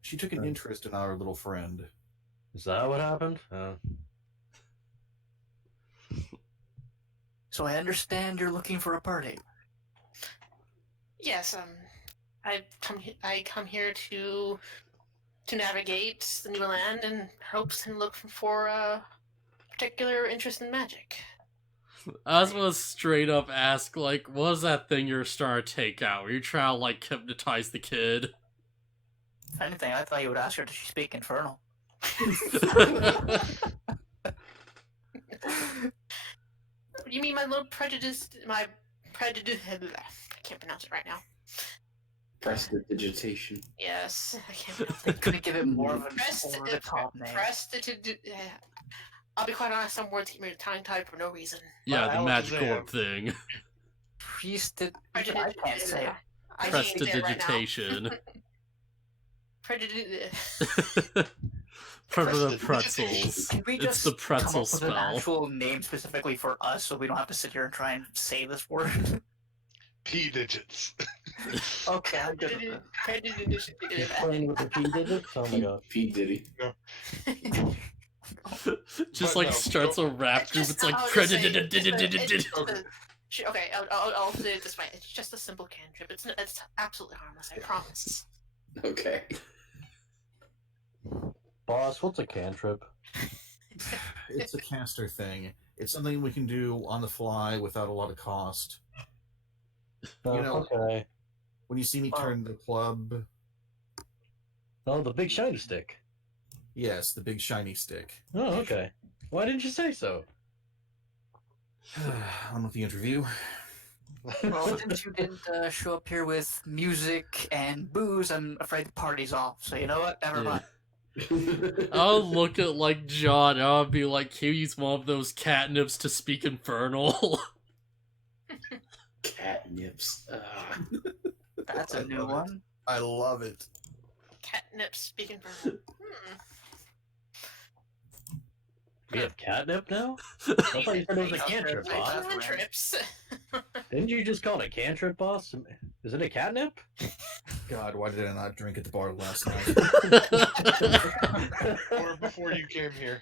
She took an interest in our little friend. Is that what happened? So I understand you're looking for a party. Yes, I come here to navigate the new land in hopes and look for a particular interest in magic. I was gonna straight up ask, like, what was that thing you're starting to take out? Were you trying to, like, hypnotize the kid? If anything, I thought you would ask her, does she speak Infernal? You mean my little prejudice? I can't pronounce it right now. Prestidigitation. Yes, I can't pronounce They it. couldn't give it more of an Prest- over the top name. I'll be quite honest, some words get me tongue tied for no reason. Yeah, the Alakazam. magic orb thing. Priesthood. I can't say it. I can't say it right now. Prestidigitation. Prejudice. Primitive pretzels. Can we It's just the pretzel come up with an spell. actual name specifically for us so we don't have to sit here and try and say this word? P digits. Okay, I'm good with Prejudice. Playing with the P digits? Oh my god. P. Diddy. Just But like no, starts a rap group, it's like Okay, I'll say it this way. It's just a simple cantrip. It's absolutely harmless. I promise. Okay. Boss, what's a cantrip? It's a caster thing. It's something we can do on the fly without a lot of cost. You know- Okay. When you see me turn the club, Oh, the big shiny stick. yes, the big shiny stick. Oh, okay. Why didn't you say so? On with the interview. Well, since you didn't show up here with music and booze, I'm afraid the party's off. So you know what? Never Yeah. mind. I'll look at like Jaud and I'll be like, can you use one of those catnips to speak Infernal? Catnips. That's a new one. I love it. Catnip speaking for. We have catnip now? I thought you said it was a cantrip, boss. Cantrips. Didn't you just call it a cantrip, boss? Is it a catnip? God, why did I not drink at the bar last night? Or before you came here.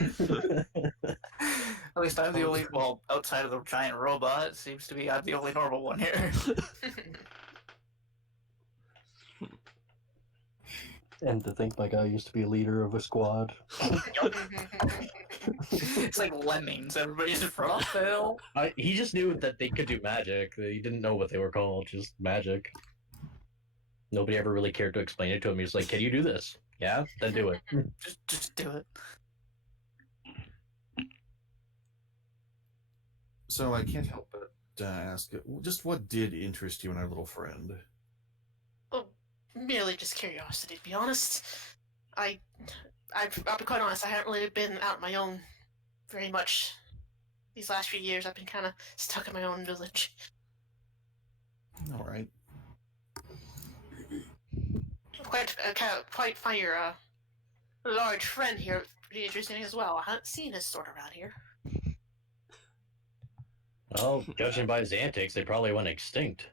At least I'm the only, well, outside of the giant robot, it seems to be I'm the only normal one here. And to think my guy used to be a leader of a squad. It's like lemmings, everybody's just Raphael. He just knew that they could do magic. He didn't know what they were called, just magic. Nobody ever really cared to explain it to him. He was like, can you do this? Yeah? Then do it. Just do it. So I can't help but ask, just what did interest you in our little friend? Merely just curiosity, to be honest. I'll be quite honest, I haven't really been out on my own very much these last few years. I've been kind of stuck in my own village. All right. quite find your large friend here pretty interesting as well. I haven't seen his sort around here. Well, judging by his antics, they probably went extinct.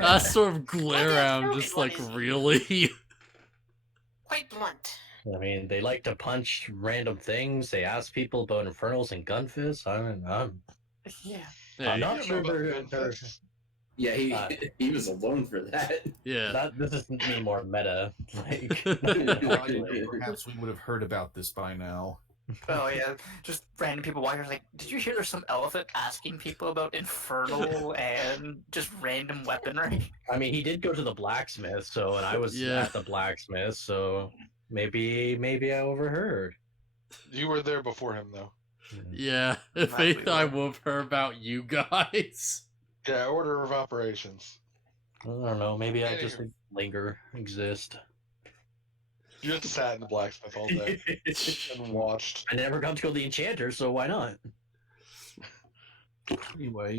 I sort of glare Well, at him, that's just really like, what is he? really? Quite blunt. I mean, they like to punch random things. They ask people about infernals and gunfists. Yeah. Yeah, I'm not Yeah, sure remember they're Gunfists? Yeah, he Uh, he was alone for that. yeah. this is me more meta. Like, Perhaps we would have heard about this by now. Oh yeah, just random people walking. Like, did you hear there's some elephant asking people about Infernal and just random weaponry? I mean, he did go to the blacksmith, and I was Yeah. at the blacksmith, so maybe I overheard. You were there before him, though. Yeah, if Probably anything, I would. would have heard about you guys. Yeah, order of operations. I don't know. Maybe I Anywho. just linger, exist. You just sat in the blacksmith all day and watched. I never got to go to the enchanter, so why not? Anyway,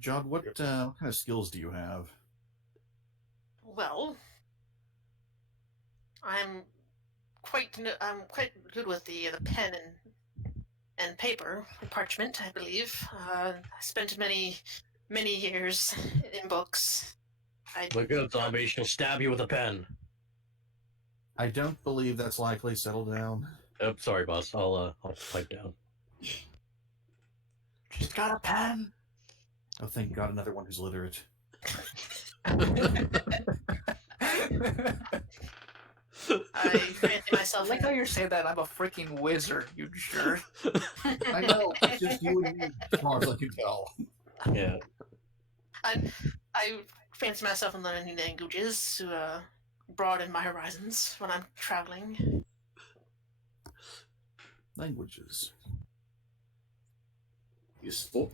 Jaud, what kind of skills do you have? Well, I'm quite good with the pen and paper, parchment, I believe. I spent many years in books. Look out, zombie! She'll stab you with a pen. I don't believe that's likely. Settle down. Oh, sorry, boss. I'll pipe down. She's got a pen. Oh, thank God, another one who's literate. I fancy myself I like how you're saying that. I'm a freaking wizard, you jerk. I know, it's just you and me, as far as I can tell. Yeah. I fancy myself in learning new languages to broaden my horizons when I'm traveling. Languages. Useful.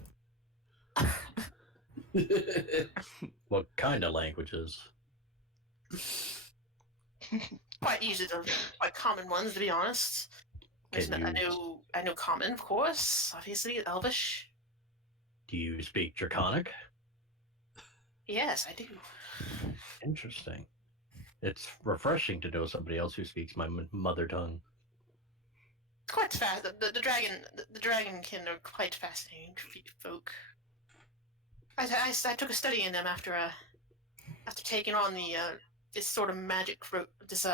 What kind of languages? Quite easy to quite common ones, to be honest. Can I know common, of course. Obviously, Elvish. Do you speak Draconic? Yes, I do. Interesting. It's refreshing to know somebody else who speaks my mother tongue. It's quite fast. The dragonkin are quite fascinating folk. I took a study in them after taking on the this sort of magic this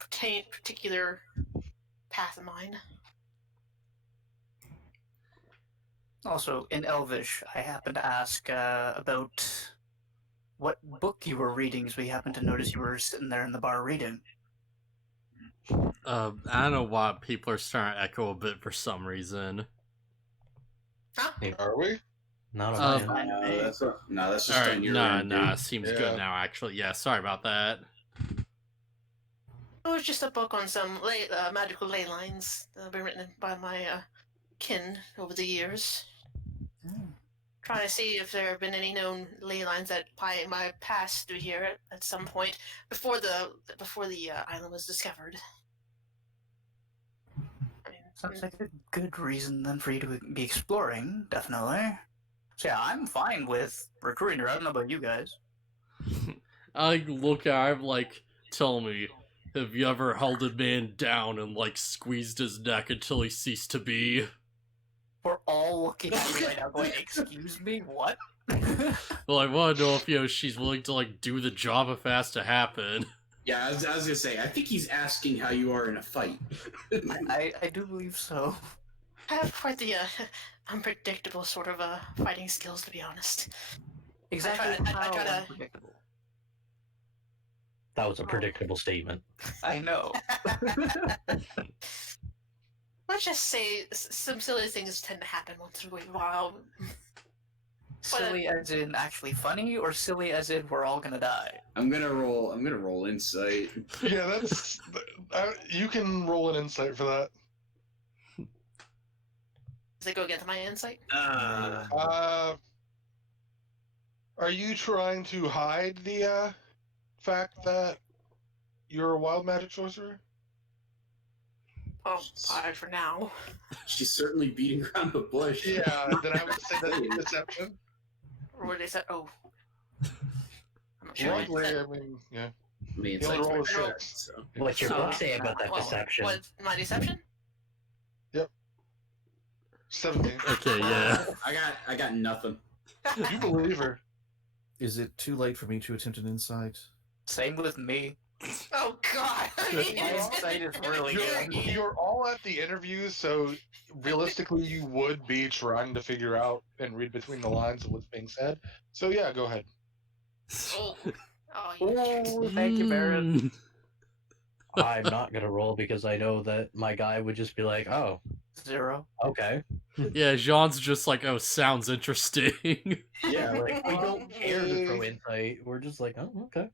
particular path of mine. Also, in Elvish, I happened to ask about what book you were reading, as we happened to notice you were sitting there in the bar reading. I don't know why people are starting to echo a bit for some reason. Huh? Are we? Not a Um, fan. That's just Alright, on your nah, end, nah, dude. seems Yeah. good now, actually. Yeah, sorry about that. It was just a book on some magical ley lines that have been written by my kin over the years. Trying to see if there have been any known ley lines that might pass through here at some point before the island was discovered. I mean, Sounds like a good reason then for you to be exploring, definitely. So yeah, I'm fine with recruiting her. I don't know about you guys. I look at him like, tell me, have you ever held a man down and like squeezed his neck until he ceased to be? We're all looking at me right now going, excuse me, what? Well, I want to know if she's willing to like do the job if it has to happen. Yeah, I was gonna say, I think he's asking how you are in a fight. I do believe so. I have quite the unpredictable sort of fighting skills, to be honest. Exactly I try how to- unpredictable. That was a predictable statement. I know. Let's just say some silly things tend to happen once in a while. Silly as in actually funny, or silly as in we're all gonna die? I'm gonna roll insight. Yeah, that's. You can roll an insight for that. Does it go against my insight? Are you trying to hide the fact that you're a wild magic sorcerer? Oh, alright for now. She's certainly beating around the bush. Yeah, then I would say that's deception. Or what they said? Oh, I'm not sure. Luckily, I mean, yeah. I mean, You it's only like roll a right there, 6. so. What's your So, book say about that well, perception? What, my deception? 17. Okay, yeah. I got nothing. You believe her. Is it too late for me to attempt an insight? Same with me. Oh god! My insight is really good. You're all at the interviews, so realistically, you would be trying to figure out and read between the lines of what's being said. So yeah, go ahead. Oh, you Oh, thank you, Baron. Mm. I'm not gonna roll because I know that my guy would just be like, "Oh, 0. okay." Yeah, Jean's just like, oh, sounds interesting. Yeah, like we don't care to throw insight. We're just like, "Oh, okay."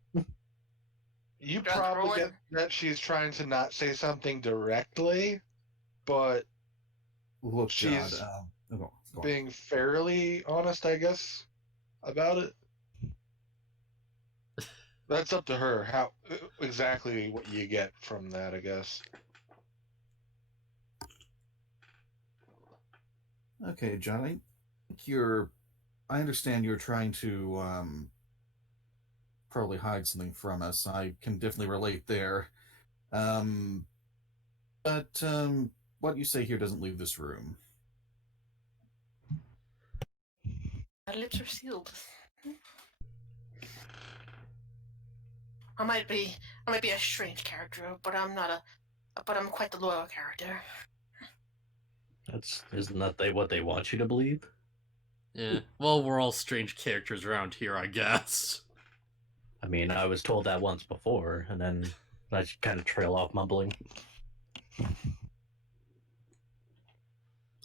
You Just probably rolling. get that she's trying to not say something directly, but Look, She's Jaud, go on. being fairly honest, I guess, about it. That's up to her. How exactly what you get from that, I guess. Okay, John, I understand you're trying to probably hide something from us. I can definitely relate there. But what you say here doesn't leave this room. My lips are sealed. I might be a strange character, but I'm quite the loyal character. Isn't that what they want you to believe? Yeah. Well, we're all strange characters around here, I guess. I mean, I was told that once before, and then I just kind of trail off mumbling.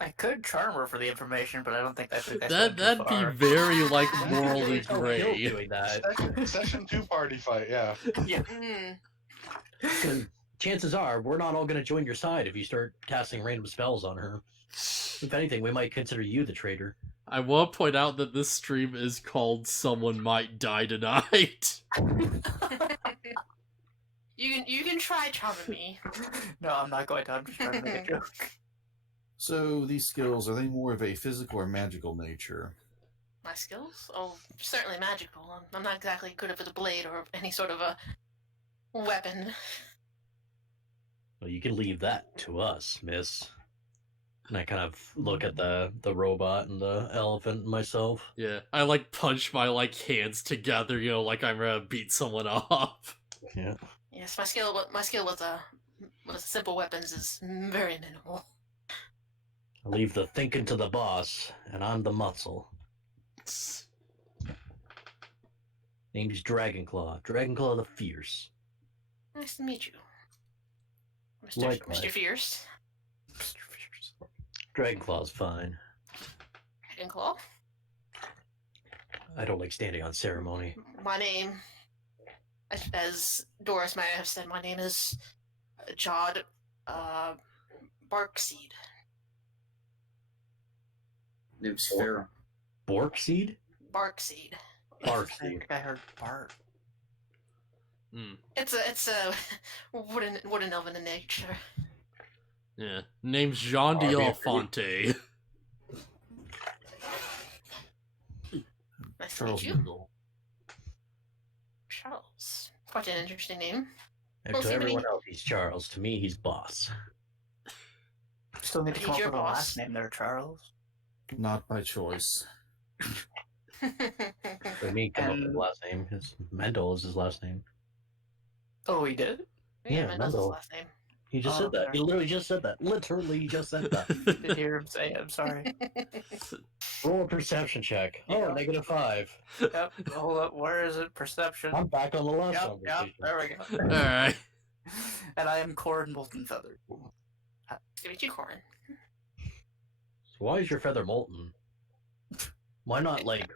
I could charm her for the information, but I don't think that's That'd be very, like, morally There's no guilt gray. doing that. Session 2 party fight, yeah. Yeah. Mm. Because chances are we're not all going to join your side if you start casting random spells on her. If anything, we might consider you the traitor. I want to point out that this stream is called Someone Might Die Tonight. You can try charming me. No, I'm not going to. I'm just trying to make a joke. So these skills, are they more of a physical or magical nature? My skills? Oh, certainly magical. I'm not exactly good with a blade or any sort of a weapon. Well, you can leave that to us, miss. And I kind of look at the robot and the elephant and myself. Yeah, I, like, punch my, like, hands together, you know, like I'm gonna beat someone up. Yeah. Yes, my skill with simple weapons is very minimal. I leave the thinking to the boss, and I'm the muscle. Name's Dragonclaw. Dragonclaw the Fierce. Nice to meet you, Likewise. Mr. Fierce. Dragonclaw's fine. Dragonclaw. I don't like standing on ceremony. My name, as Doris might have said, my name is Jaud Barkseed. Name's Pharaoh. Borkseed? Barkseed. I Barkseed. think I heard Bart. It's a wooden elven in nature. Yeah. Name's Jean d'Elefante. Nice Charles to meet you, Mingle. Charles. Quite an interesting name. And Well, to see, everyone but else, he's Charles. To me, he's boss. Still need to He's come up your with a boss. last name there, Charles. Not by choice. For me, come up with the last name. Mendel is his last name. Oh, he did? Yeah, Mendel's his Mendel. last name. He just Oh, said that. okay. He literally just said that. Literally just said that. Did hear him say it. I'm sorry. Roll a perception check. Oh, Yeah. -5. Yep. Hold up. Where is it? Perception. I'm back on the last Yep. conversation. There we go. Alright. And I am Corin Molten Feather. Nice to meet you, Corin. Why is your feather molten? Why not, like,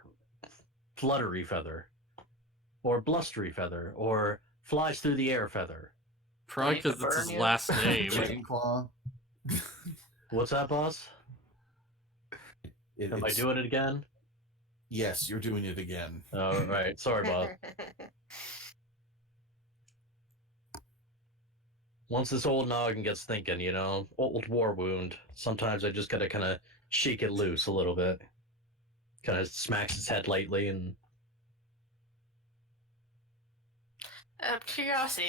fluttery feather? Or blustery feather? Or flies through the air feather? Probably Need to because it's his burn you. last name. Dragonclaw. What's that, boss? Am I It's- doing it again? Yes, you're doing it again. Oh, right. Sorry, boss. Once this old noggin gets thinking, you know, old war wound, sometimes I just gotta kind of shake it loose a little bit. Kind of smacks his head lightly and... Curiosity,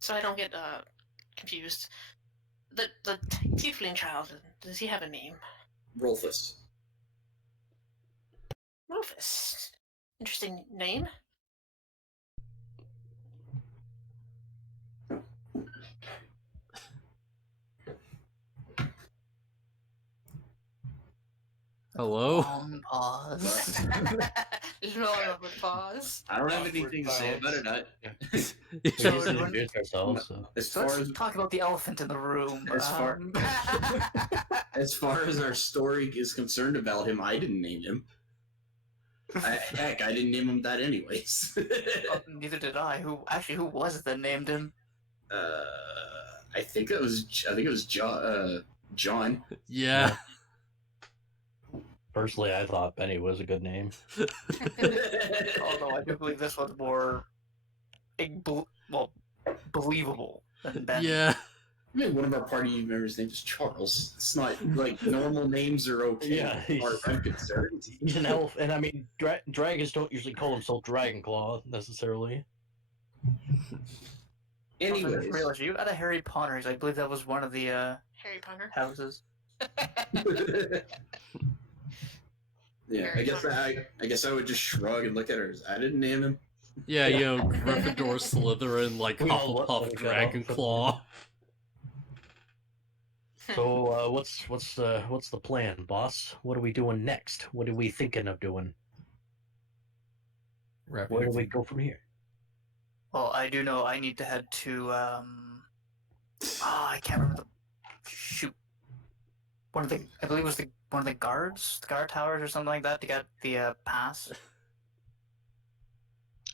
so I don't get confused. The tiefling child, does he have a name? Rolfus. Rufus. Interesting name. Hello? Long pause. Long awkward pause. I don't have anything to say about it. We So just when- introduced ourselves. So. As So far let's as talk about the elephant in the room. As far- as far as our story is concerned about him, I didn't name him. Heck, I didn't name him that anyways. Neither did I. Who was it that named him? I think it was John. Yeah. Personally, I thought Benny was a good name. Although I do believe this one's more, believable than Ben. Yeah. I mean, one of our party members' name is Charles. It's not like normal names are okay Yeah, as far as I'm concerned. He's an elf, and I mean, dragons don't usually call himself Dragonclaw necessarily. Anyways, Realize you got a Harry Potter. I believe that was one of the Harry Potter. houses. yeah, I guess I would just shrug and look at her. I didn't name him. Yeah, you know, Gryffindor, Slytherin, like We all Hufflepuff, look like that. Dragonclaw. So, what's the plan, boss? What are we doing next? What are we thinking of doing? Wrap Where do we everything- go from here? Well, I do know I need to head to I can't remember I believe it was one of the guard towers or something like that to get the pass.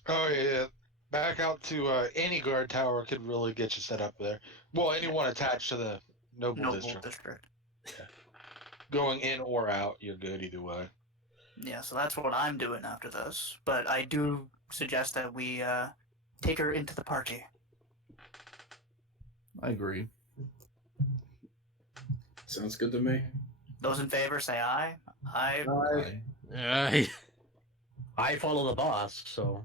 Oh yeah, back out to any guard tower could really get you set up there. Well, anyone attached to the noble district. Going in or out, you're good either way. Yeah, so that's what I'm doing after this. But I do suggest that we take her into the party. I agree. Sounds good to me. Those in favor say aye. Aye. Aye. Aye. I follow the boss, so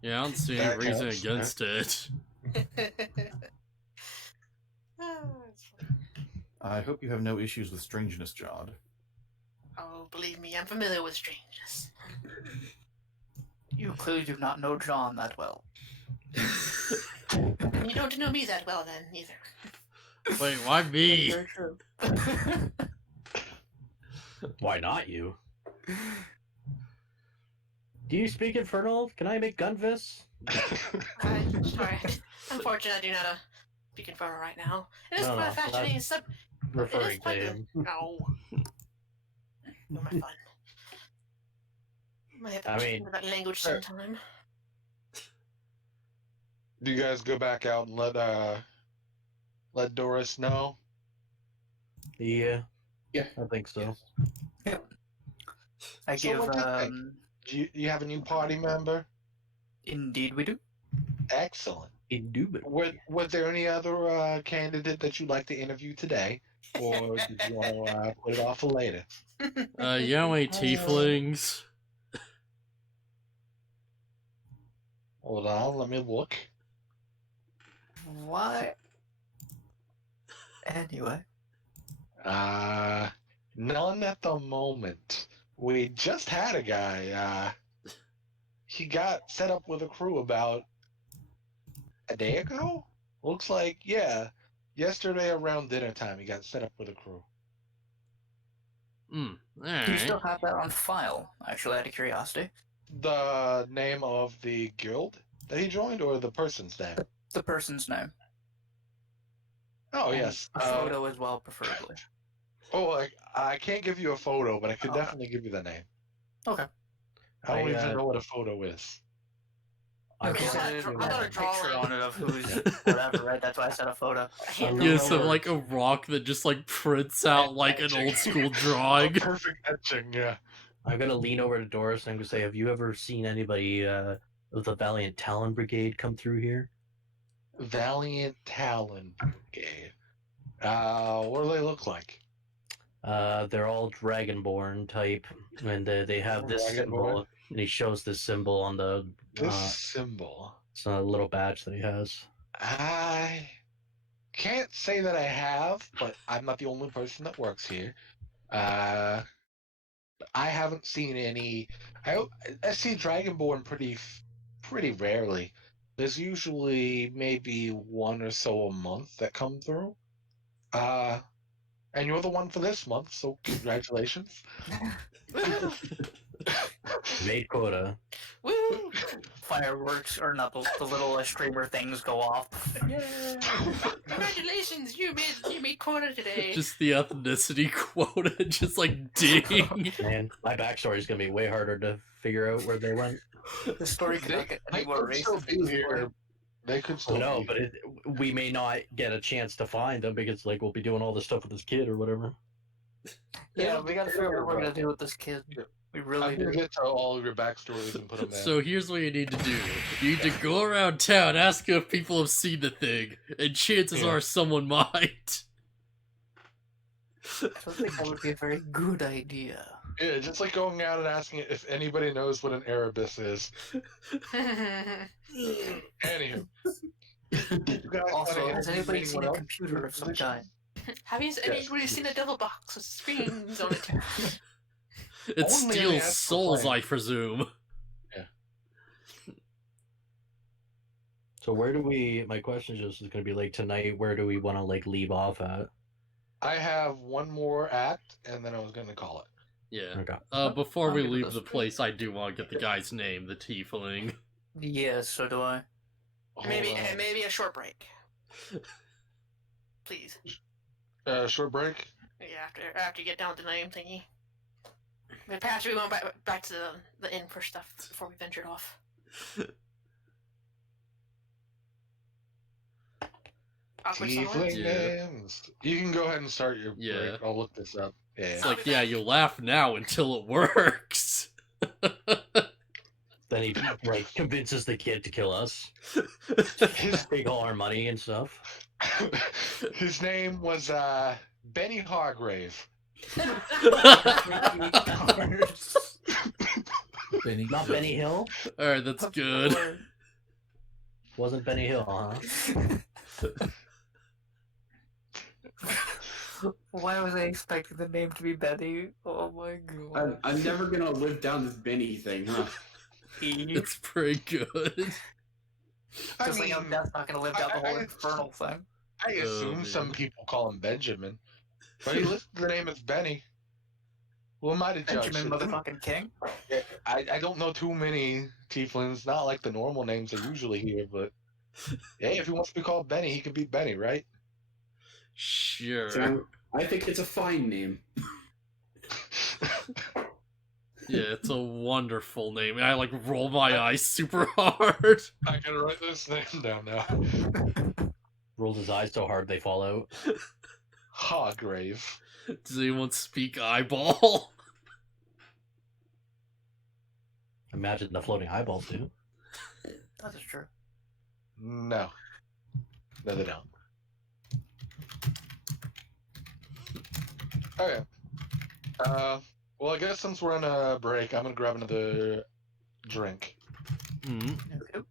Yeah, I don't see any That reason counts, against it. It's fine. I hope you have no issues with strangeness, Jaud. Oh, believe me, I'm familiar with strangeness. You clearly do not know John that well. You don't know me that well, then, either. Wait, why me? Very true. why not you? Do you speak Infernal? Can I make gun fists? Sorry. Unfortunately, I do not speak Infernal right now. It is No, quite no, fascinating. It's Referring to quite him. No. You're my fun. Might have to I check mean- into that language sometime. Do you guys go back out and let Doris know? Yeah. Yeah. I think so. I So give what do you think? Do you have a new party member? indeed we do. Excellent. Indubitably. Was there any other candidate that you'd like to interview today? Or did you want to put it off for later? You know any tieflings? Hold on, let me look. Why? Anyway. None at the moment. We just had a guy. He got set up with a crew about a day ago? Looks like, yeah. Yesterday around dinner time, he got set up with a crew. Do you Alright. still have that on file, actually, out of curiosity? The name of the guild that he joined, or the person's name? The person's name. Oh, And yes. A photo as well, preferably. I can't give you a photo, but I could Okay. definitely give you the name. Okay. I don't I, even know what a photo is. I Okay, can so I I got got a a picture drawing. on it of who's whatever, right? That's why I said a photo. Yeah, so like a rock that just like prints out like an old school drawing. Perfect etching, yeah. I'm gonna lean over to Doris and I'm gonna say, have you ever seen anybody of the Valiant Talon Brigade come through here? Valiant Talon Brigade. What do they look like? They're all Dragonborn type, and they have this Dragonborn? symbol. And he shows this symbol on the This symbol. it's a little badge that he has. I can't say that I have, but I'm not the only person that works here. I haven't seen any. I see Dragonborn pretty rarely. There's usually maybe one or so a month that come through. And you're the one for this month, so congratulations. Made quota. Woo! Fireworks, or not, the little streamer things go off. Congratulations, you made quota today. Just the ethnicity quota, just like ding. Man, my backstory is gonna be way harder to figure out where they went. The story could not get any more could still racist. be here. They could still No, be but we may not get a chance to find them because like we'll be doing all this stuff with this kid or whatever. Yeah, we gotta figure out what we're gonna do with this kid. We really I'm gonna do. get to all of your backstories and put them there. So here's what you need to do. You need to go around town, ask if people have seen the thing, and chances are someone might. I don't think that would be a very good idea. Yeah, just like going out and asking if anybody knows what an Erebus is. Anywho. You guys Also, wanna has interview anybody seen anyone a else? computer of some kind? Have you anybody seen a devil box with screens on it? It Only in the steals astral souls, plane. I presume. So where do we? My question is gonna be like tonight. Where do we want to like leave off at? I have one more act, and then I was gonna call it. Yeah. Okay. Before I'll we give it leave this the one. place, I do want to get the guy's name, the tiefling. Yeah, so do I. Maybe Hold on. maybe a short break. Please. Short break. Yeah, after you get down to the name thingy. But perhaps we went back to the inn for stuff before we ventured off. Awkward silence. Tiefling Yeah. names. You can go ahead and start your Yeah. break. I'll look this up. Yeah. It's like, yeah, you laugh now until it works. Then he like convinces the kid to kill us. Take all our money and stuff. His name was Benny Hargrave. Benny. Not Benny Hill. All right, that's good. Wasn't Benny Hill, huh? Why was I expecting the name to be Betty? Oh my god. I'm never gonna live down this Benny thing, huh? It's pretty good. Just like how Death's not gonna live down the whole Infernal thing. I assume man. some people call him Benjamin, but he listed the name as Benny. Who am I to judge? Benjamin motherfucking King. I don't know too many tieflings, not like the normal names I usually hear, but hey, if he wants to be called Benny, he can be Benny, right? Sure. So, I think it's a fine name. Yeah, it's a wonderful name. I like roll my eyes super hard. I gotta write this name down now. Rolls his eyes so hard they fall out. Hargrave. Does anyone speak eyeball? Imagine the floating eyeballs, dude. That is true. No. No, they don't. Okay. Well, I guess since we're on a break, I'm gonna grab another drink. Hmm. Okay.